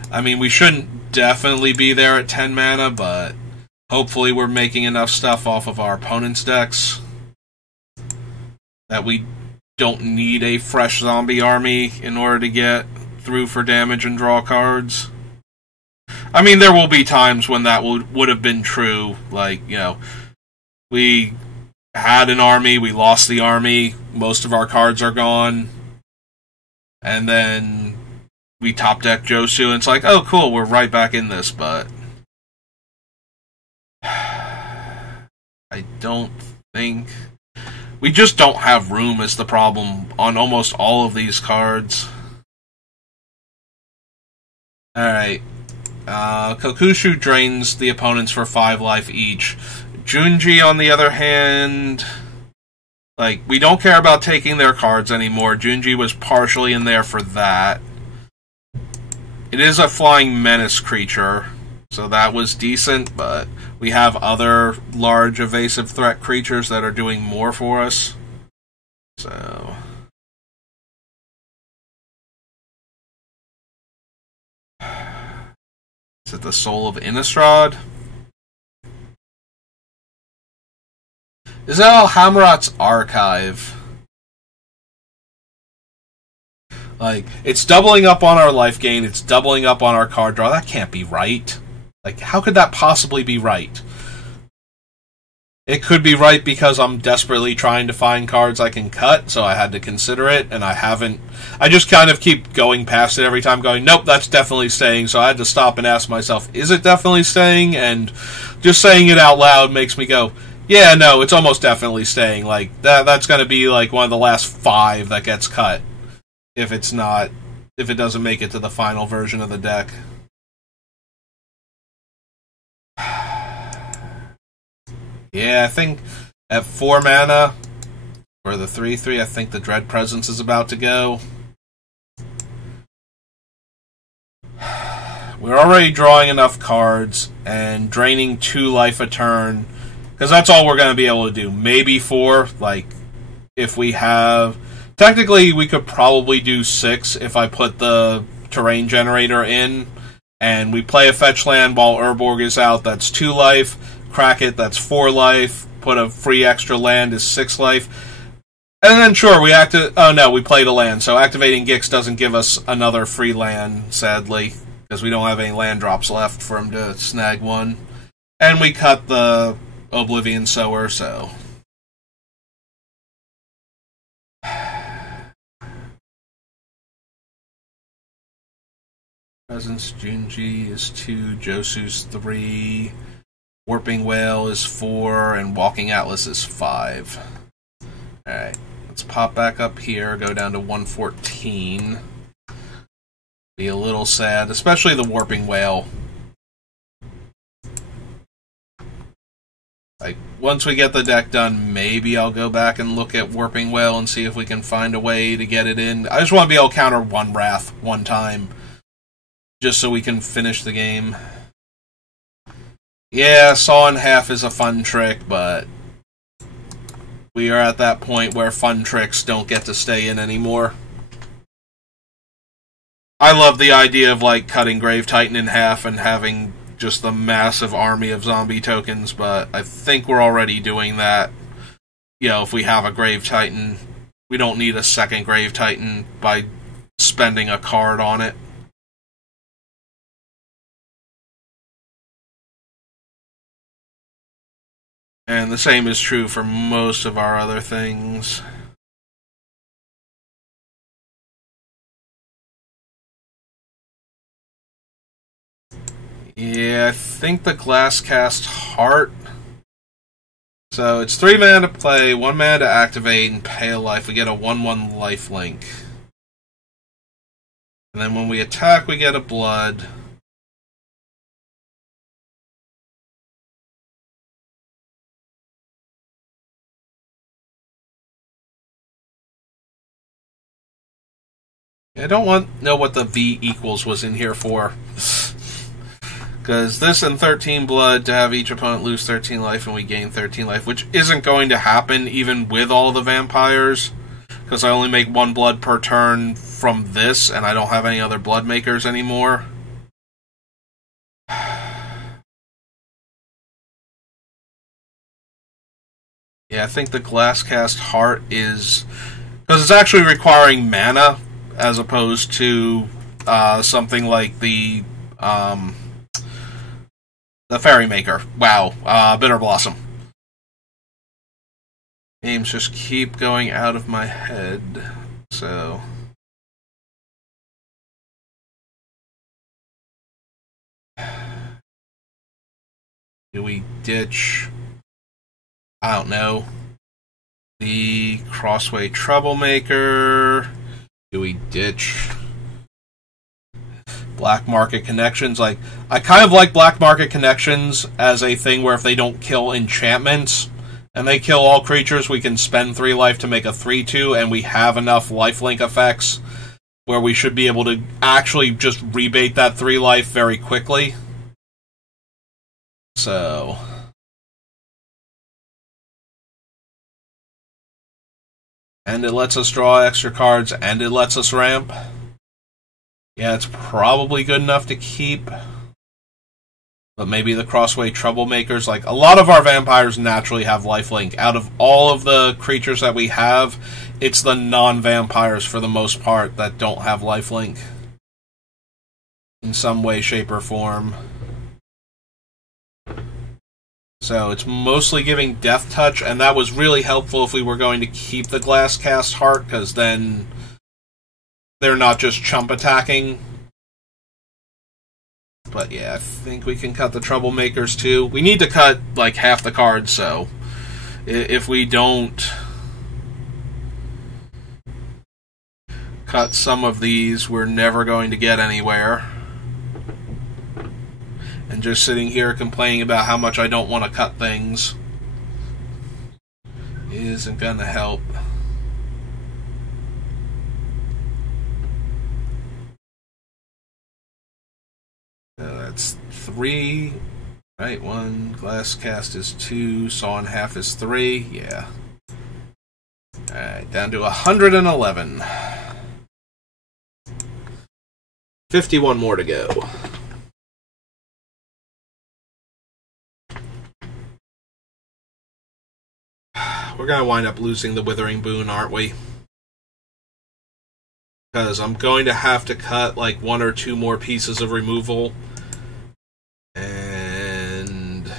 I mean, we shouldn't definitely be there at 10 mana, but hopefully we're making enough stuff off of our opponent's decks that we don't need a fresh zombie army in order to get through for damage and draw cards. I mean, there will be times when that would have been true. Like, you know, we had an army, we lost the army, most of our cards are gone, and then we top deck Josu, and it's like, oh cool, we're right back in this, but I don't think... We just don't have room is the problem on almost all of these cards. Alright. Kokushu drains the opponents for 5 life each. Junji, on the other hand... Like, we don't care about taking their cards anymore. Junji was partially in there for that. It is a flying menace creature, so that was decent, but we have other large evasive threat creatures that are doing more for us. So... Is it the Soul of Innistrad? Is that Alhamrat's Archive? Like, it's doubling up on our life gain, it's doubling up on our card draw. That can't be right. Like, how could that possibly be right? It could be right because I'm desperately trying to find cards I can cut, so I had to consider it, and I haven't. I just kind of keep going past it every time, going, nope, that's definitely staying, so I had to stop and ask myself, is it definitely staying? And just saying it out loud makes me go, yeah, no, it's almost definitely staying. Like, that's going to be like one of the last 5 that gets cut. If it doesn't make it to the final version of the deck. Yeah, I think at 4 mana, for the 3/3, I think the Dread Presence is about to go. We're already drawing enough cards and draining 2 life a turn, because that's all we're going to be able to do. Maybe 4, like, if we have... Technically, we could probably do 6 if I put the terrain generator in, and we play a fetch land while Urborg is out, that's 2 life. Crack it, that's 4 life. Put a free extra land is 6 life. And then, sure, we oh no, we played a land, so activating Gix doesn't give us another free land, sadly, because we don't have any land drops left for him to snag one. And we cut the Oblivion Sower, so... Presence Junji is 2, Josu's 3... Warping Whale is 4, and Walking Atlas is 5. Alright, let's pop back up here, go down to 114. Be a little sad, especially the Warping Whale. Like, once we get the deck done, maybe I'll go back and look at Warping Whale and see if we can find a way to get it in. I just want to be able to counter 1 Wrath one time, just so we can finish the game. Yeah, Saw in Half is a fun trick, but we are at that point where fun tricks don't get to stay in anymore. I love the idea of, like, cutting Grave Titan in half and having just the massive army of zombie tokens, but I think we're already doing that. You know, if we have a Grave Titan, we don't need a second Grave Titan by spending a card on it. And the same is true for most of our other things. Yeah, I think the Glasscast Heart. So it's 3 mana to play, 1 mana to activate, and pay a life. We get a 1/1 lifelink. And then when we attack, we get a blood. I don't know what the V equals was in here for. Because this and 13 blood to have each opponent lose 13 life and we gain 13 life, which isn't going to happen even with all the vampires. Because I only make 1 blood per turn from this, and I don't have any other blood makers anymore. Yeah, I think the Glasscast Heart is... Because it's actually requiring mana, as opposed to something like the Fairy Maker. Wow. Bitter Blossom. Names just keep going out of my head, so... Do we ditch... I don't know. The Crossway Troublemaker? Do we ditch... Black Market Connections? Like, I kind of like Black Market Connections as a thing where if they don't kill enchantments, and they kill all creatures, we can spend 3 life to make a 3/2, and we have enough lifelink effects where we should be able to actually just rebate that 3 life very quickly. So... And it lets us draw extra cards, and it lets us ramp. Yeah, it's probably good enough to keep. But maybe the Crossway Troublemakers, like, a lot of our vampires naturally have lifelink. Out of all of the creatures that we have, it's the non-vampires, for the most part, that don't have lifelink. In some way, shape, or form. So it's mostly giving Death Touch, and that was really helpful if we were going to keep the Glasscast Heart, because then they're not just chump attacking. But yeah, I think we can cut the Troublemakers too. We need to cut like half the cards, so if we don't cut some of these, we're never going to get anywhere. And just sitting here complaining about how much I don't want to cut things isn't going to help. That's 3. Right, 1. Glasscast is 2. Saw in Half is 3. Yeah. Alright, down to 111. 51 more to go. We're going to wind up losing the Withering Boon, aren't we? Because I'm going to have to cut like 1 or 2 more pieces of removal. And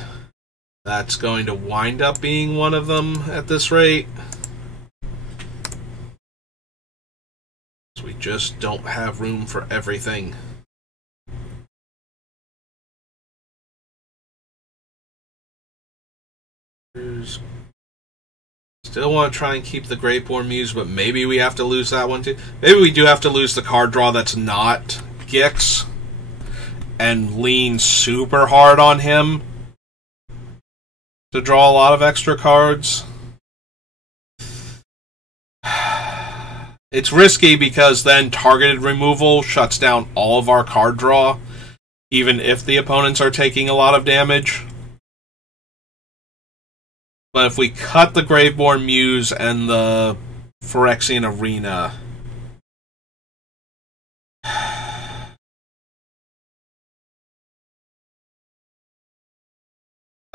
that's going to wind up being one of them at this rate. So we just don't have room for everything. Still want to try and keep the Graveborn Muse, but maybe we have to lose that one too. Maybe we do have to lose the card draw that's not Gix and lean super hard on him to draw a lot of extra cards. It's risky because then targeted removal shuts down all of our card draw, even if the opponents are taking a lot of damage. But if we cut the Graveborn Muse and the Phyrexian Arena...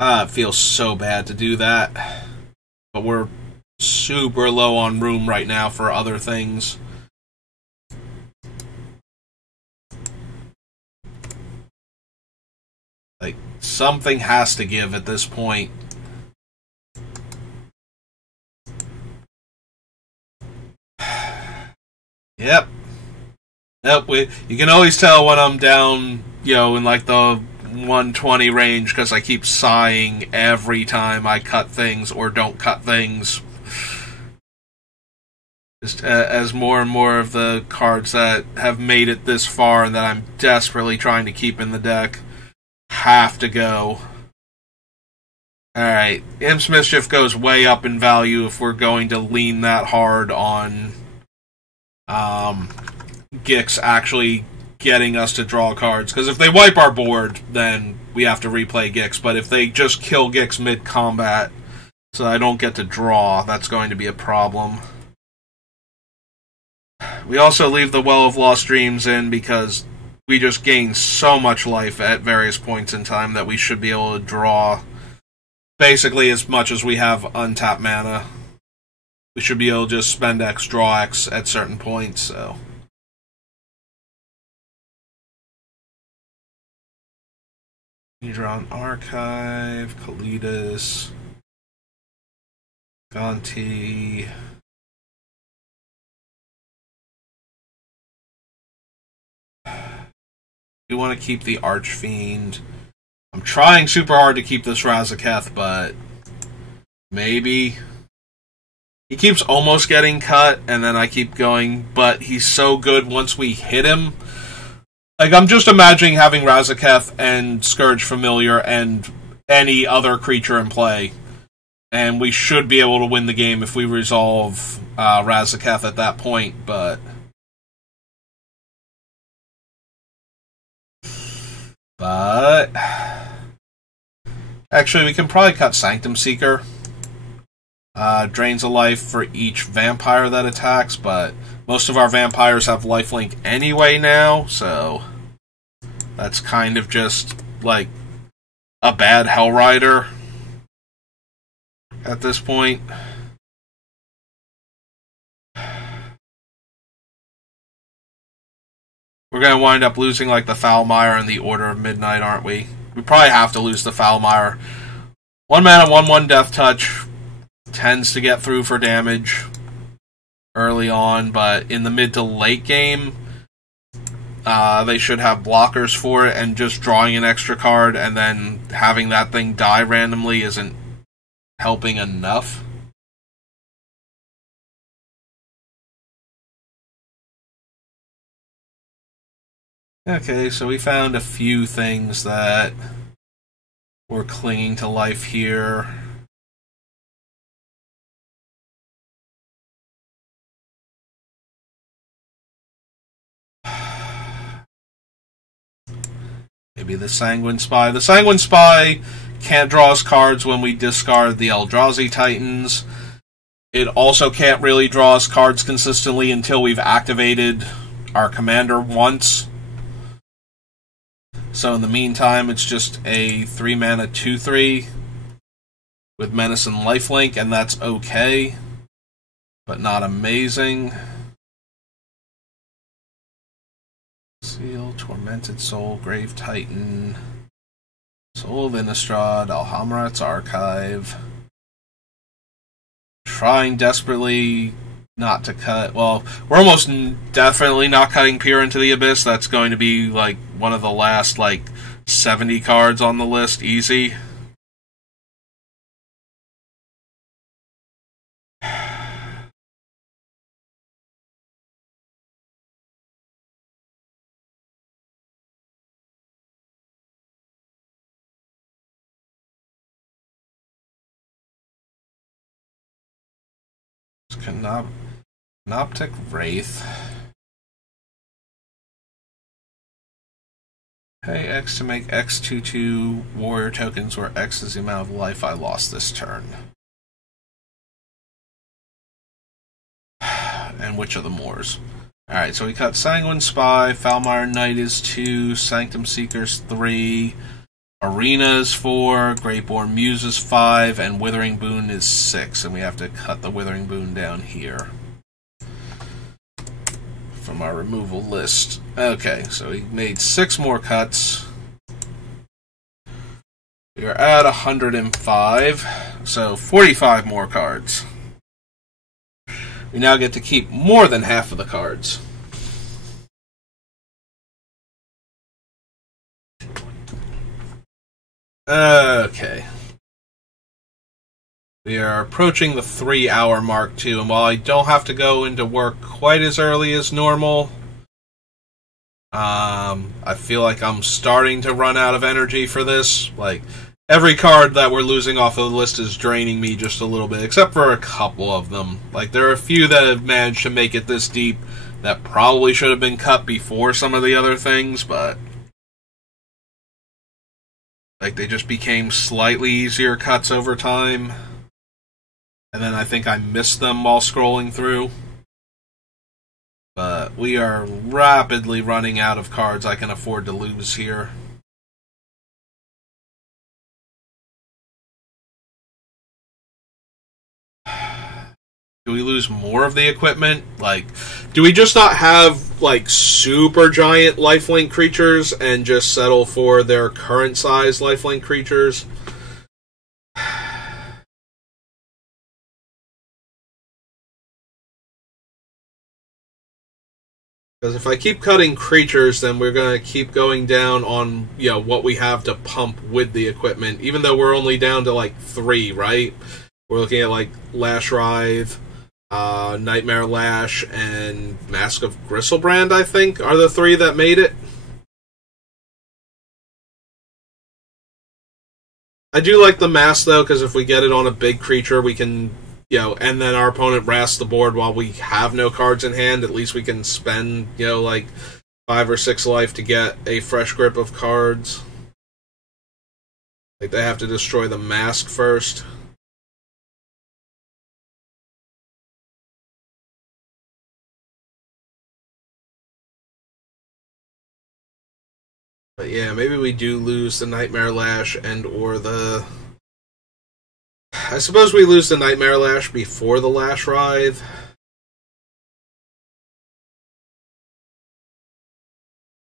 it feels so bad to do that. But we're super low on room right now for other things. Like, something has to give at this point. Yep. You can always tell when I'm down, in like the 120 range, because I keep sighing every time I cut things or don't cut things. Just as more and more of the cards that have made it this far and that I'm desperately trying to keep in the deck have to go. Alright, Imps Mischief goes way up in value if we're going to lean that hard on Gix actually getting us to draw cards. Because if they wipe our board, then we have to replay Gix. But if they just kill Gix mid-combat, so I don't get to draw, that's going to be a problem. We also leave the Well of Lost Dreams in because we just gain so much life at various points in time that we should be able to draw basically as much as we have untapped mana. We should be able to just spend X, draw X at certain points, so... Hedron Archive, Kalidas, Gonti... We want to keep the Archfiend. I'm trying super hard to keep this Razaketh, but maybe. He keeps almost getting cut, and then I keep going, but he's so good once we hit him. Like, I'm just imagining having Razaketh and Scourge Familiar and any other creature in play, and we should be able to win the game if we resolve Razaketh at that point, but... Actually, we can probably cut Sanctum Seeker. Drains a life for each vampire that attacks, but most of our vampires have lifelink anyway now, so that's kind of just, like, a bad Hellrider at this point. We're going to wind up losing, like, the Foulmire and the Order of Midnight, aren't we? We probably have to lose the Foulmire. 1 mana, 1/1 Death Touch tends to get through for damage early on, but in the mid to late game, they should have blockers for it, and just drawing an extra card and then having that thing die randomly isn't helping enough. Okay, so we found a few things that were clinging to life here. Maybe the Sanguine Spy. The Sanguine Spy can't draw us cards when we discard the Eldrazi Titans. It also can't really draw us cards consistently until we've activated our commander once. So in the meantime, it's just a 3-mana 2/3 with Menace and Lifelink, and that's okay, but not amazing. Seal, Tormented Soul, Grave Titan, Soul of Innistrad, Alhammarret's Archive. Trying desperately not to cut... Well, we're almost definitely not cutting Peer into the Abyss. That's going to be, like, one of the last, like, 70 cards on the list, easy. Canoptic Wraith. Pay X to make X 2/2 warrior tokens where X is the amount of life I lost this turn. And which of the Moors? Alright, so we cut Sanguine Spy, Foulmire Knight is 2, Sanctum Seekers 3, Arena is 4, Greatborn Muse is 5, and Withering Boon is 6, and we have to cut the Withering Boon down here from our removal list. Okay, so we made 6 more cuts. We are at 105, so 45 more cards. We now get to keep more than half of the cards. Okay. We are approaching the 3-hour mark too, and while I don't have to go into work quite as early as normal, I feel like I'm starting to run out of energy for this. Like, every card that we're losing off of the list is draining me just a little bit, except for a couple of them. Like, there are a few that have managed to make it this deep that probably should have been cut before some of the other things, but like they just became slightly easier cuts over time. And then I think I missed them while scrolling through. But we are rapidly running out of cards I can afford to lose here. Do we lose more of the equipment? Like, do we just not have, like, super giant lifelink creatures and just settle for their current size lifelink creatures? Because if I keep cutting creatures, then we're going to keep going down on, you know, what we have to pump with the equipment, even though we're only down to, like, 3, right? We're looking at, like, Lash Writhe, Nightmare Lash, and Mask of Griselbrand, I think, are the 3 that made it. I do like the Mask, though, because if we get it on a big creature, we can, you know, and then our opponent rasts the board while we have no cards in hand, at least we can spend, you know, like 5 or 6 life to get a fresh grip of cards. Like, they have to destroy the Mask first. But yeah, maybe we do lose the Nightmare Lash and or the... I suppose we lose the Nightmare Lash before the Lash Writhe.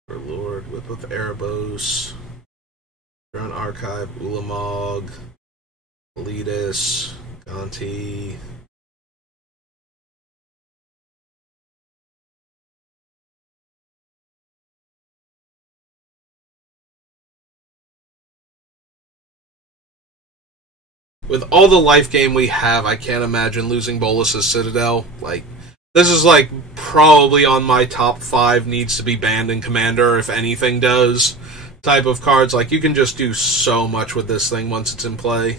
For Lord, Whip of Erebos, Drown Archive, Ulamog, Elitis, Gonti. With all the life gain we have, I can't imagine losing Bolas's Citadel. Like, this is, like, probably on my top 5 needs to be banned in Commander, if anything does, type of cards. Like, you can just do so much with this thing once it's in play.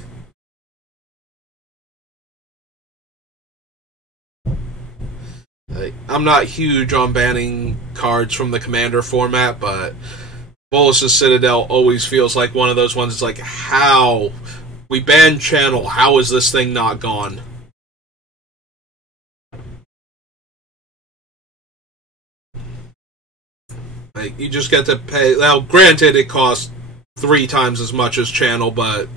Like, I'm not huge on banning cards from the Commander format, but Bolas's Citadel always feels like one of those ones. It's like, how... We banned Channel. How is this thing not gone? Like, you just get to pay... Now, granted, it costs 3 times as much as Channel, but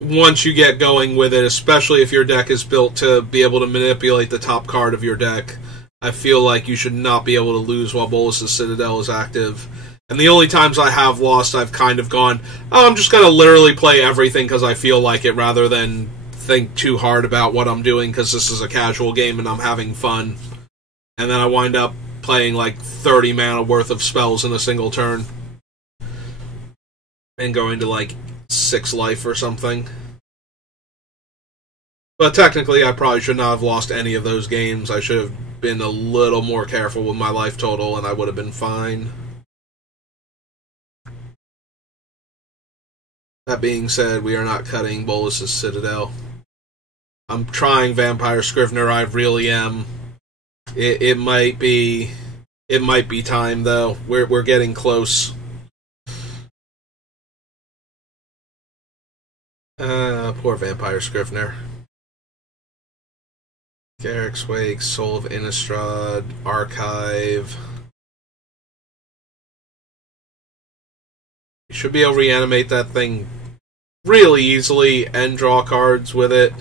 once you get going with it, especially if your deck is built to be able to manipulate the top card of your deck, I feel like you should not be able to lose while Bolas's Citadel is active. And the only times I have lost, I've kind of gone, oh, I'm just going to literally play everything because I feel like it, rather than think too hard about what I'm doing because this is a casual game and I'm having fun. And then I wind up playing like 30 mana worth of spells in a single turn. And going to like 6 life or something. But technically, I probably should not have lost any of those games. I should have been a little more careful with my life total and I would have been fine. That being said, we are not cutting Bolas's Citadel. I'm trying Vampire Scrivener, I really am. It might be time though. We're getting close. Poor Vampire Scrivener. Garruk's Wake, Soul of Innistrad, Archive. You should be able to reanimate that thing really easily and draw cards with it.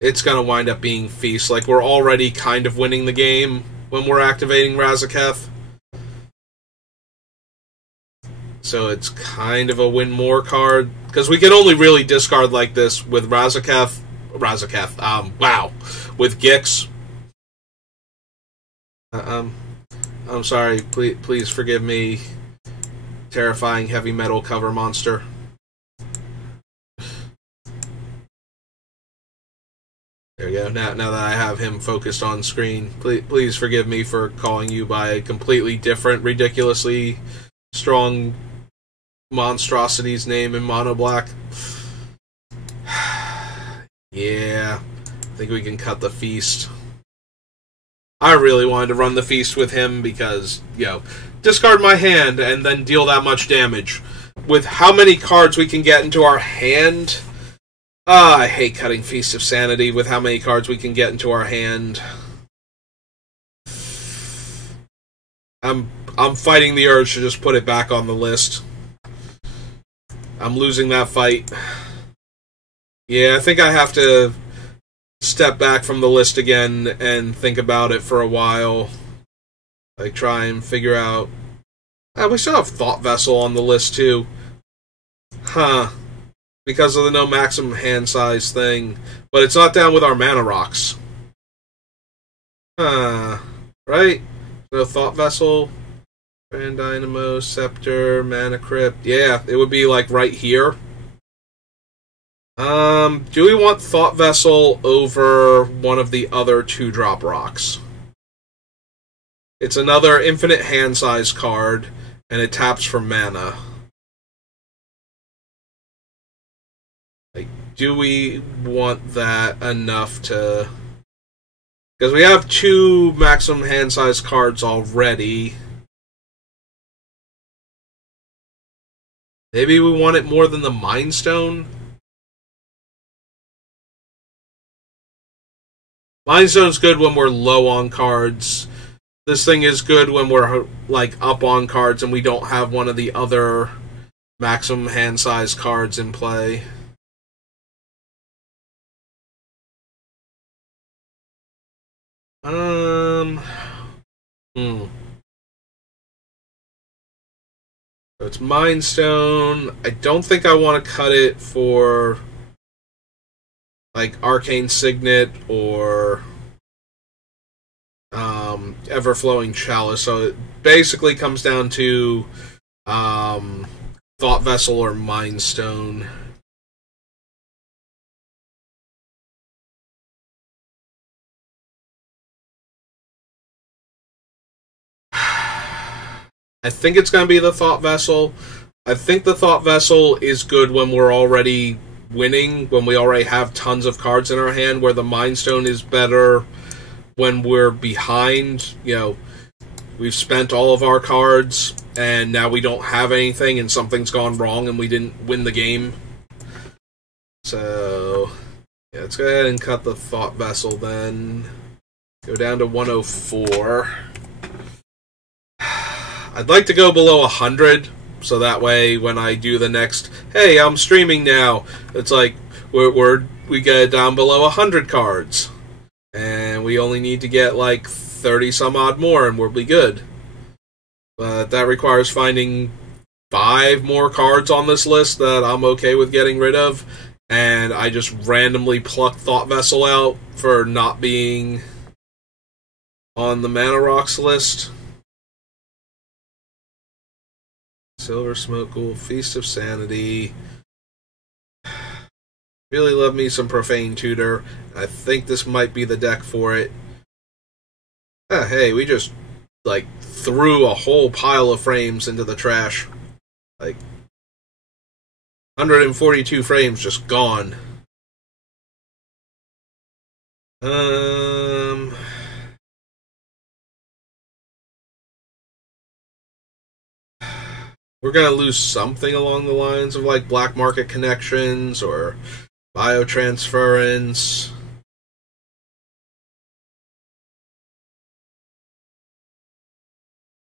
It's going to wind up being Feast. Like, we're already kind of winning the game when we're activating Razaketh. So it's kind of a win more card. Because we can only really discard like this with Razaketh. Wow. With Gix. I'm sorry, please forgive me, terrifying heavy metal cover monster. There we go, now that I have him focused on screen, please forgive me for calling you by a completely different, ridiculously strong monstrosity's name in mono black. Yeah. I think we can cut the Feast. I really wanted to run the Feast with him because, discard my hand and then deal that much damage. With how many cards we can get into our hand... I hate cutting Feast of Sanity with how many cards we can get into our hand. I'm fighting the urge to just put it back on the list. I'm losing that fight. Yeah, I think I have to step back from the list again and think about it for a while. Like, try and figure out... we still have Thought Vessel on the list, too. Huh. Because of the no maximum hand size thing. But it's not down with our mana rocks. Right? So Thought Vessel, Grand Dynamo, Scepter, Mana Crypt. Yeah, it would be like right here. Do we want Thought Vessel over one of the other 2-drop rocks? It's another infinite hand size card, and it taps for mana. Like, do we want that enough to... Because we have 2 maximum hand size cards already. Maybe we want it more than the Mind Stone? Mind Stone's good when we're low on cards. This thing is good when we're, like, up on cards and we don't have one of the other maximum hand size cards in play. So it's Mind Stone. I don't think I want to cut it for, like, Arcane Signet or Everflowing Chalice. So it basically comes down to Thought Vessel or Mind Stone. I think it's going to be the Thought Vessel. I think the Thought Vessel is good when we're already winning, when we already have tons of cards in our hand, where the Mind Stone is better when we're behind. We've spent all of our cards, and now we don't have anything, and something's gone wrong, and we didn't win the game. So, yeah, let's go ahead and cut the Thought Vessel then. Go down to 104. I'd like to go below 100, so that way when I do the next, hey, I'm streaming now, it's like we get down below 100 cards, and we only need to get like 30 some odd more, and we'll be good. But that requires finding 5 more cards on this list that I'm okay with getting rid of, and I just randomly pluck Thought Vessel out for not being on the Mana Rocks list. Silver Smoke Ghoul, Feast of Sanity. Really love me some Profane Tutor. I think this might be the deck for it. Hey, we just, like, threw a whole pile of frames into the trash. Like, 142 frames just gone. We're going to lose something along the lines of, like, Black Market Connections or Biotransference.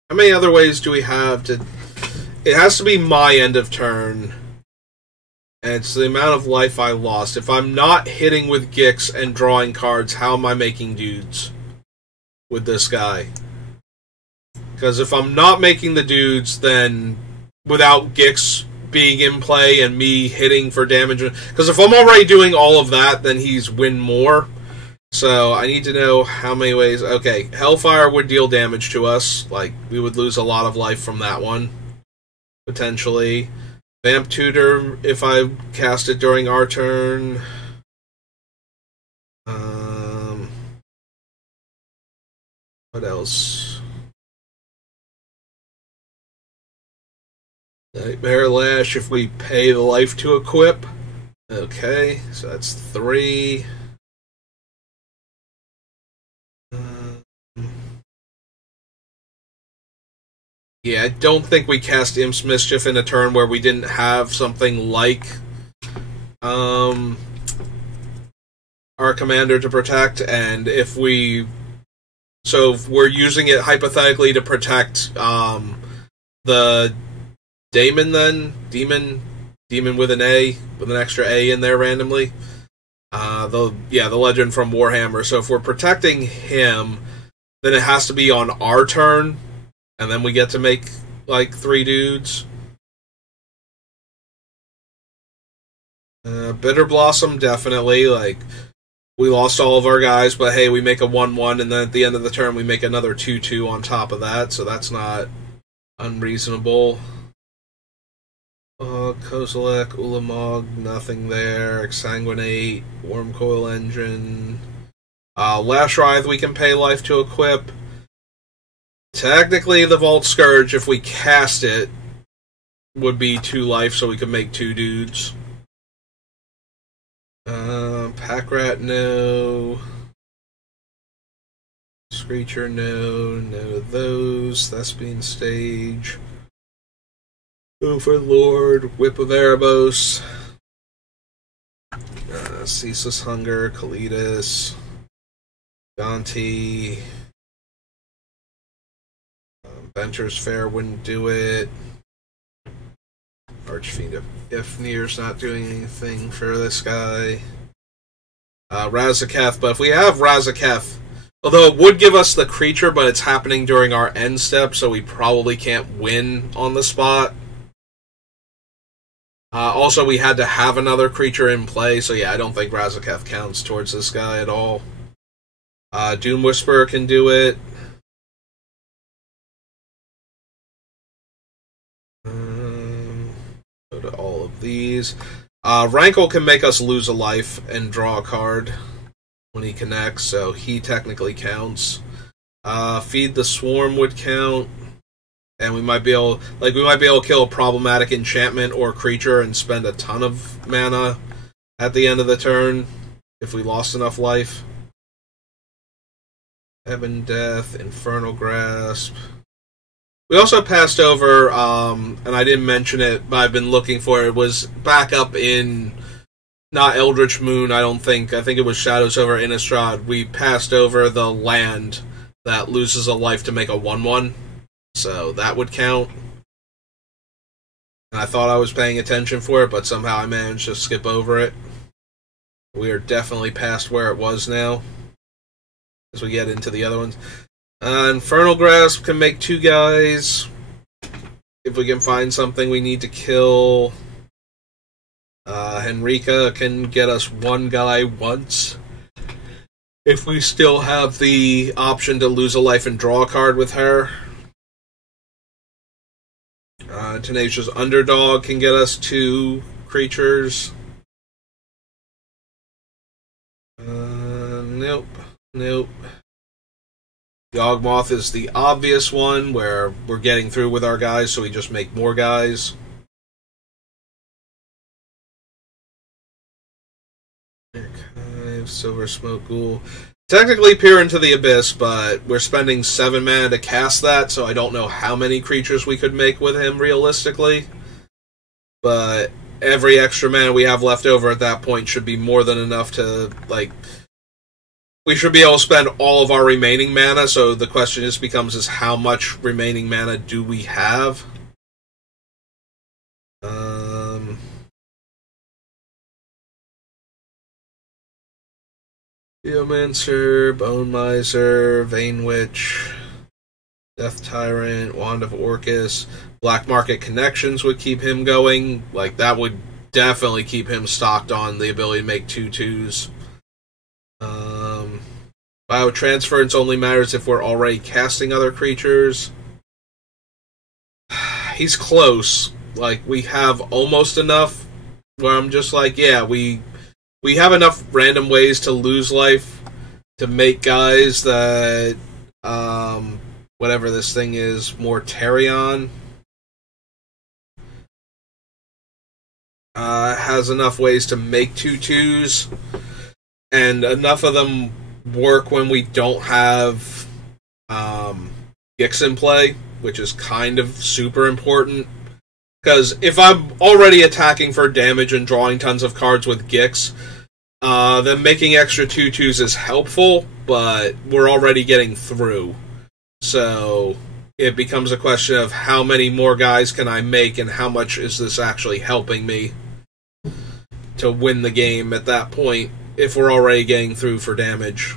How many other ways do we have to... It has to be my end of turn. And it's the amount of life I lost. If I'm not hitting with Gix and drawing cards, how am I making dudes with this guy? Because if I'm not making the dudes, then... without Gix being in play and me hitting for damage. Because if I'm already doing all of that, then he's win more. So I need to know how many ways. Okay, Hellfire would deal damage to us. Like, we would lose a lot of life from that one. Potentially. Vamp Tutor, if I cast it during our turn. What else? Nightmare Lash if we pay the life to equip. Okay, so that's 3. Yeah, I don't think we cast Imp's Mischief in a turn where we didn't have something like our commander to protect, and if we... So if we're using it hypothetically to protect the Daemon then? Demon with an A, with an extra A in there randomly. The legend from Warhammer. So if we're protecting him, then it has to be on our turn, and then we get to make, like, 3 dudes. Bitter Blossom, definitely. Like, we lost all of our guys, but hey, we make a 1-1, and then at the end of the turn we make another 2-2 on top of that, so that's not unreasonable. Kozilek, Ulamog, nothing there. Exsanguinate, Wormcoil Engine. Lash Writhe we can pay life to equip. Technically, the Vault Scourge, if we cast it, would be 2 life, so we could make 2 dudes. Pack Rat, no. Screecher, no. No of those. Thespian Stage. Overlord, Whip of Erebos. Ceaseless Hunger, Kalidas. Gonti. Venture's Fair wouldn't do it. Archfiend of Ifnir's not doing anything for this guy. Razaketh, but if we have Razaketh, although it would give us the creature, but it's happening during our end step, so we probably can't win on the spot. Also, we had to have another creature in play, so yeah, I don't think Razaketh counts towards this guy at all. Doom Whisperer can do it. Go to all of these. Rankle can make us lose a life and draw a card when he connects, so he technically counts. Feed the Swarm would count, and we might be able to kill a problematic enchantment or creature and spend a ton of mana at the end of the turn if we lost enough life. Ebon Death, Infernal Grasp. We also passed over, and I didn't mention it, but I've been looking for it. It was back up in, not Eldritch Moon, I don't think. I think it was Shadows over Innistrad. We passed over the land that loses a life to make a 1-1. So that would count. And I thought I was paying attention for it, but somehow I managed to skip over it. We are definitely past where it was now, as we get into the other ones. Infernal Grasp can make 2 guys. If we can find something we need to kill. Henrika can get us 1 guy once. If we still have the option to lose a life and draw a card with her. Tenacious Underdog can get us 2 creatures. Nope. Yawgmoth is the obvious one, where we're getting through with our guys, so we just make more guys. Archive, Silver Smoke Ghoul. Technically Peer into the Abyss, but we're spending 7 mana to cast that, so I don't know how many creatures we could make with him realistically. But every extra mana we have left over at that point should be more than enough to, like... We should be able to spend all of our remaining mana, so the question becomes how much remaining mana do we have? Geomancer, Bone Miser, Vein Witch, Death Tyrant, Wand of Orcus, Black Market Connections would keep him going. Like, that would definitely keep him stocked on the ability to make 2/2s. Biotransference only matters if we're already casting other creatures. He's close. Like, we have almost enough where I'm just like, yeah, we have enough random ways to lose life to make guys that, whatever this thing is, Mortarion, has enough ways to make 2/2s, and enough of them work when we don't have Gix in play, which is kind of super important. Because if I'm already attacking for damage and drawing tons of cards with Gix, then making extra 2/2s is helpful, but we're already getting through. So it becomes a question of how many more guys can I make and how much is this actually helping me to win the game at that point if we're already getting through for damage.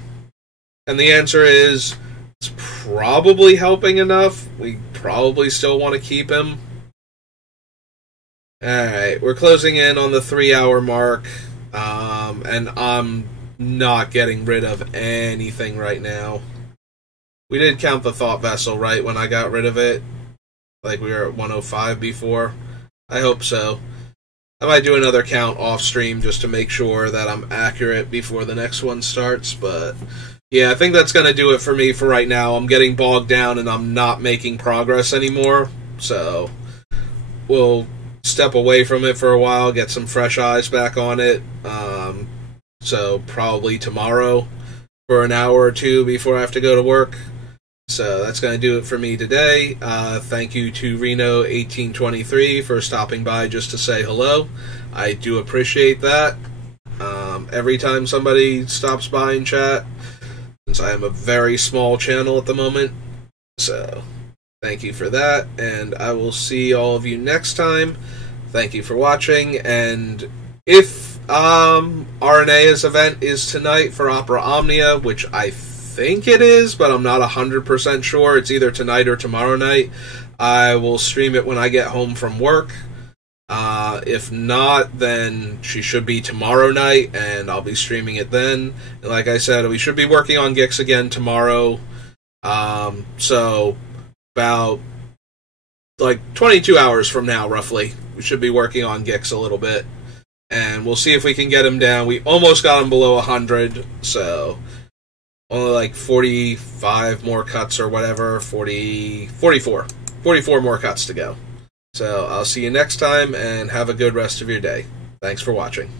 And the answer is, it's probably helping enough. We probably still want to keep him. Alright, we're closing in on the 3-hour mark, and I'm not getting rid of anything right now. We did count the Thought Vessel, right, when I got rid of it? Like we were at 105 before? I hope so. I might do another count off stream just to make sure that I'm accurate before the next one starts, but yeah, I think that's going to do it for me for right now. I'm getting bogged down and I'm not making progress anymore, so we'll step away from it for a while, get some fresh eyes back on it, so probably tomorrow for an hour or two before I have to go to work. So that's going to do it for me today. Thank you to Reno1823 for stopping by just to say hello. I do appreciate that. Every time somebody stops by and chat, since I am a very small channel at the moment. So thank you for that, and I will see all of you next time. Thank you for watching, and if Arena's event is tonight for Opera Omnia, which I think it is, but I'm not 100% sure. It's either tonight or tomorrow night. I will stream it when I get home from work. If not, then she should be tomorrow night, and I'll be streaming it then. And like I said, we should be working on Gix again tomorrow. So about like 22 hours from now, roughly, we should be working on Gix a little bit. And we'll see if we can get him down. We almost got him below 100, so only like 45 more cuts or whatever, 44 more cuts to go. So I'll see you next time, and have a good rest of your day. Thanks for watching.